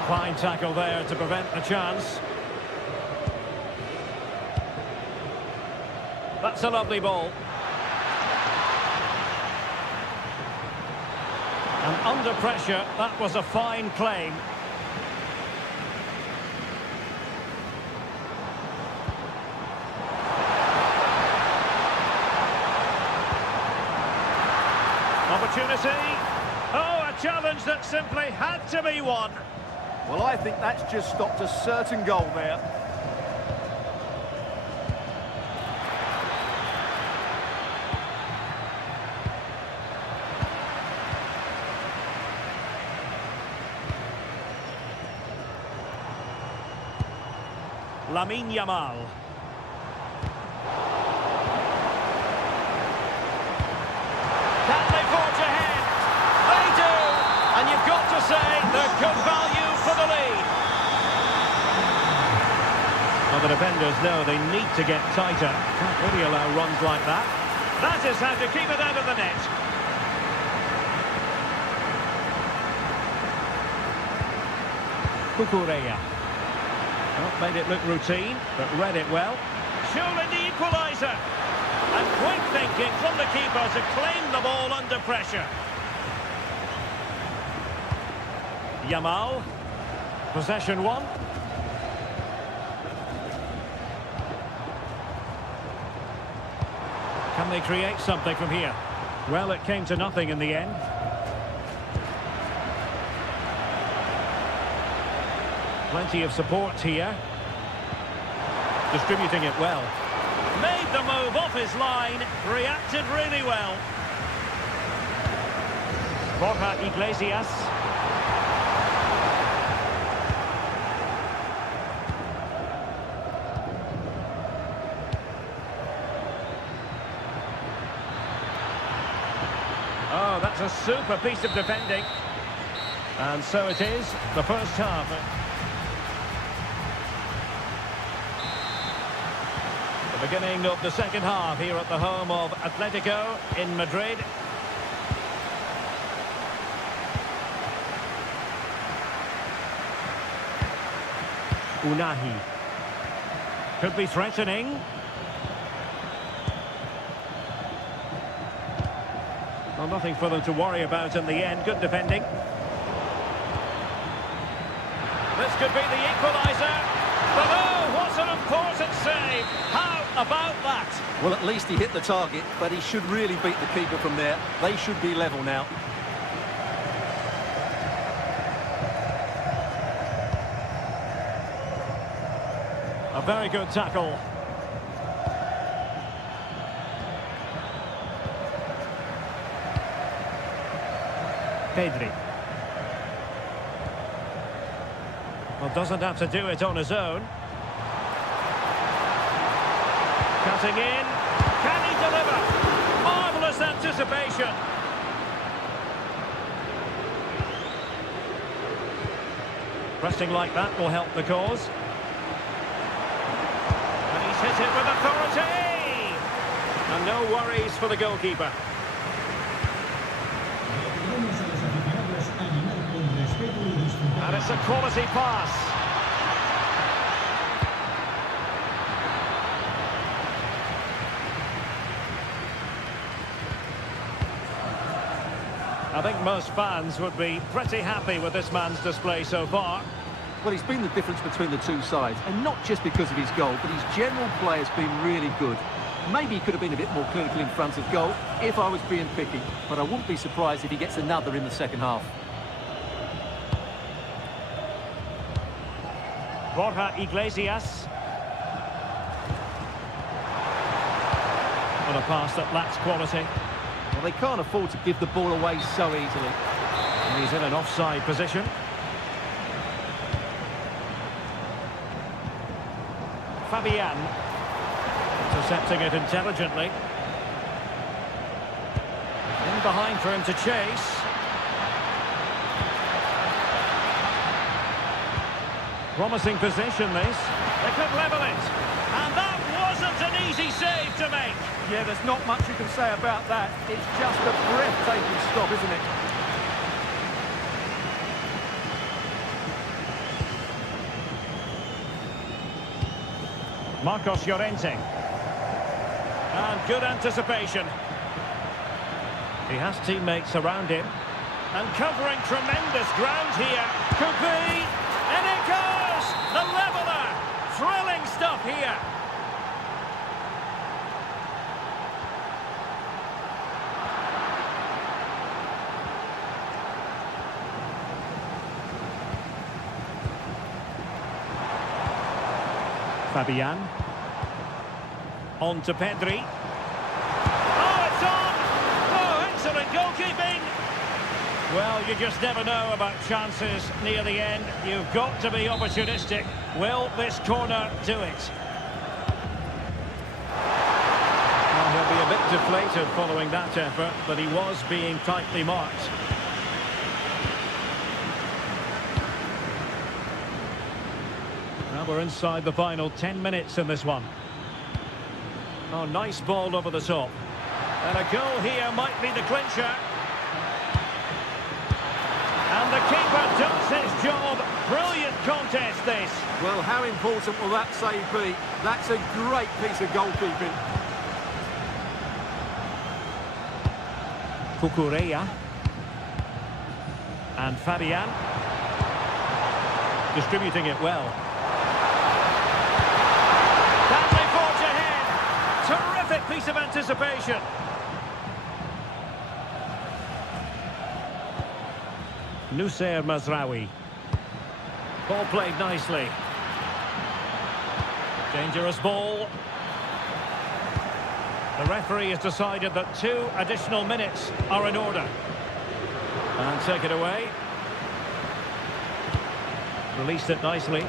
Fine tackle there to prevent the chance. That's a lovely ball. And under pressure, that was a fine claim. Opportunity. Oh, a challenge that simply had to be won. Well, I think that's just stopped a certain goal there. Lamine Yamal. Can they forge ahead? They do! And you've got to say they're good value for the lead. Well, the defenders know they need to get tighter. Can't really allow runs like that. That is how to keep it out of the net. Cucurella. Well, made it look routine, but read it well. Surely the equaliser. And quick thinking from the keeper to claim the ball under pressure. Yamal. Possession one. Can they create something from here? Well, it came to nothing in the end. Plenty of support here. Distributing it well. Made the move off his line. Reacted really well. Borja Iglesias. Oh, that's a super piece of defending. And so it is, the first half. Beginning of the second half here at the home of Atletico in Madrid. Unahi. Could be threatening. Well, nothing for them to worry about in the end. Good defending. This could be the equaliser. But oh, what an important save. How about that? Well, at least he hit the target, but he should really beat the keeper from there. They should be level now. A very good tackle. Pedri. Well, doesn't have to do it on his own. Cutting in. Can he deliver? Marvellous anticipation. Pressing like that will help the cause. And he's hit it with authority. And no worries for the goalkeeper. And it's a quality pass. I think most fans would be pretty happy with this man's display so far. Well, he's been the difference between the two sides, and not just because of his goal, but his general play has been really good. Maybe he could have been a bit more clinical in front of goal if I was being picky, but I wouldn't be surprised if he gets another in the second half. Borja Iglesias. On a pass that lacks quality. Well, they can't afford to give the ball away so easily. And he's in an offside position. Fabian. Intercepting it intelligently. In behind for him to chase. Promising position, this. They could level it. And that wasn't an easy save to make. Yeah, there's not much you can say about that. It's just a breathtaking stop, isn't it? Marcos Llorente. And good anticipation. He has teammates around him. And covering tremendous ground here. Could be. And it goes! The leveller! Thrilling stuff here. Fabian. On to Pedri. Oh, it's on! Oh, excellent goalkeeping! Well, you just never know about chances near the end. You've got to be opportunistic. Will this corner do it? Well, he'll be a bit deflated following that effort, but he was being tightly marked. Now we're inside the final 10 minutes in this one. Oh, nice ball over the top. And a goal here might be the clincher. And the keeper does his job. Brilliant contest, this. Well, how important will that save be? That's a great piece of goalkeeping. Cucurella. And Fabian. Distributing it well. Can they forge ahead? Terrific piece of anticipation. Nusayr Mazraoui. Ball played nicely. Dangerous ball. The referee has decided that 2 additional minutes are in order. And take it away. Released it nicely.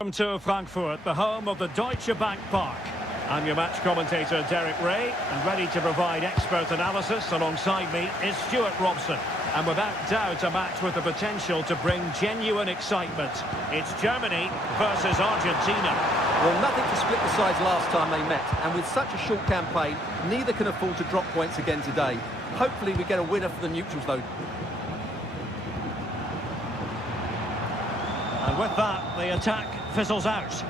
Welcome to Frankfurt, the home of the Deutsche Bank Park. I'm your match commentator, Derek Ray, and ready to provide expert analysis alongside me is Stuart Robson. And without doubt, a match with the potential to bring genuine excitement. It's Germany versus Argentina. Well, nothing to split the sides last time they met, and with such a short campaign, neither can afford to drop points again today. Hopefully we get a winner for the neutrals, though. And with that, the attack fizzles out.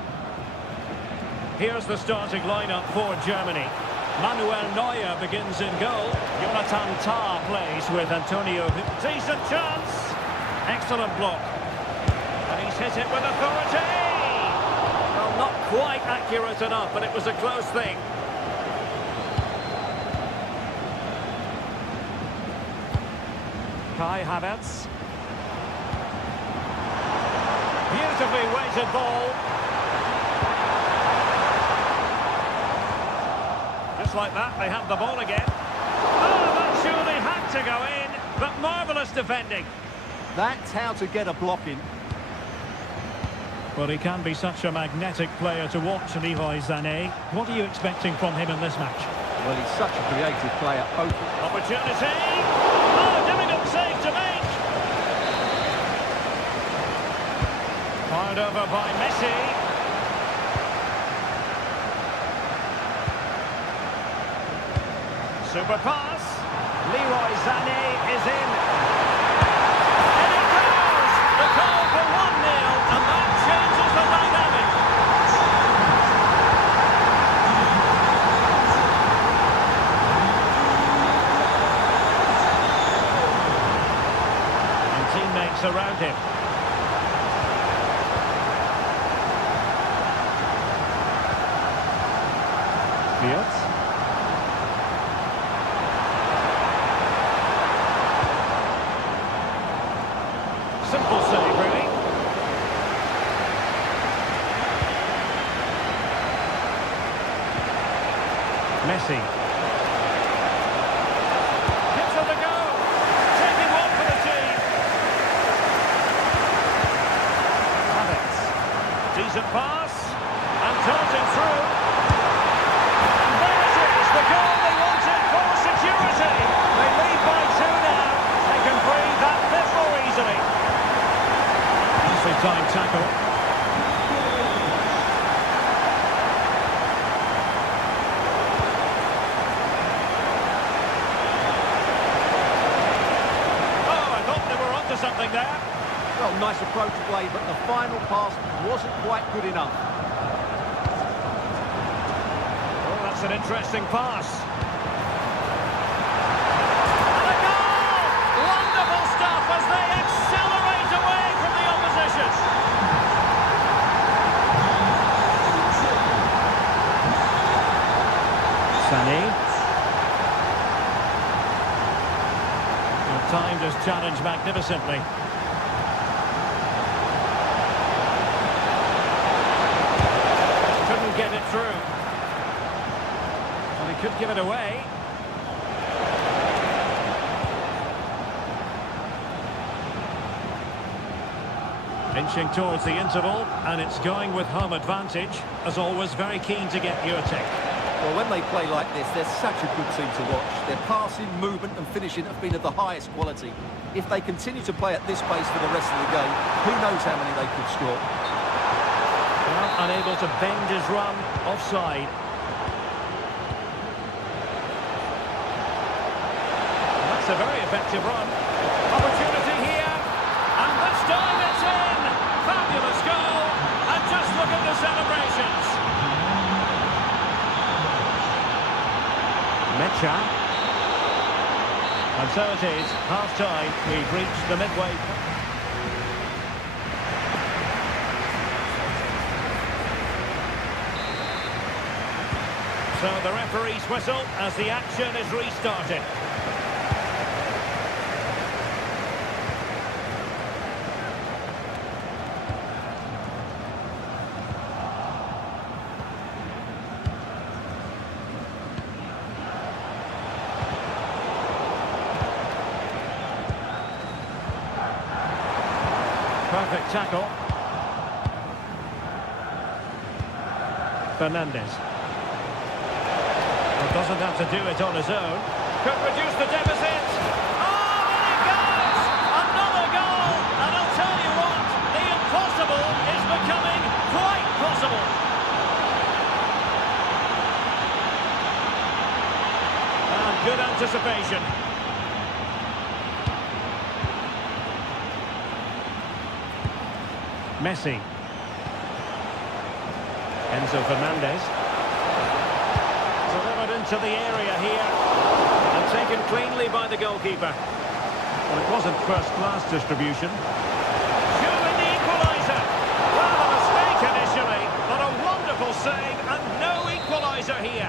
Here's the starting lineup for Germany. Manuel Neuer begins in goal. Jonathan Tah plays with Antonio. Decent chance. Excellent block. And he's hit it with authority. Well, not quite accurate enough, but it was a close thing. Kai Havertz. Beautifully weighted ball. Just like that, they have the ball again. Oh, that surely had to go in, but marvellous defending. That's how to get a block in. But he can be such a magnetic player to watch, Leroy Sané. What are you expecting from him in this match? Well, he's such a creative player. Opportunity! Oh, difficult save to make! Fired over by Messi. Super pass. Leroy Sané is in. And it goes! The goal for 1-0, and that changes the dynamic. And teammates around him. Fields. Simple save, really. Messi. Gives her the go. Taking one for the team. Havertz. Decent pass. And darting through. And there it is, the goal they wanted for security. They lead by 2 now. They can breathe that bit more easily. Nicely timed tackle. Oh, I thought they were onto something there. Well, nice approach play, but the final pass wasn't quite good enough. Oh, that's an interesting pass. And a goal! Wonderful stuff as they accelerate away from the opposition. Sané. Timed his challenge magnificently. Couldn't get it through. Well, he could give it away. Inching towards the interval, and it's going with home advantage. As always, very keen to get your take. Well, when they play like this, they're such a good team to watch. Their passing, movement and finishing have been of the highest quality. If they continue to play at this pace for the rest of the game, who knows how many they could score. Well, unable to bend his run, offside. And that's a very effective run. Opportunity here, and this time it's in! Fabulous goal, and just look at the celebrations. Mecha. And so it is, half-time, we've reached the midway. So the referee's whistle as the action is restarted. Perfect tackle. Fernandez. Well, doesn't have to do it on his own. Could reduce the deficit. Oh, and it goes! Another goal! And I'll tell you what, the impossible is becoming quite possible. And good anticipation. Messi. Enzo Fernandez. Delivered into the area here. And taken cleanly by the goalkeeper. Well, it wasn't first-class distribution. Shooting the equaliser. Well, a mistake initially, but a wonderful save and no equaliser here.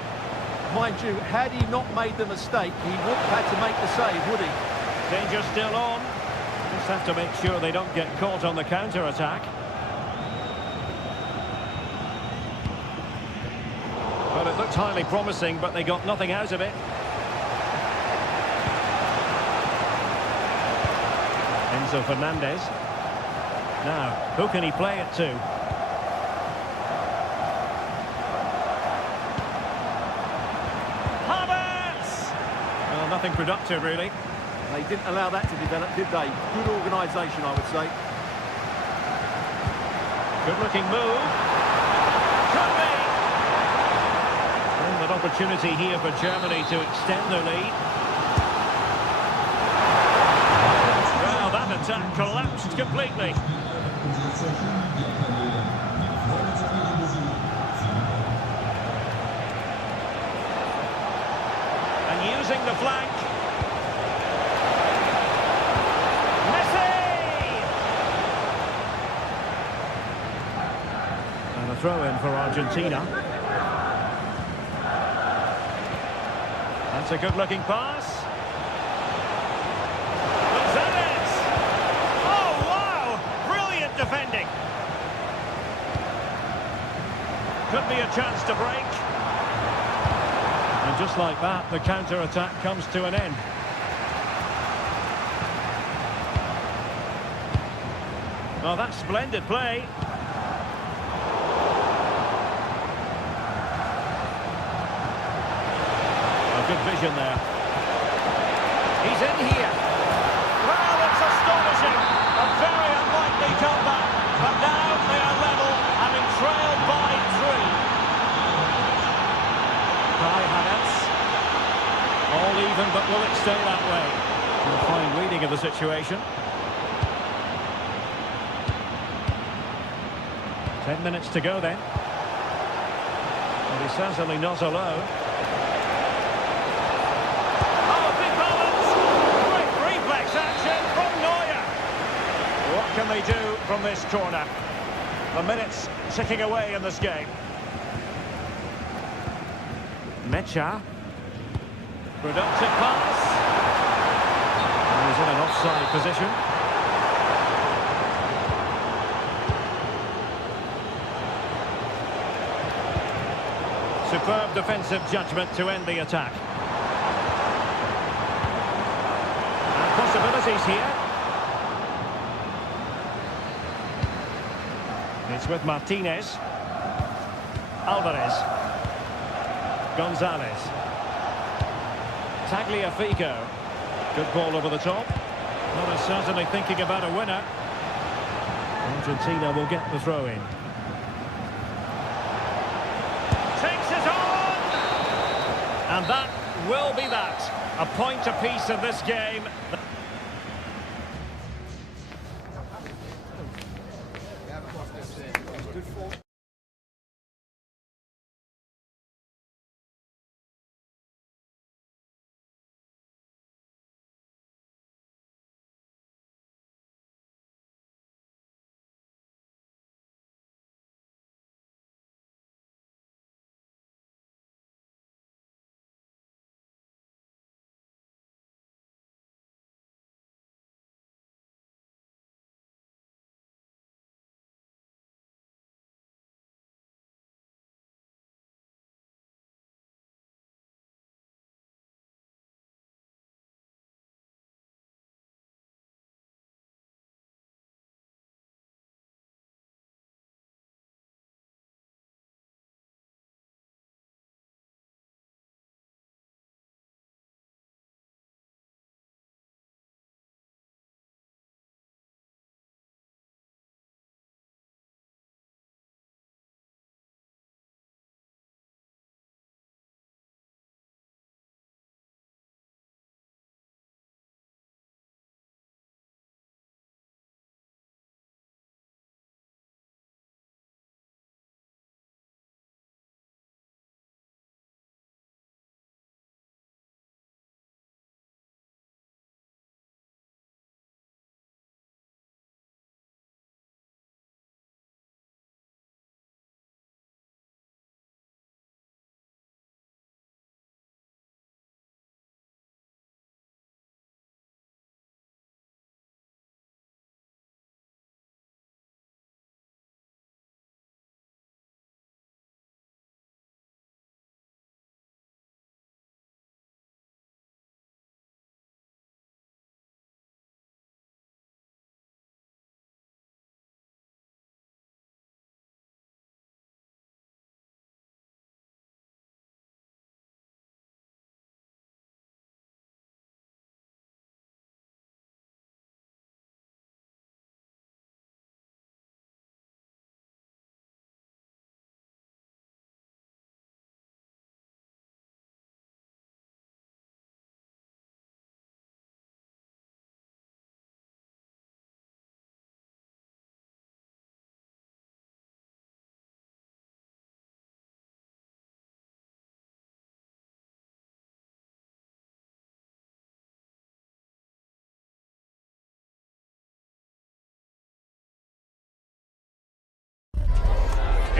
Mind you, had he not made the mistake, he wouldn't have had to make the save, would he? Danger still on. Just have to make sure they don't get caught on the counter-attack. Well, it looked highly promising, but they got nothing out of it. Enzo Fernandez. Now, who can he play it to? Havertz! Well, nothing productive, really. They didn't allow that to develop, did they? Good organisation, I would say. Good-looking move. Could be! Well, an opportunity here for Germany to extend their lead. Well, that attack collapsed completely. And using the flank. And a throw-in for Argentina. That's a good-looking pass. Gonzalez! Oh, wow! Brilliant defending. Could be a chance to break. And just like that, the counter-attack comes to an end. Well, that's splendid play. Good vision there. He's in here. Well, it's astonishing. A very unlikely comeback. But now they are level, having trailed by 3. Kai Havertz. All even, but will it stay that way? A fine reading of the situation. 10 minutes to go then. And he's certainly not alone. What can they do from this corner? The minutes ticking away in this game. Mecha. Productive pass. And he's in an offside position. Superb defensive judgment to end the attack. And possibilities here. It's with Martinez. Alvarez. Gonzalez. Tagliafico. Good ball over the top. Not as certainly thinking about a winner. Argentina will get the throw in. Takes it on! And that will be that. A point apiece in this game.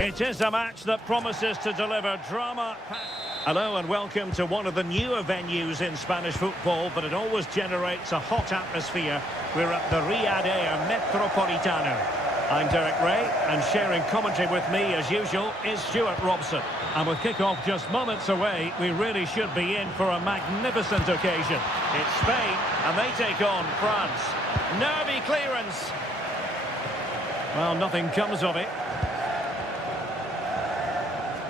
It is a match that promises to deliver drama. Hello and welcome to one of the newer venues in Spanish football, but it always generates a hot atmosphere. We're at the Riyadh Air Metropolitano. I'm Derek Ray, and sharing commentary with me, as usual, is Stuart Robson. And with kick-off just moments away, we really should be in for a magnificent occasion. It's Spain, and they take on France. Nervy clearance. Well, nothing comes of it.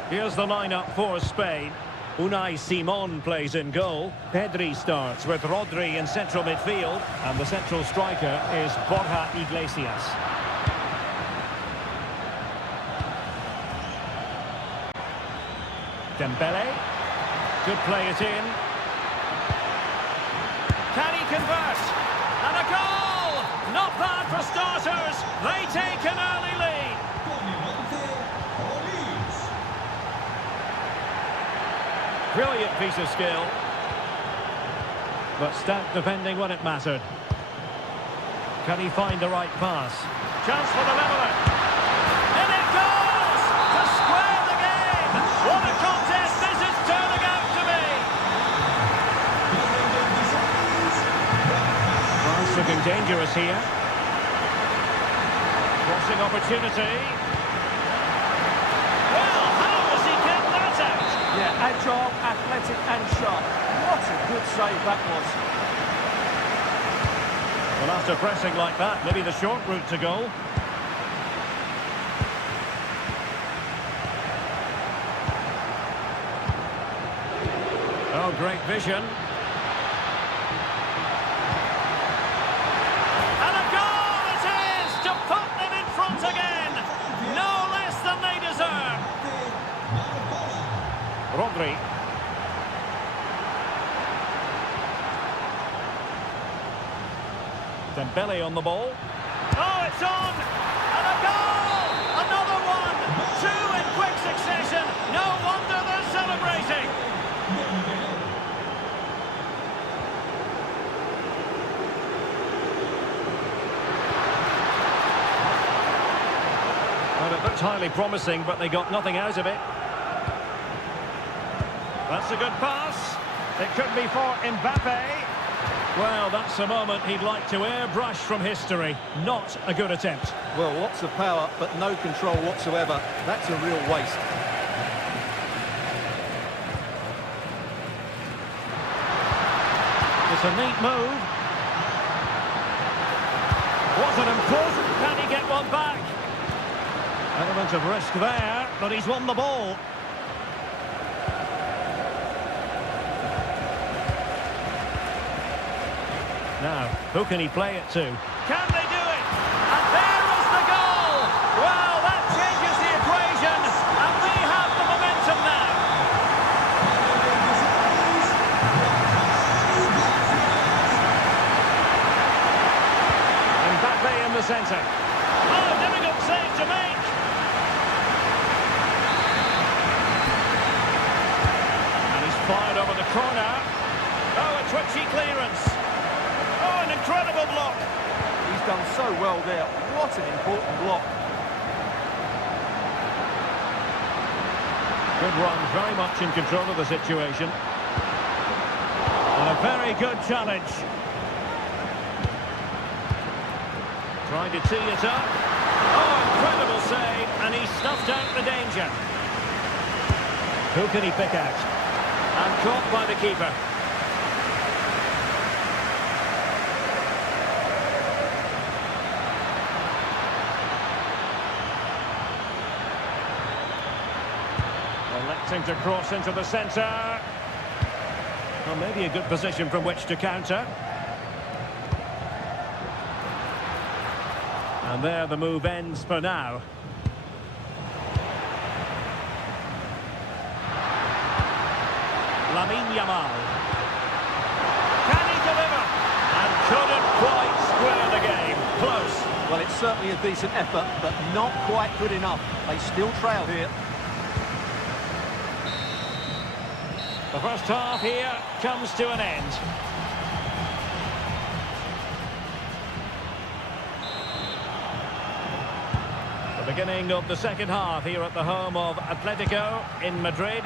Here's the lineup for Spain. Unai Simon plays in goal. Pedri starts with Rodri in central midfield. And the central striker is Borja Iglesias. Dembele. Could play it in. Can he convert? And a goal! Not bad for starters. They take an early lead. Brilliant piece of skill. But stout defending when it mattered. Can he find the right pass? Chance for the leveller. And it goes! To square the game! What a contest this is turning out to be! France looking dangerous here. Crossing opportunity. Well, how does he get that out? Yeah, agile, athletic and sharp. What a good save that was. Well, after pressing like that, maybe the short route to goal. Oh, great vision. And a goal it is to put them in front again. No less than they deserve. Rodri. Dembele on the ball. Oh, it's on! And a goal! Another one! Two in quick succession. No wonder they're celebrating. Well, it looked highly promising, but they got nothing out of it. That's a good pass. It could be for Mbappe. Well, that's a moment he'd like to airbrush from history. Not a good attempt. Well, lots of power, but no control whatsoever. That's a real waste. It's a neat move. Was it important? Can he get one back? Element of risk there, but he's won the ball. Now, who can he play it to? Can they do it? And there is the goal! Well, that changes the equation, and we have the momentum now. Mbappe in the centre. Oh, difficult save to make. And he's fired over the corner. Oh, a twitchy clearance. Oh, an incredible block. He's done so well there. What an important block. Good run, very much in control of the situation. And a very good challenge. Trying to tee it up. Oh, incredible save, and he snuffed out the danger. Who can he pick out? And caught by the keeper. Electing to cross into the centre. Well, maybe a good position from which to counter. And there the move ends for now. Lamine Yamal. Can he deliver? And couldn't quite square the game. Close. Well, it's certainly a decent effort, but not quite good enough. They still trail here. The first half here comes to an end. Beginning of the second half here at the home of Atletico in Madrid.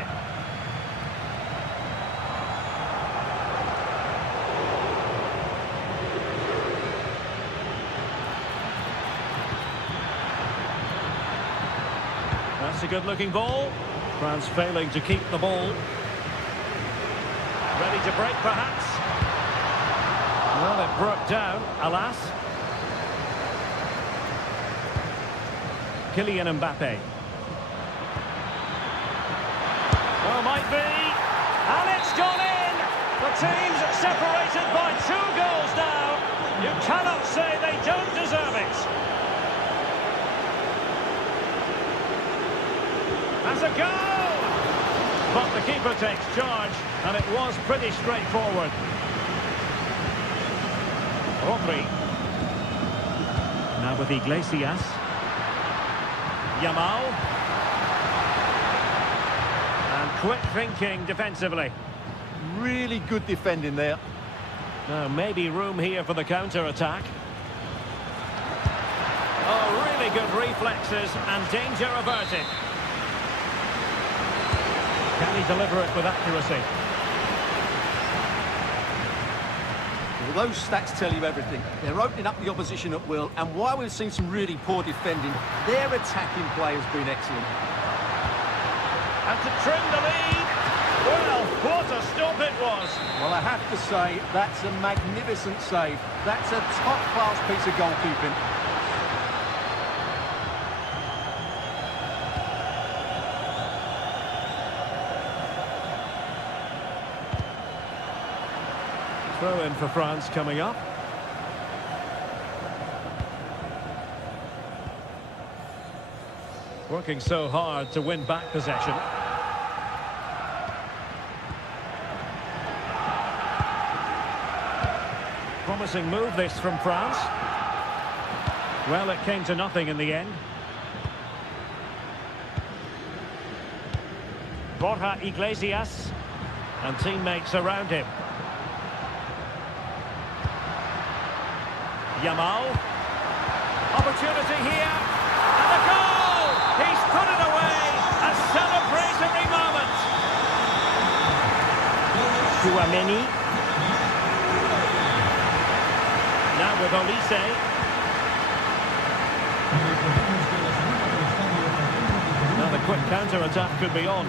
That's a good-looking ball. France failing to keep the ball. Ready to break, perhaps. Well, it broke down, alas. Kylian Mbappe. Well, might be. And it's gone in! The team's separated by 2 goals now. You cannot say they don't deserve it. That's a goal! But the keeper takes charge, and it was pretty straightforward. Rodri. Now with Iglesias. Yamal. And quick thinking defensively. Really good defending there. Now maybe room here for the counter-attack. Oh, really good reflexes and danger averted. Can he deliver it with accuracy? Well, those stats tell you everything. They're opening up the opposition at will, and while we've seen some really poor defending, their attacking play has been excellent. And to trim the lead. Well, what a stop it was. Well, I have to say, that's a magnificent save. That's a top-class piece of goalkeeping. Throw in for France coming up. Working so hard to win back possession. Promising move this from France. Well, it came to nothing in the end. Borja Iglesias and teammates around him. Yamal. Opportunity here. And a goal! He's put it away. A celebratory moment. Chouameni. Now with Olise. Now the quick counter-attack could be on.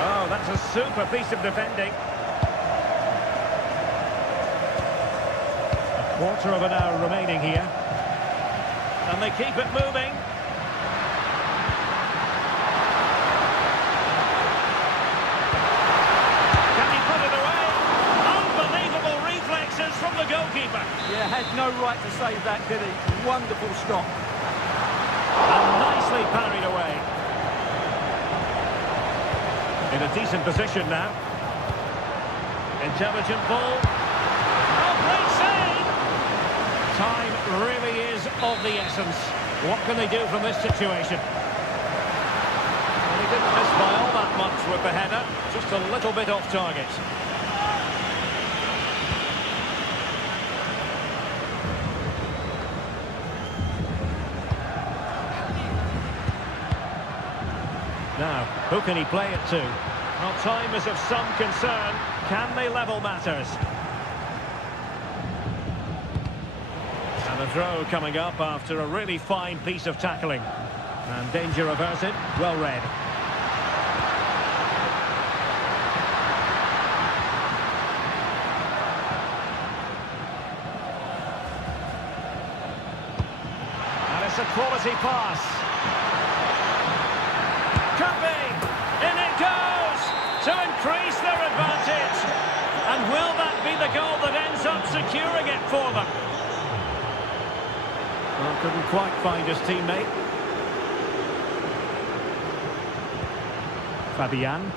Oh, that's a super piece of defending. A quarter of an hour remaining here. And they keep it moving. Can he put it away? Unbelievable reflexes from the goalkeeper. Yeah, had no right to save that, did he? Wonderful stop. And nicely parried away. In a decent position now. Intelligent ball. Oh, great save! Time really is of the essence. What can they do from this situation? Well, he didn't miss by all that much with the header. Just a little bit off target. Now, who can he play it to? Well, time is of some concern. Can they level matters? And a throw coming up after a really fine piece of tackling. And danger averted, well read. And it's a quality pass. Could be. In it goes to increase their advantage. And will that be the goal that ends up securing it for them? Well, couldn't quite find his teammate. Fabian.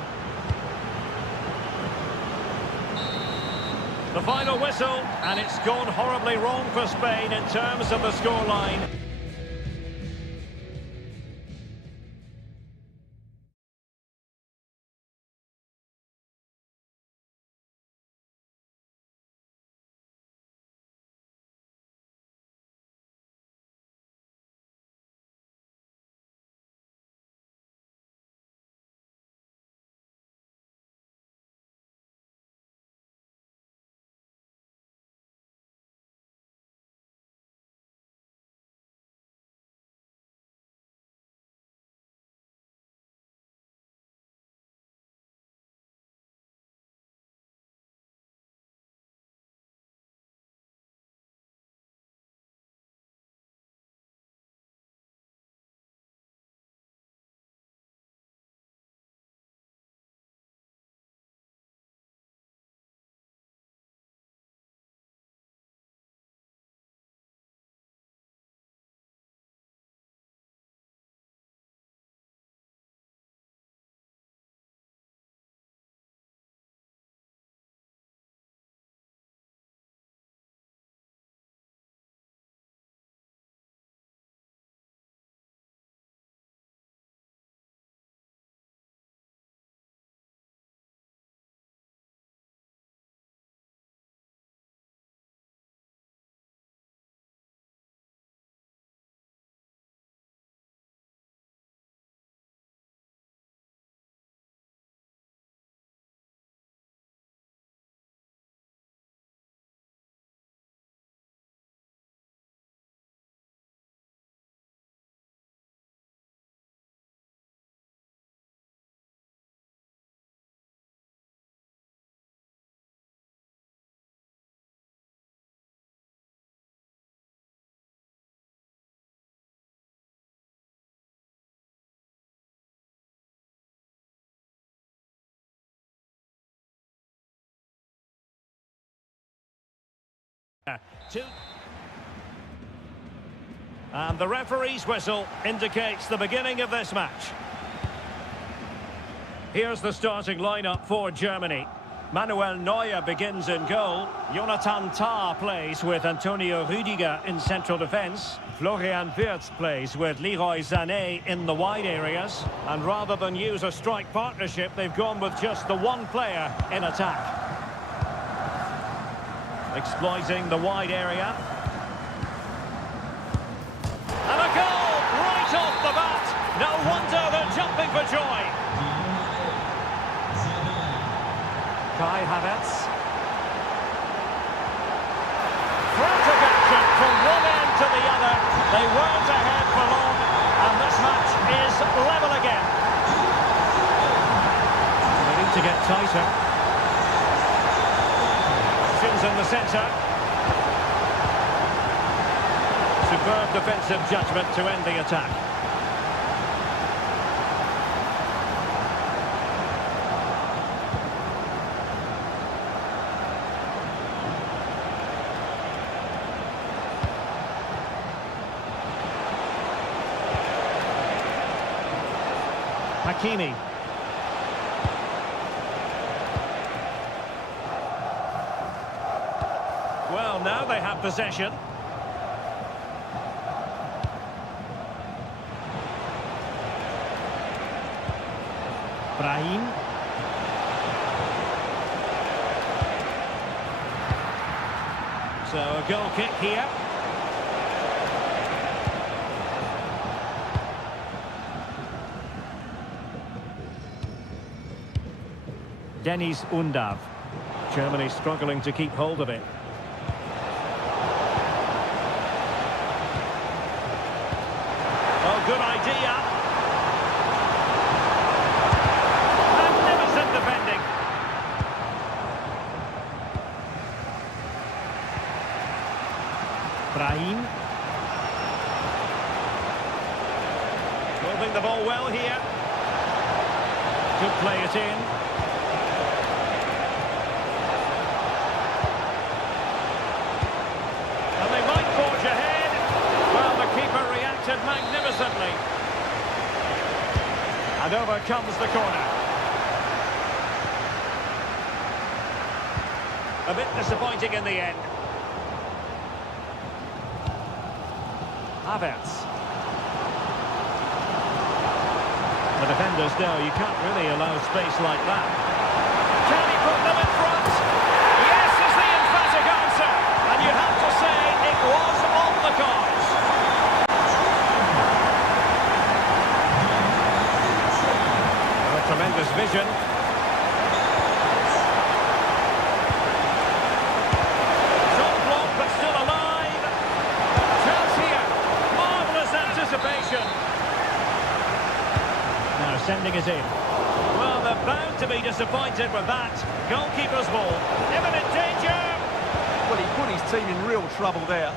The final whistle, and it's gone horribly wrong for Spain in terms of the scoreline. Two. And the referee's whistle indicates the beginning of this match. Here's the starting lineup for Germany. Manuel Neuer begins in goal. Jonathan Tah plays with Antonio Rüdiger in central defence. Florian Wirtz plays with Leroy Sané in the wide areas. And rather than use a strike partnership, they've gone with just the one player in attack. Exploiting the wide area. And a goal right off the bat. No wonder they're jumping for joy. Kai Havertz. Frantic action from one end to the other. They weren't ahead for long, and this match is level again. They need to get tighter. Options in the centre. Superb defensive judgment to end the attack. Hakimi. Well, now they have possession. Brahim. So a goal kick here. Dennis Undav. Germany struggling to keep hold of it. Oh, good idea. Magnificent defending. Brahim. Moving the ball well here. Could play it in. Magnificently. And over comes the corner. A bit disappointing in the end. Havertz. The defenders know you can't really allow space like that. Can he put them in front? Yes is the emphatic answer. And you have to say it was on the cards. Tremendous vision. Shot blocked but still alive. Chance here. Marvellous anticipation. Now sending it in. Well, they're bound to be disappointed with that. Goalkeeper's ball. Imminent danger. Well, he put his team in real trouble there.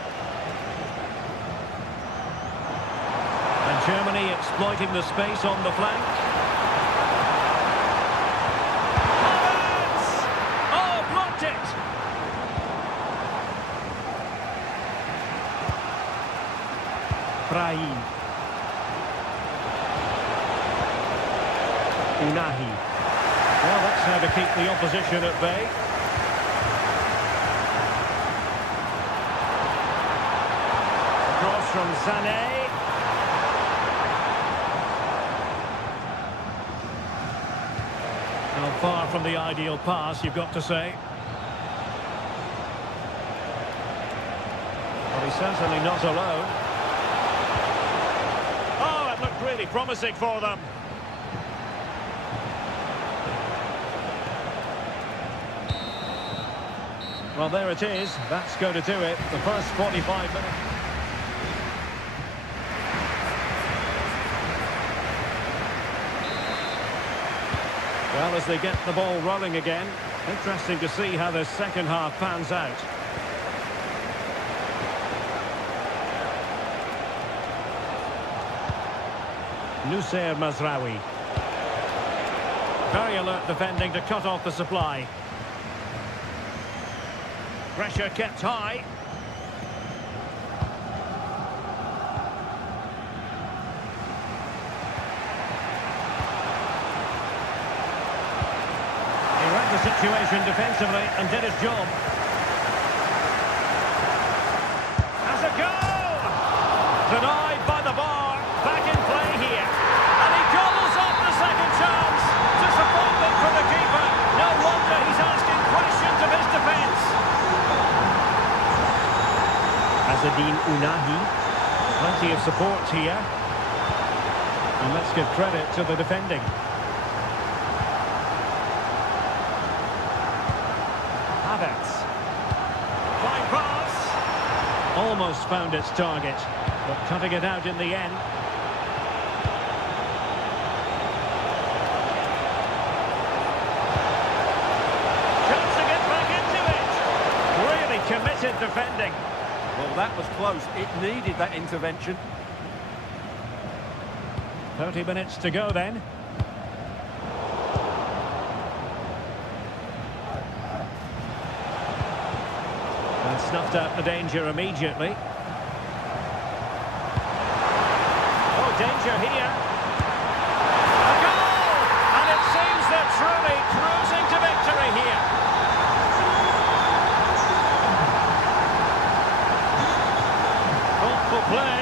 And Germany exploiting the space on the flank. Brahim. Unahi. Well, that's how to keep the opposition at bay. Across from Sané. Well, far from the ideal pass, you've got to say. Well, he's certainly not alone. Really promising for them. Well, there it is. That's going to do it. The first 45 minutes. Well, as they get the ball rolling again, interesting to see how the second half pans out. Nusayr Mazraoui. Very alert defending to cut off the supply. Pressure kept high. situation defensively and did his job. Has a go! Denied by the bar. Back in play here. And he gobbles up the second chance. Disappointment for the keeper. No wonder he's asking questions of his defence. Azadine Unahi. Plenty of support here. And let's give credit to the defending. Havertz. Fine pass. Almost found its target, but cutting it out in the end. Chance to get back into it. Really committed defending. Well, that was close. It needed that intervention. 30 minutes to go then. And snuffed out the danger immediately. Oh, danger here. A goal! And it seems they're truly cruising to victory here. Thoughtful play.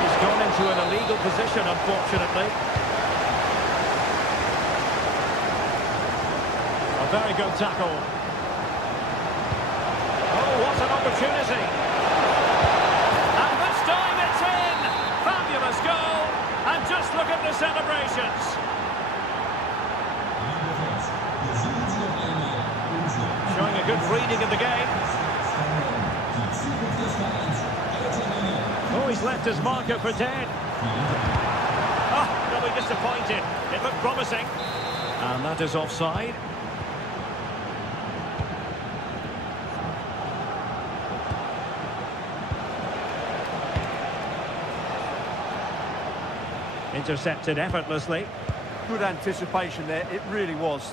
He's gone into an illegal position, unfortunately. Very good tackle. Oh, what an opportunity. And this time it's in. Fabulous goal. And just look at the celebrations. Showing a good reading of the game. Oh, he's left his marker for dead. Oh, they'll be disappointed. It looked promising. And that is offside. Intercepted effortlessly. Good anticipation there, it really was.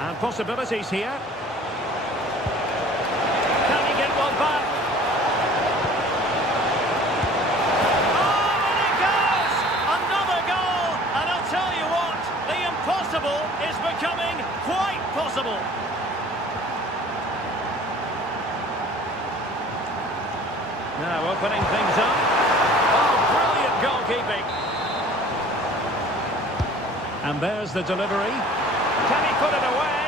And possibilities here. Can he get one back? Oh, and it goes! Another goal! And I'll tell you what, the impossible is becoming quite possible. Now opening things up. Oh, brilliant goalkeeping. And there's the delivery. Can he put it away?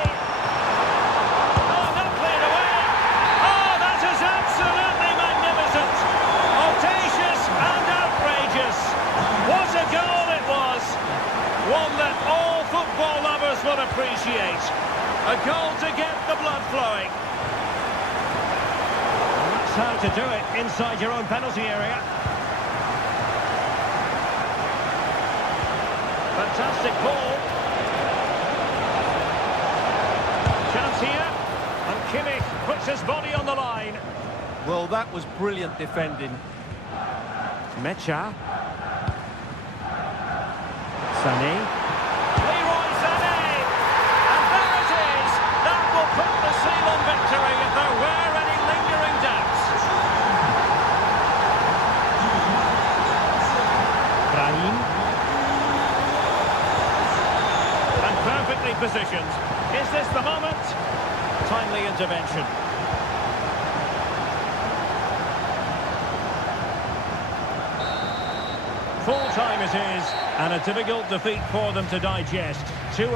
Oh, not cleared away. Oh, that is absolutely magnificent. Audacious and outrageous. What a goal it was. One that all football lovers will appreciate. A goal to get the blood flowing. How to do it inside your own penalty area. Fantastic ball. Chance here. And Kimmich puts his body on the line. Well, that was brilliant defending. Mecha. Sané. Leroy Sané. And there it is. That will put the seal on victory if there were any lingering doubts. And perfectly positioned. Is this the moment? Timely intervention. Full time it is, and a difficult defeat for them to digest. 2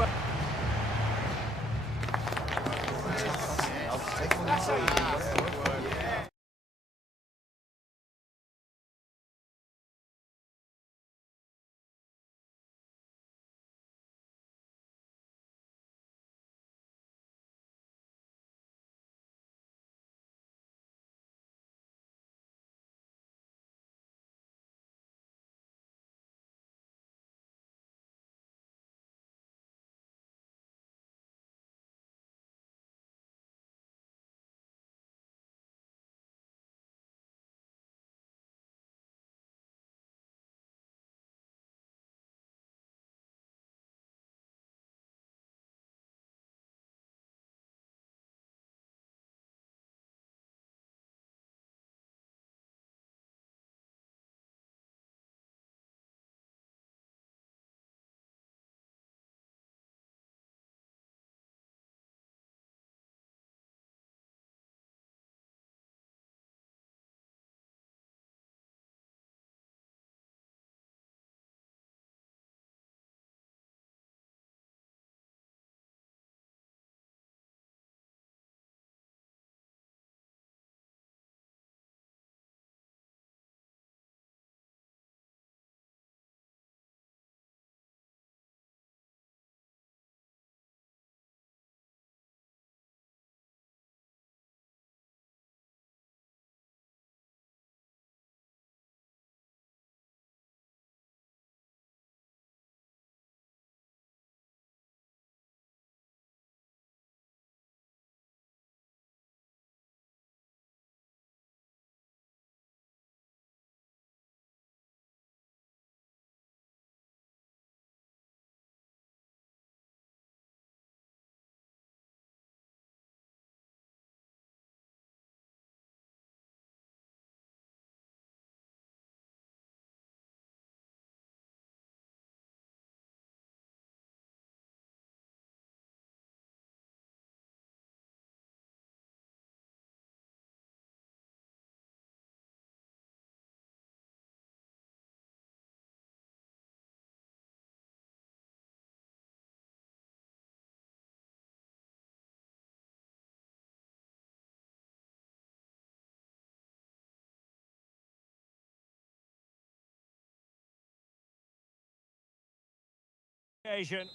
Asian.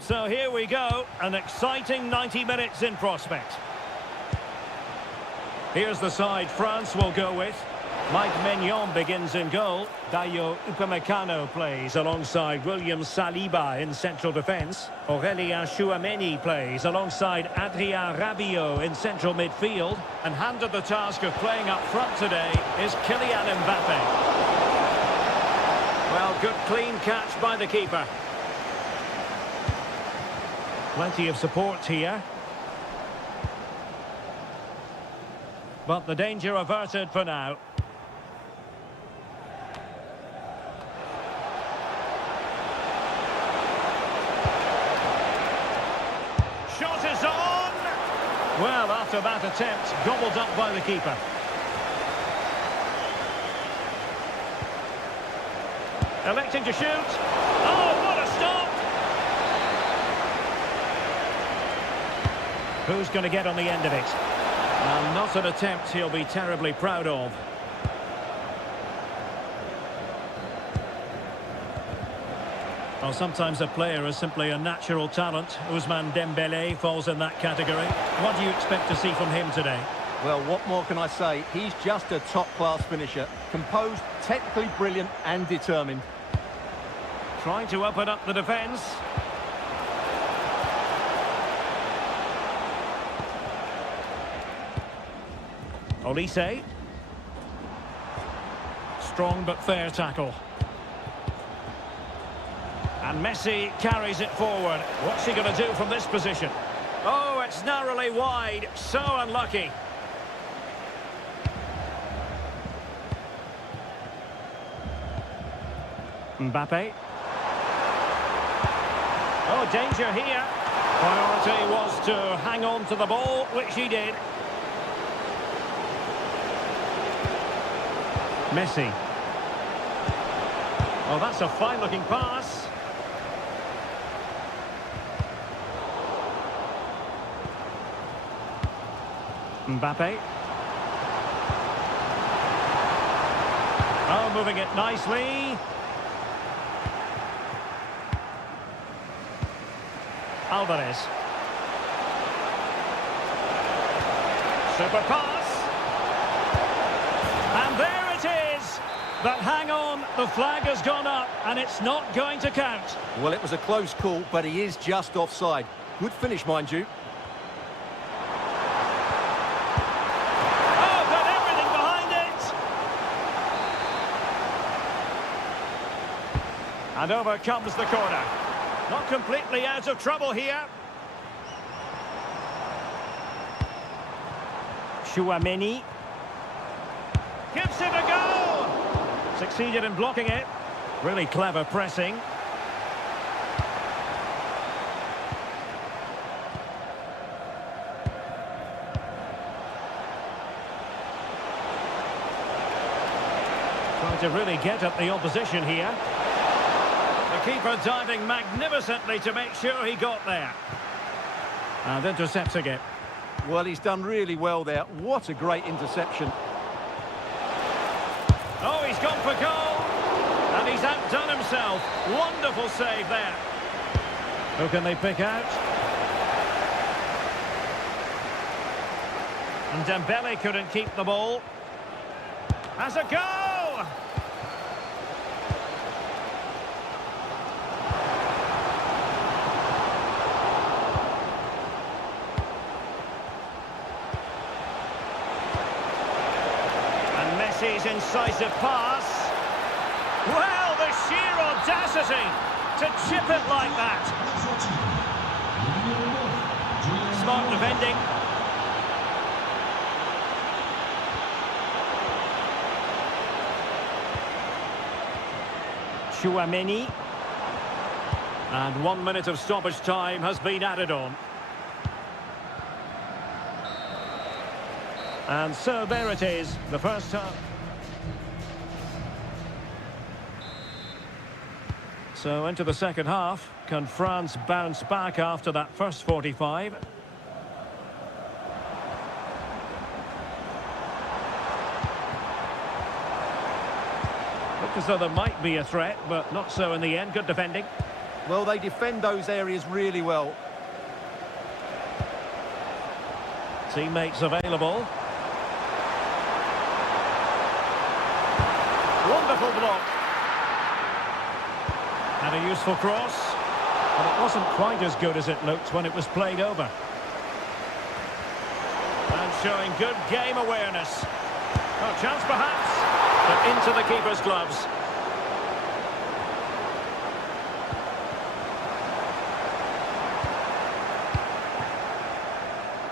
So here we go, an exciting 90 minutes in prospect. Here's the side France will go with. Mike Maignan begins in goal. Dayo Upamecano plays alongside William Saliba in central defence. Aurélien Tchouameni plays alongside Adrien Rabiot in central midfield. And handed the task of playing up front today is Kylian Mbappe. Well, good clean catch by the keeper. Plenty of support here. But the danger averted for now. Shot is on! Well, after that attempt, gobbled up by the keeper. Electing to shoot. Oh, what a stop! Who's going to get on the end of it? And not an attempt he'll be terribly proud of. Well, sometimes a player is simply a natural talent. Ousmane Dembélé falls in that category. What do you expect to see from him today? Well, what more can I say? He's just a top-class finisher. Composed, technically brilliant and determined. Trying to open up the defence. Olise. Strong but fair tackle. And Messi carries it forward. What's he going to do from this position? Oh, it's narrowly wide. So unlucky. Mbappe. Oh, danger here. Priority was to hang on to the ball, which he did. Messi. Oh, that's a fine-looking pass. Mbappe. Oh, moving it nicely. Alvarez. Super pass. And there it is. But hang on, the flag has gone up and it's not going to count. Well, it was a close call, but he is just offside. Good finish, mind you. Oh, got everything behind it. And over comes the corner. Not completely out of trouble here. Tchouameni. Gives it a go! Succeeded in blocking it. Really clever pressing. Trying to really get at the opposition here. The keeper diving magnificently to make sure he got there. And intercepting it. Well, he's done really well there. What a great interception. Oh, he's gone for goal. And he's outdone himself. Wonderful save there. Who can they pick out? And Dembele couldn't keep the ball. Has a go! Messi's incisive pass. Well, the sheer audacity to chip it like that. Smart defending. Tchouameni. And 1 minute of stoppage time has been added on. And so there it is, the first half. So into the second half. Can France bounce back after that first 45? Looked as though there might be a threat, but not so in the end. Good defending. Well, they defend those areas really well. Teammates available. Wonderful block. And a useful cross. But it wasn't quite as good as it looked when it was played over. And showing good game awareness. Oh, chance perhaps, but into the keeper's gloves.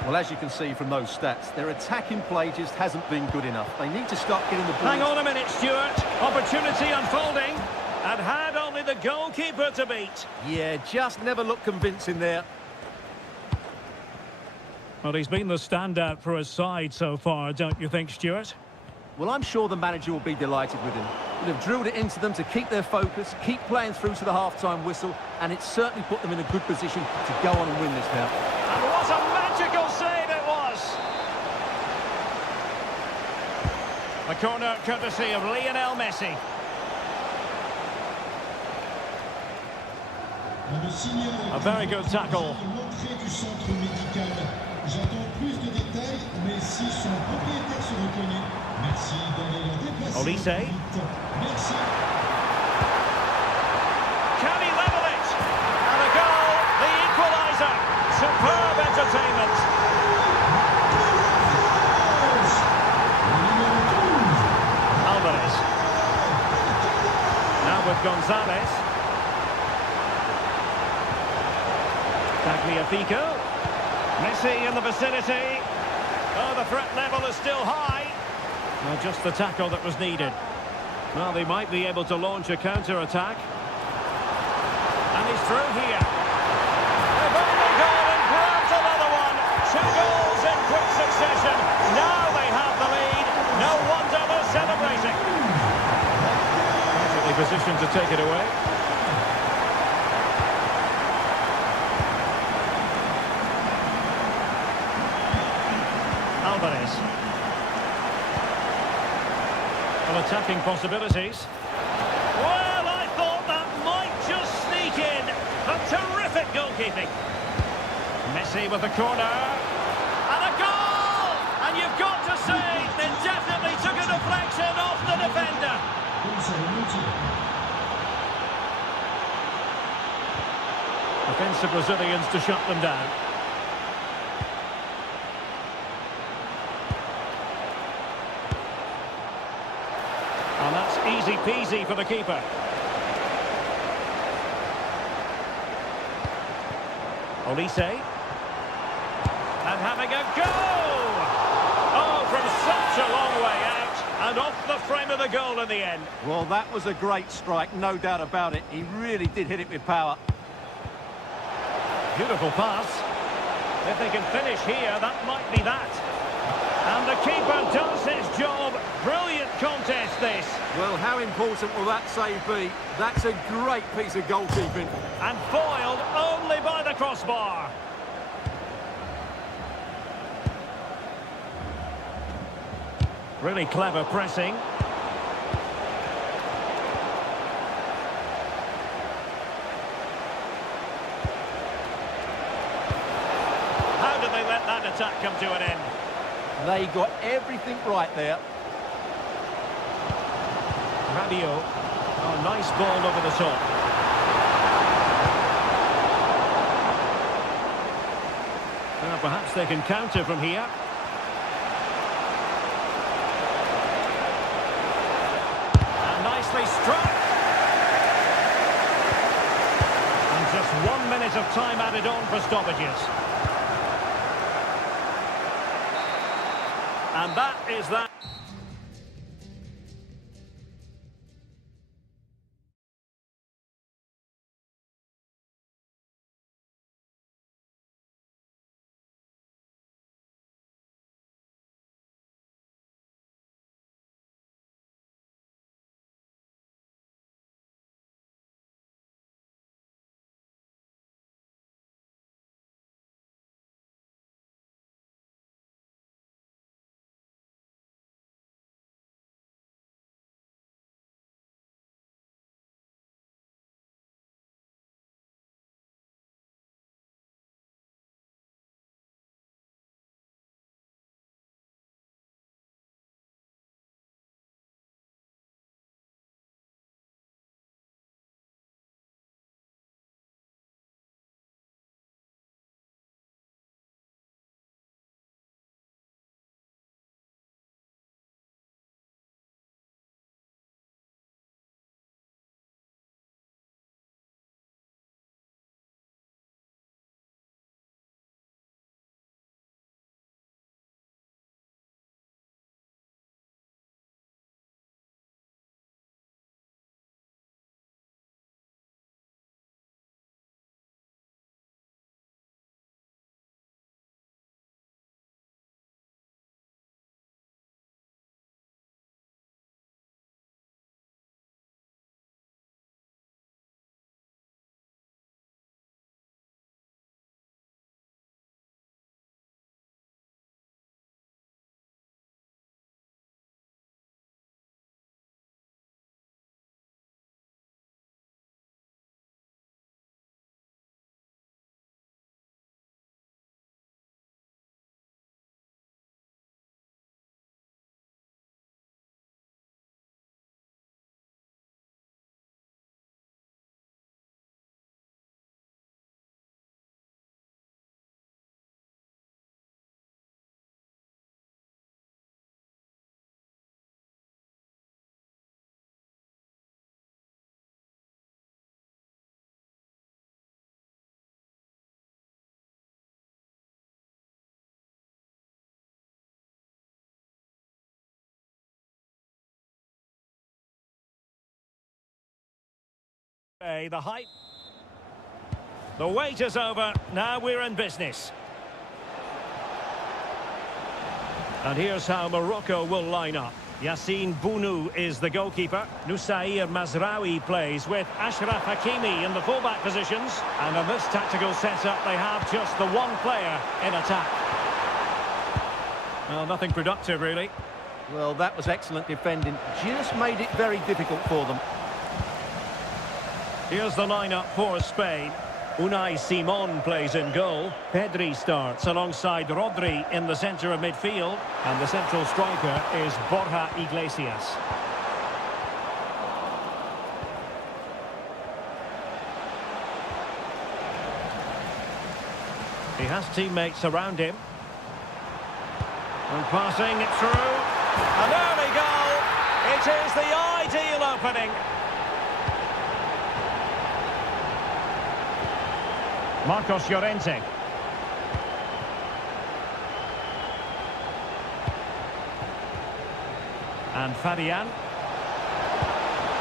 Well, as you can see from those stats, their attacking play just hasn't been good enough. They need to start getting the ball. Hang on a minute, Stuart. Opportunity unfolding. And had only the goalkeeper to beat. Yeah, just never looked convincing there. Well, he's been the standout for his side so far, don't you think, Stuart? Well, I'm sure the manager will be delighted with him. They've drilled it into them to keep their focus, keep playing through to the half-time whistle, and it's certainly put them in a good position to go on and win this now. And what a magical save it was! The corner courtesy of Lionel Messi. A very good tackle. Olise. Can he level it? And a goal, the equaliser. Superb entertainment. Alvarez. Now with Gonzalez. Tagliafico. Messi in the vicinity. Oh, the threat level is still high. Well, just the tackle that was needed. Well, they might be able to launch a counter-attack. And he's through here. They've only gone and grabbed another one. 2 goals in quick succession. Now they have the lead. No wonder they're celebrating. Perfectly positioned to take it away. Alvarez. Well, attacking possibilities. Well, I thought that might just sneak in. A terrific goalkeeping. Messi with the corner. And a goal! And you've got to say, it definitely took a deflection off the defender. Defensive Brazilians to shut them down. And that's easy peasy for the keeper. Olise. And having a go! Oh, from such a long way out. And off the frame of the goal in the end. Well, that was a great strike, no doubt about it. He really did hit it with power. Beautiful pass. If they can finish here, that might be that. And the keeper does his job. Brilliant contest, this. Well, how important will that save be? That's a great piece of goalkeeping. And foiled only by the crossbar. Really clever pressing. How did they let that attack come to an end? They got everything right there. Rabiot. Oh, nice ball over the top. Well, perhaps they can counter from here. And nicely struck. And just 1 minute of time added on for stoppages. And that is that. The hype. The wait is over. Now we're in business. And here's how Morocco will line up. Yassine Bounou is the goalkeeper. Nusair Mazraoui plays with Ashraf Hakimi in the fullback positions. And in this tactical setup, they have just the one player in attack. Well, nothing productive, really. Well, that was excellent defending. Just made it very difficult for them. Here's the lineup for Spain. Unai Simon plays in goal. Pedri starts alongside Rodri in the centre of midfield. And the central striker is Borja Iglesias. He has teammates around him. And passing it through. An early goal. It is the ideal opening. Marcos Llorente. And Fabian.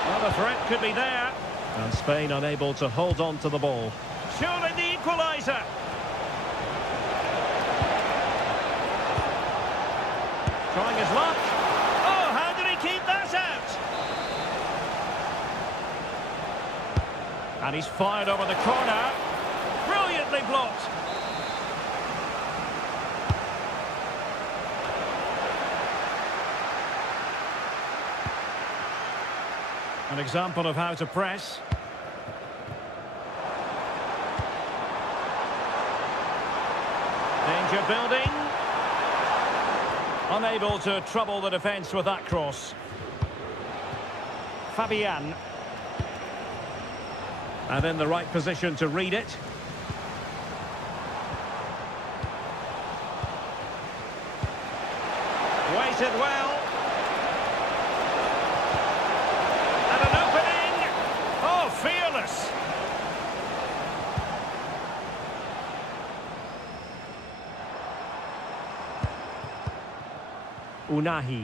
Well, the threat could be there. And Spain unable to hold on to the ball. Surely the equaliser. Trying his luck. Oh, how did he keep that out? And he's fired over the corner. Brilliantly blocked. An example of how to press. Danger building. Unable to trouble the defence with that cross. Fabian. And in the right position to read it. Waited well. And an opening. Oh, fearless. Unahi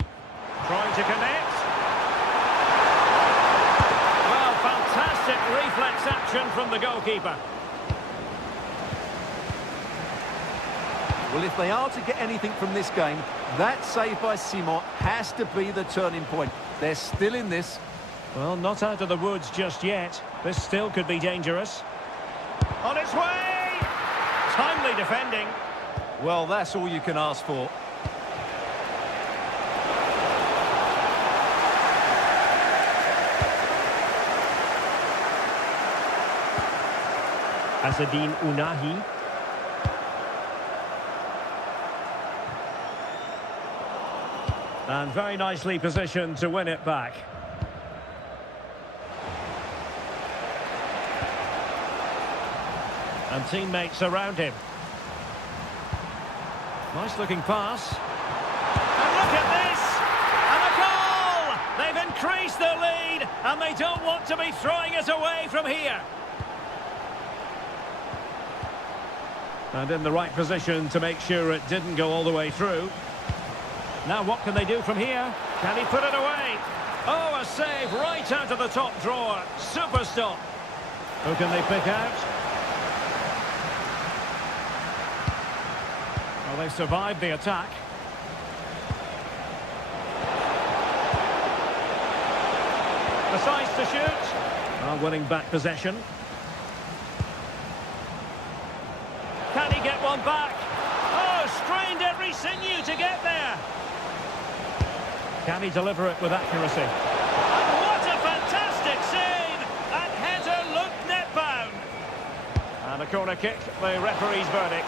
trying to connect. Well, fantastic reflex action from the goalkeeper. Well, if they are to get anything from this game, that save by Simon has to be the turning point. They're still in this. Well, not out of the woods just yet. This still could be dangerous. On its way! Timely defending. Well, that's all you can ask for. Azzedine Unahi. And very nicely positioned to win it back. And teammates around him. Nice looking pass. And look at this! And a goal! They've increased their lead, and they don't want to be throwing it away from here. And in the right position to make sure it didn't go all the way through. Now what can they do from here? Can he put it away? Oh, a save right out of the top drawer. Super stop. Who can they pick out? Well, they've survived the attack. Decides to shoot. Well, winning back possession. Can he get one back? Oh, strained every sinew to get there. Can he deliver it with accuracy? And what a fantastic save! That header looked net-bound. And a corner kick, the referee's verdict.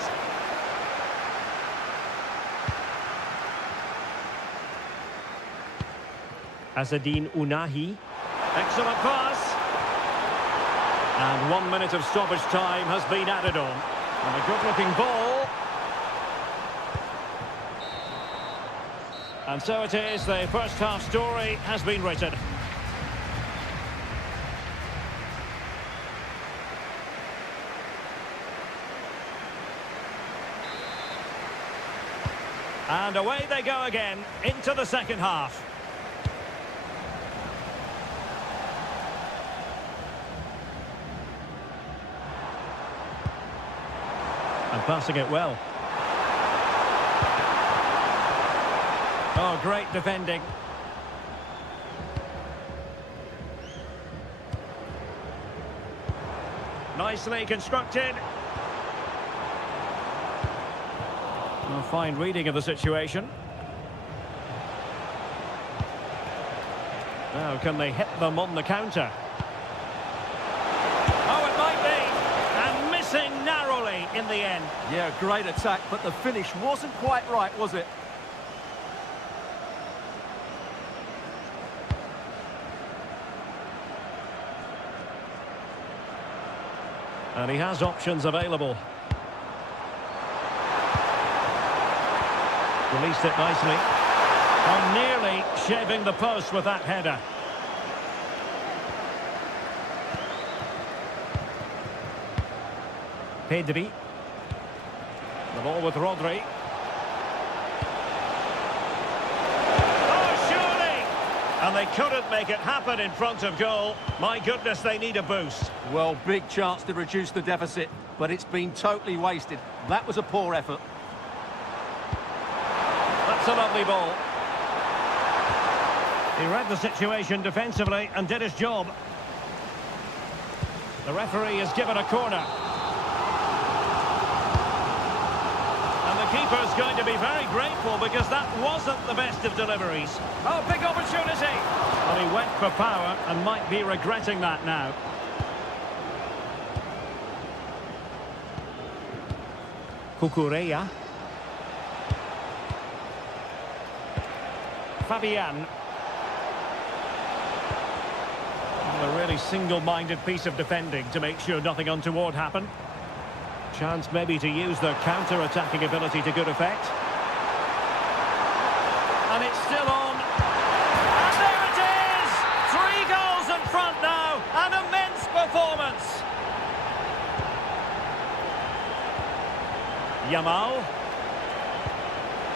Azzedine Unahi. Excellent pass. And 1 minute of stoppage time has been added on. And a good-looking ball. And so it is, the first half story has been written. And away they go again, into the second half. passing it well. Oh, great defending. Nicely constructed. A fine reading of the situation. Now, can they hit them on the counter? Oh, it might be. And missing narrowly in the end. Yeah, great attack, but the finish wasn't quite right, was it? And he has options available. Released it nicely. Oh, nearly shaving the post with that header. Pedri. The ball with Rodri. Oh, surely! And they couldn't make it happen in front of goal. My goodness, they need a boost. Well, big chance to reduce the deficit, but it's been totally wasted. That was a poor effort. That's a lovely ball. He read the situation defensively and did his job. The referee has given a corner. And the keeper's going to be very grateful because that wasn't the best of deliveries. Oh, big opportunity! Well, he went for power and might be regretting that now. Cucurella. Fabian. A really single-minded piece of defending to make sure nothing untoward happened. Chance maybe to use their counter-attacking ability to good effect. And it's still on. And there it is! 3 goals in front now. An immense performance. Yamal.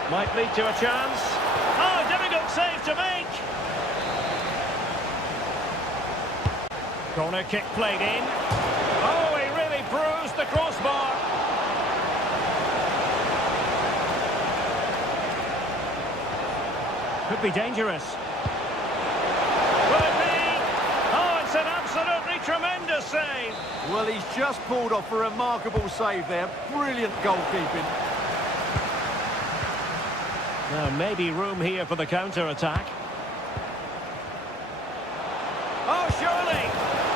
Might lead to a chance. Oh, difficult save to make. Corner kick played in. Oh, he really bruised the crossbar. Could be dangerous. Will it be? Oh, it's an absolutely tremendous save. Well, he's just pulled off a remarkable save there. Brilliant goalkeeping. Now, maybe room here for the counter-attack. Oh, surely!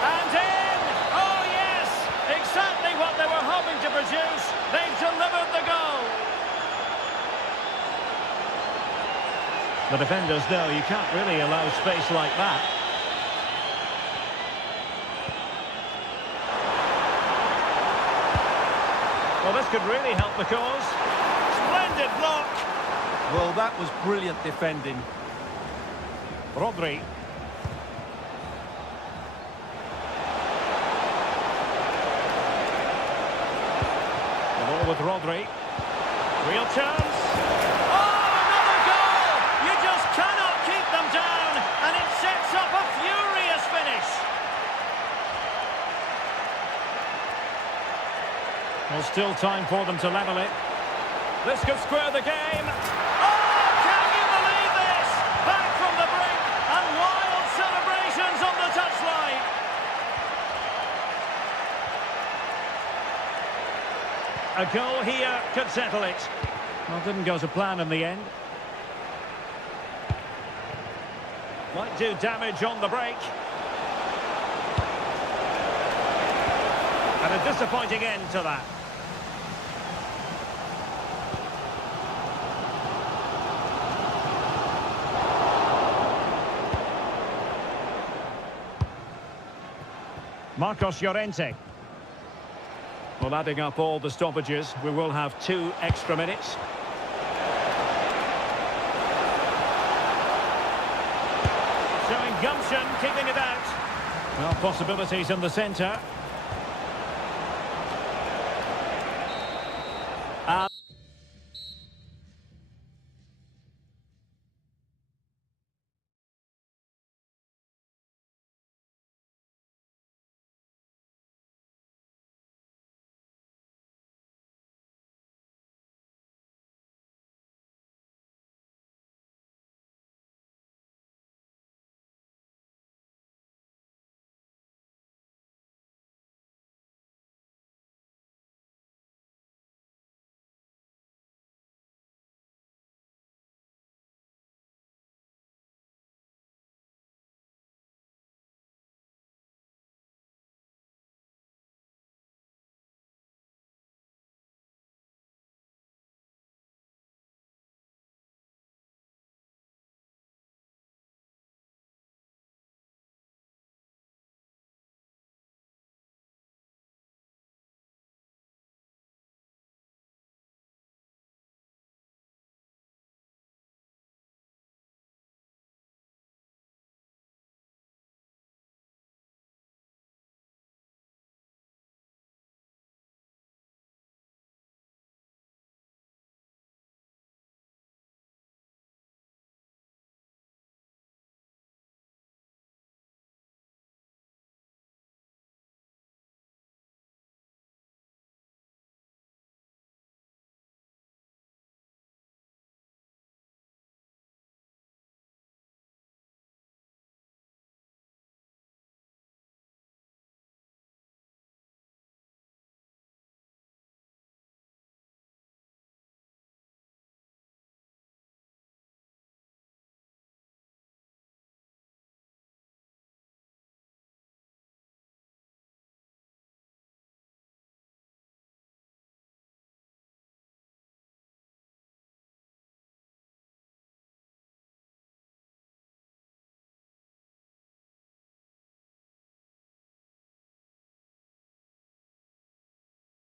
And in! Oh, yes! Exactly what they were hoping to produce. They've delivered the goal. The defenders know you can't really allow space like that. Well, this could really help the cause. Splendid block. Well, that was brilliant defending. Rodri. The ball with Rodri. Real chance. Oh, another goal! You just cannot keep them down, and it sets up a furious finish. There's still time for them to level it. This could square the game. Oh, can you believe this? Back from the brink, and wild celebrations on the touchline. A goal here could settle it. Well, didn't go to plan in the end. Might do damage on the break. And a disappointing end to that. Marcos Llorente. Well, adding up all the stoppages, we will have 2 extra minutes. Showing gumption, keeping it out. Well, possibilities in the centre.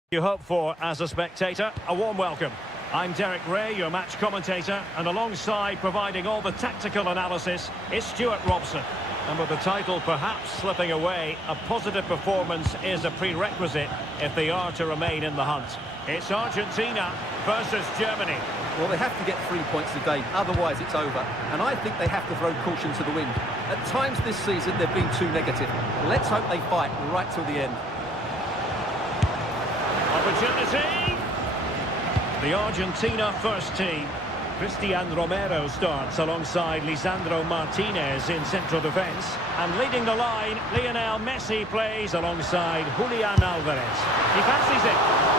You hope for as a spectator. A warm welcome. I'm Derek Ray, your match commentator, and alongside providing all the tactical analysis is Stuart Robson. And with the title perhaps slipping away, a positive performance is a prerequisite if they are to remain in the hunt. It's Argentina versus Germany. Well, they have to get 3 points today, otherwise it's over. And I think they have to throw caution to the wind. At times this season, they've been too negative. Let's hope they fight right till the end. Opportunity. The Argentina first team. Cristian Romero starts alongside Lisandro Martinez in central defence. And leading the line, Lionel Messi plays alongside Julian Alvarez. He fancies it.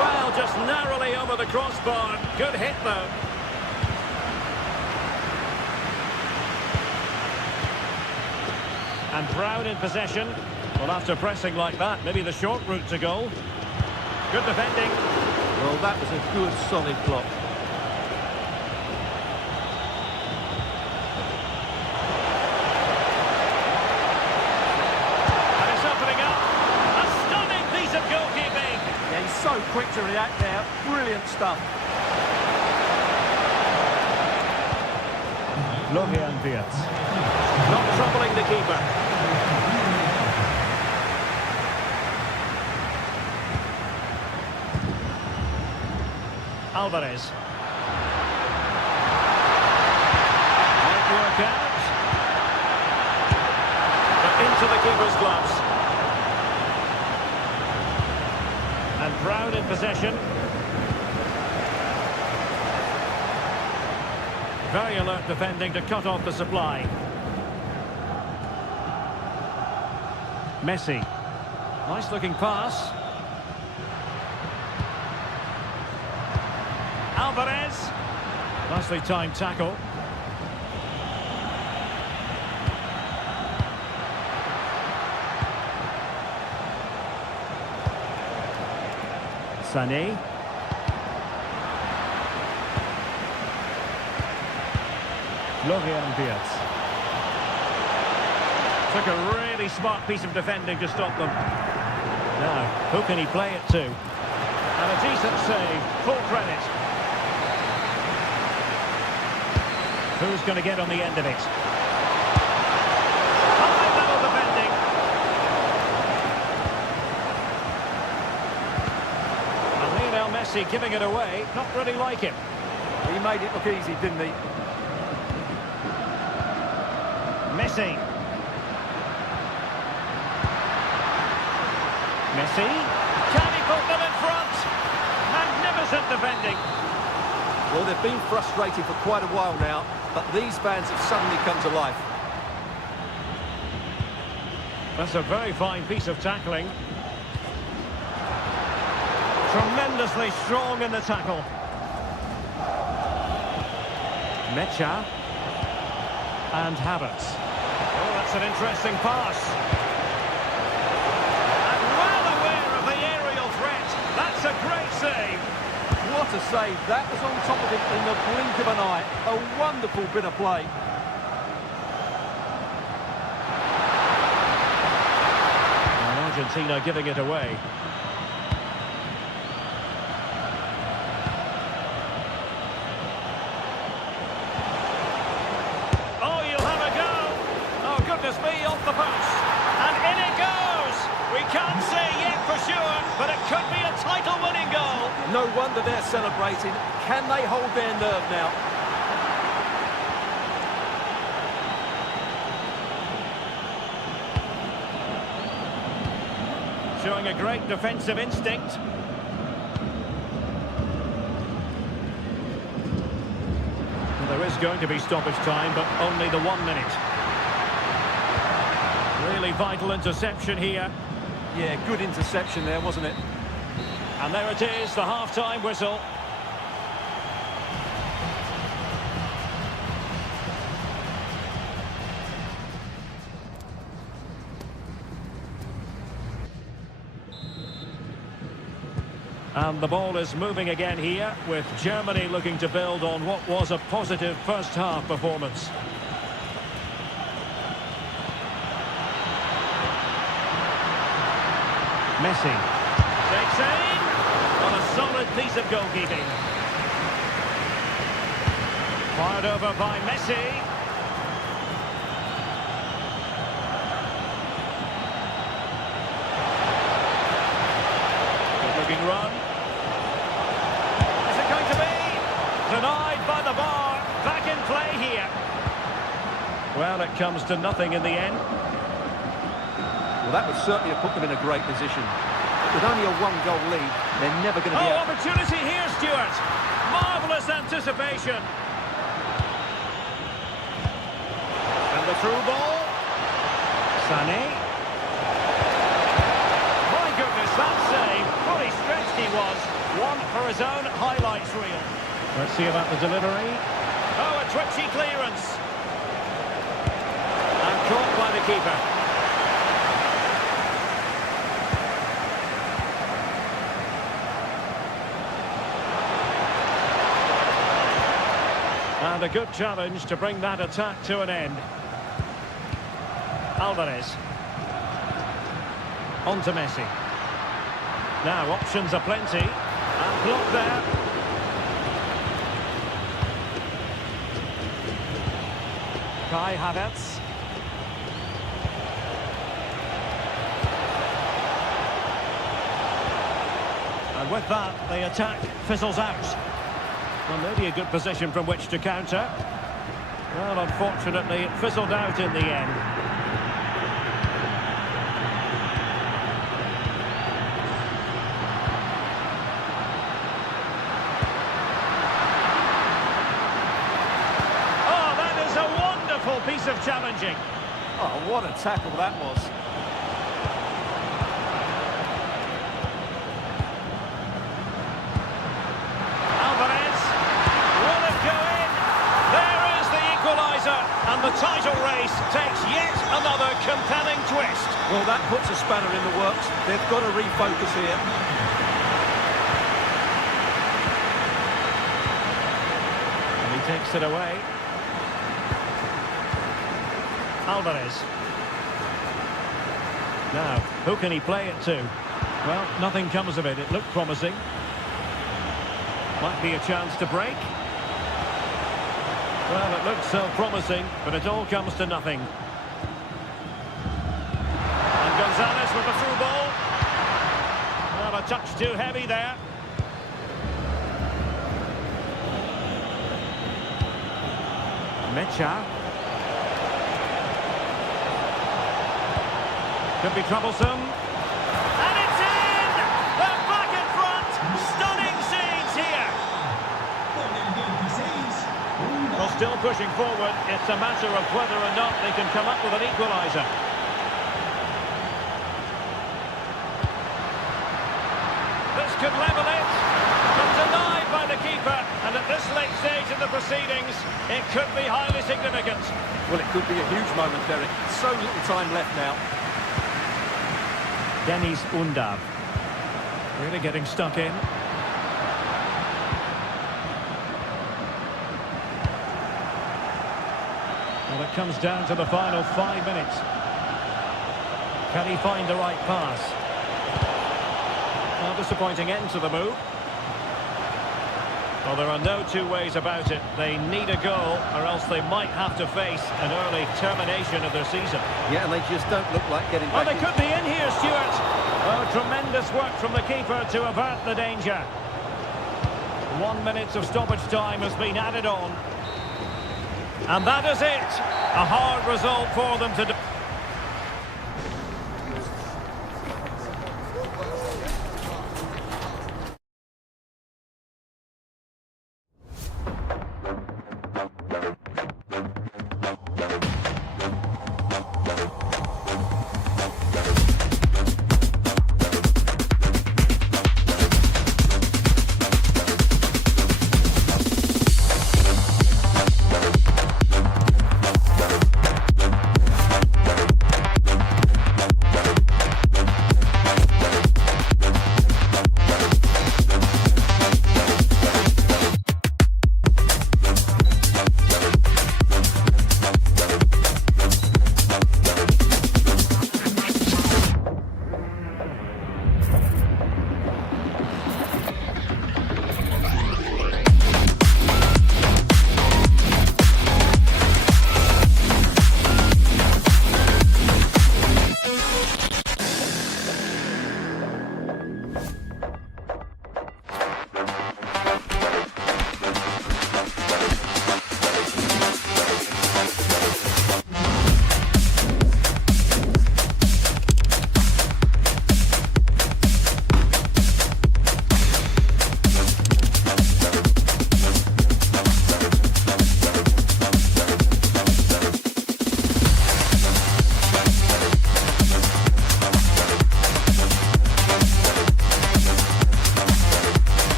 Well, just narrowly over the crossbar. Good hit, though. And Brown in possession. Well, after pressing like that, maybe the short route to goal. Good defending. Well, that was a good, solid block. So quick to react there. Brilliant stuff. Florian Wirtz. Not troubling the keeper. Alvarez. Might work out. But into the keeper's gloves. And Brown in possession. Very alert defending to cut off the supply. Messi. Nice looking pass. Alvarez. Nicely timed tackle. Sané. Florian Wirtz. Took a really smart piece of defending to stop them. Now, who can he play it to? And a decent save, full credit. Who's going to get on the end of it? High-level defending. Messi giving it away, not really like him. He made it look easy, didn't he? Messi. Messi. Can he put them in front? Magnificent defending. Well, they've been frustrated for quite a while now, but these fans have suddenly come to life. That's a very fine piece of tackling. Tremendously strong in the tackle. Mecha. And Havertz. Oh, that's an interesting pass. And well aware of the aerial threat. That's a great save. What a save. That was on top of it in the blink of an eye. A wonderful bit of play. And Argentina giving it away. Me off the post, and in it goes. We can't say yet for sure, but it could be a title-winning goal. No wonder they're celebrating. Can they hold their nerve now? Showing a great defensive instinct. Well, there is going to be stoppage time, but only the 1 minute. Really vital interception here. Yeah, good interception there, wasn't it? And there it is, the half-time whistle. And the ball is moving again here, with Germany looking to build on what was a positive first-half performance. Messi takes aim. solid piece of goalkeeping. Fired over by Messi. Good looking run. Is it going to be? Denied by the bar. Back in play here. Well, it comes to nothing in the end. Well, that would certainly have put them in a great position. With only a one-goal lead, they're never going to be Oh, out. opportunity here, Stuart. Marvellous anticipation. And the through ball. Sané. My goodness, that save. Fully stretched he was. One for his own highlights reel. Let's see about the delivery. Oh, a twitchy clearance. And caught by the keeper. And a good challenge to bring that attack to an end. Alvarez. On to Messi. Now options are plenty. And blocked there. Kai Havertz. And with that, the attack fizzles out. Well, maybe a good position from which to counter. Well, unfortunately, it fizzled out in the end. Oh, that is a wonderful piece of challenging. Oh, what a tackle that was. And the title race takes yet another compelling twist. Well, that puts a spanner in the works. They've got to refocus here. And he takes it away. Alvarez. Now, who can he play it to? Well, nothing comes of it. It looked promising. Might be a chance to break. Well, it looked so promising, but it all comes to nothing. And Gonzalez with the through ball. Well, a touch too heavy there. Mecha. Could be troublesome. And it's in! They're back in front! Stunning scenes here! Well, still pushing forward. It's a matter of whether or not they can come up with an equaliser. This could level it, but denied by the keeper. And at this late stage in the proceedings, it could be highly significant. Well, it could be a huge moment, Derek. So little time left now. Dennis Undav. Really getting stuck in. Well, it comes down to the final 5 minutes. Can he find the right pass? Well, disappointing end to the move. Well, there are no two ways about it. They need a goal, or else they might have to face an early termination of their season. Yeah, and they just don't look like getting Oh, back they in. could be in here, Stuart. Oh, tremendous work from the keeper to avert the danger. 1 minute of stoppage time has been added on. And that is it. A hard result for them to do.